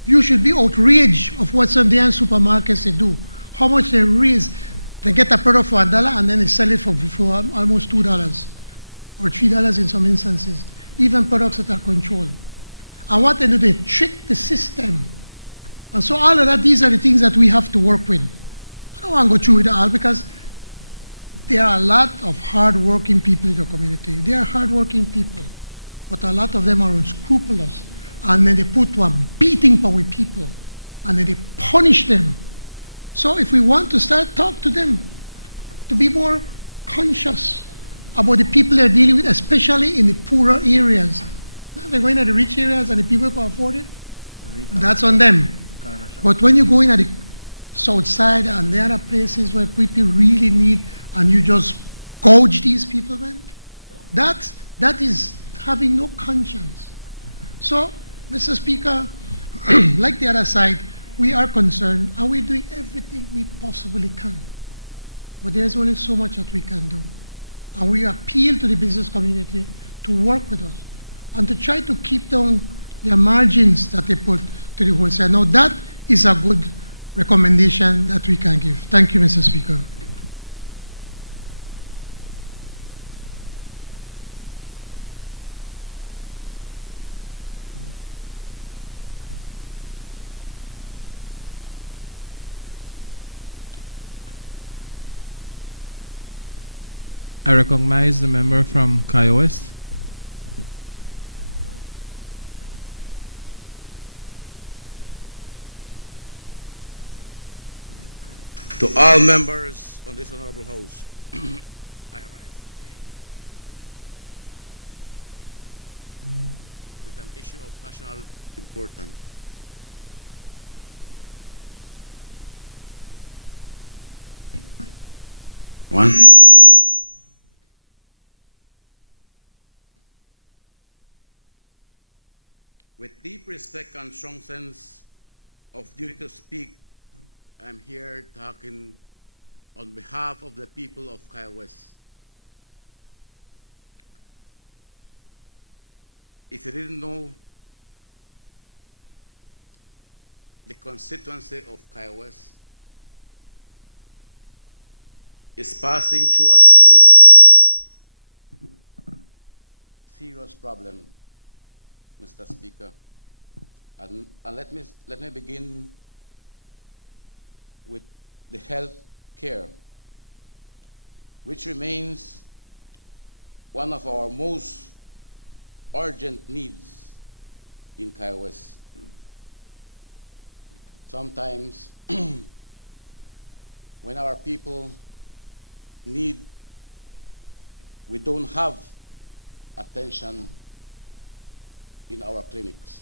You should be outraged of what some of the supermarkets they do. How much they raise. They get a product for $1 and then they sell it for almost $2 or $3 in some instances. Even products that are controlled. And what they do, they trick the system. And so all of that, these are the things that we have to work with. I don't want to go through it all because there are a lot of hard-working people in the community. They are hard-working people, but a lot of them are unscrupulous. And then they put one beating power with people, and then they punish them. So if we want to start, talk to them, to be more conscious about the people they're dealing with, especially in the poorer areas. Now they're going to the rich areas and the people can afford it, that's on them. But when you go in at the south side and there are places where people really need, and you just gouge these people, man, that is having no conscience. So, Mr. Speaker, like the other side, we are concerned and we're doing everything we possibly can. But there's only so much that we can do. And we appeal to the business community to work with us and to try to keep down their margins that they put to the wholesale. Now that is a good recommendation that we can give. Thank you, Mr. Speaker. I recognize the member from Kaya West. To all members on this honorable house, I arise with an issue of national importance. One. With deep respect and strong sense of duty to speak, I'm here talking on behalf of the people of Kaya West. If you didn't know, the constituency of Kaya West is passing through a serious problem, Mr. Speaker. And let me begin with the health care, which remains one of our most urgent needs in Kaya West. Sometimes when our people need, we don't have attention in our clinics.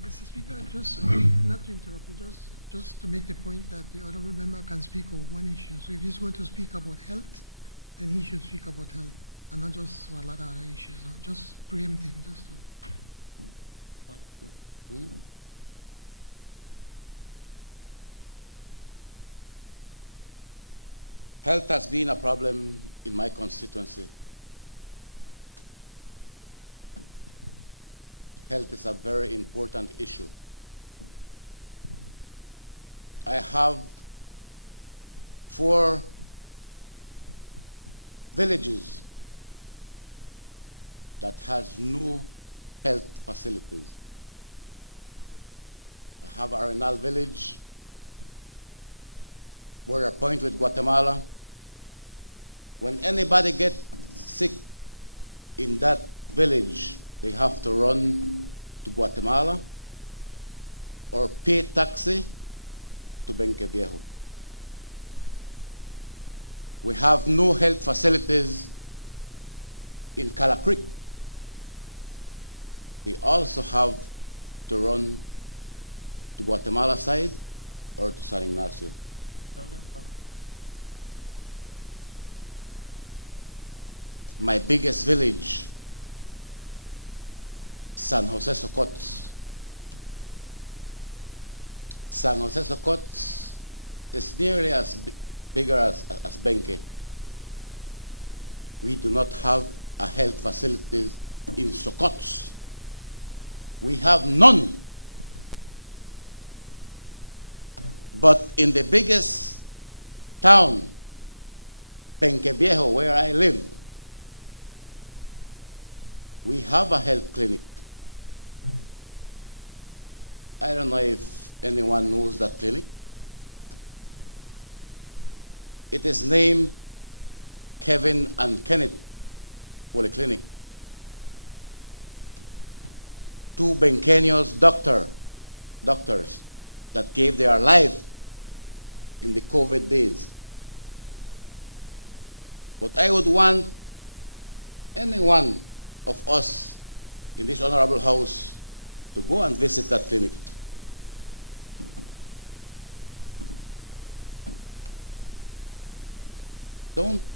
Mr. Speaker, just not to interrupt you, just to make the point that the honorable member can speak on one issue. So if he's going to speak about health, then he should speak about health, and not just a lot of other issues. Just preempting, just to. Health has been a problem in my constituency. Health is a very important issue. I have 4 villages that has no health facilities. I have Arenal village, border point with Guatemala. When anybody gets sick in that village, they have to run to Guatemala or pay taxi to Benque Viejo. We have no health facilities in Cala Creek. They also have to run to Guatemala side or to San Ignacio. My biggest village, San Jose Socots. San Jose Socots is nearly as bigger as Benque. We do not have a health facility in Socots. We have none. But in the biggest town, Benque Viejo, where I live, we have a health clinic. I don't know if anyone knows that clinic. It is named Kevin and Kenneth Polyclinic. 2 Benqueños doctors that gave their life in the COVID days. But I would want any one of us in this honorable house to go and visit that clinic.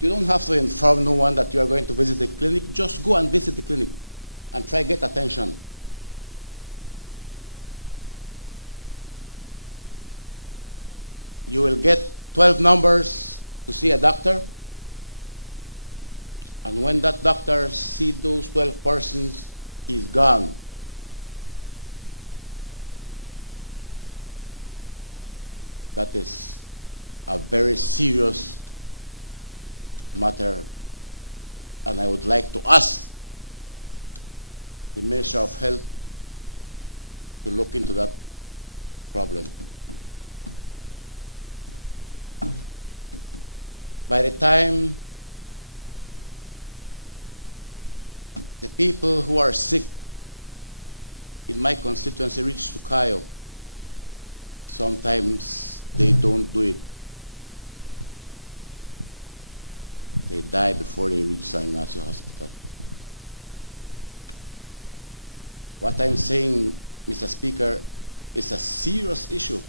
You don't have to inform no one that you are going to visit the clinic. Just go and visit the clinic and try to get attention. You will get 12 numbers to see a doctor. And when that doctor sees those 12 persons, he's gone. That is a very serious matter, and I would like to ask the Minister of Health to look into that problem. By the time the people who are sick in my constituency reach to Cayo, sometimes they don't do it. they die before they reach San Ignacio Hospital. What I'm saying, Mr. Speaker, is a serious issue.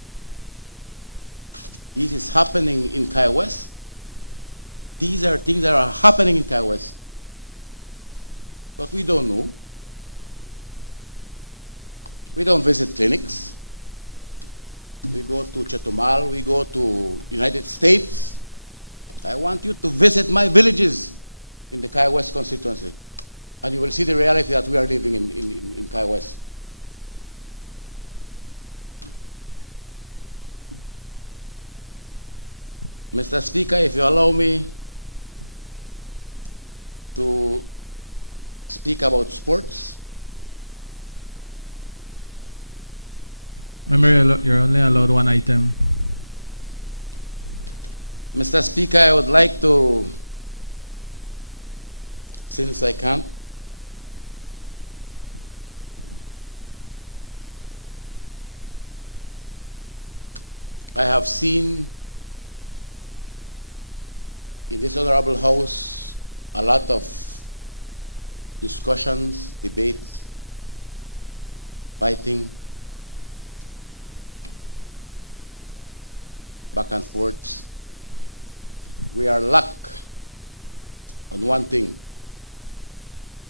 This is happening in Kai West. These are things that are happening in Kai West. But we don't know. We don't visit clinics. We go to Chetumal, we go to United States. I want you to visit my villages in the Kai West constituency, and you will see the reality that we are living in Kai West. Mr. Speaker, if you allow me to speak about sports. Remember, you're only allowed one item. Mr. Speaker, I would like to, since I can't, I have seen in this honorable house a lot of discussions, debates, fighting, back and forth. We are lack on one thing.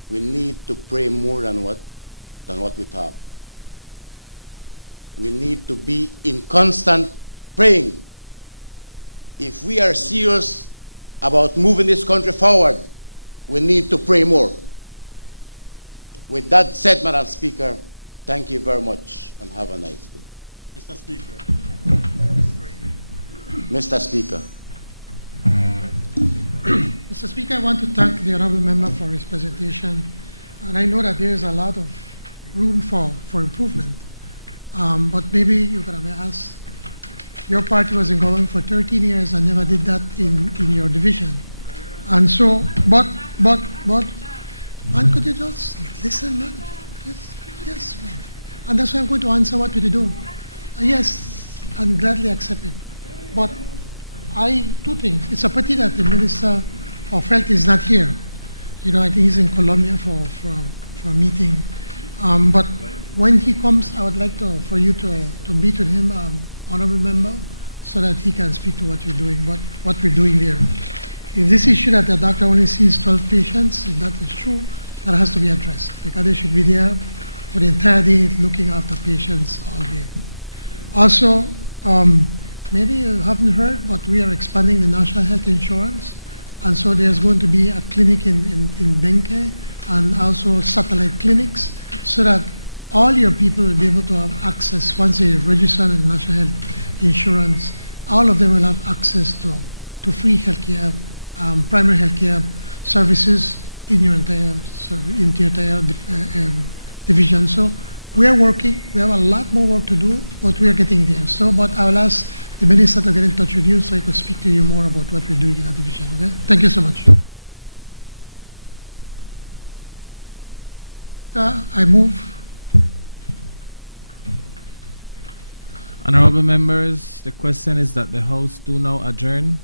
We need to pray more than what we talk. We need to be in constant praying. If we are serious about moving this country forward, we need to pray more. With that said, Madam Speaker, thank you very much and have a nice day. Mr. Speaker. Mr. Speaker. Mr. Speaker, I want to thank the honorable member for his presentation. And I know that there is a lot of room for improvement. But maybe you could have asked, your party was in government for 13 years and never did that in your division. And so, but, man, could you just listen, man? Yes, man. And that's why I'm going to answer what we do. Yes, and gladly accept it. But two things. It's a pity that the Minister of Health is not here. You know, I think he's in Colombia for a meeting. But when he comes, I would like for you to meet with him, honorable member, so that he can speak to what you're doing, what we're doing there. If this issue that the doctor only sees 12 patients, if that is true, that has to be addressed, because they should be there for the entire day looking after patients all day. Also, maybe you haven't heard, but we are expanding the national health insurance, and so there's going to be a clinic in Benke and also satellite clinics, so that all your people will be able to have access. Once they register in national health insurance, all of them will have access to free healthcare, primary healthcare services in your entire division. So we are working. We have a lot more work to do, but we are getting there. So, but I will ask the minister to get in touch with you so he can speak to you more about what we're doing in that division. Okay? Thank you so much. I move. Honorable members, the question is that the House do now adjourn.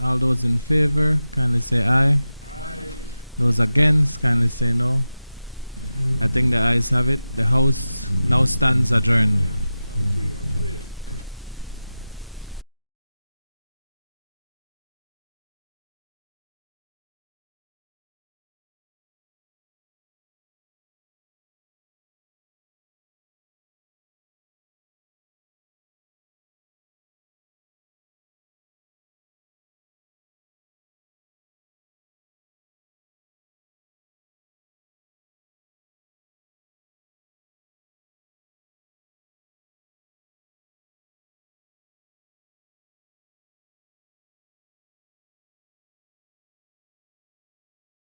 All those in favor, kindly say aye. Aye. Those against, kindly say no. I think the ayes have it. The House now stands adjourned.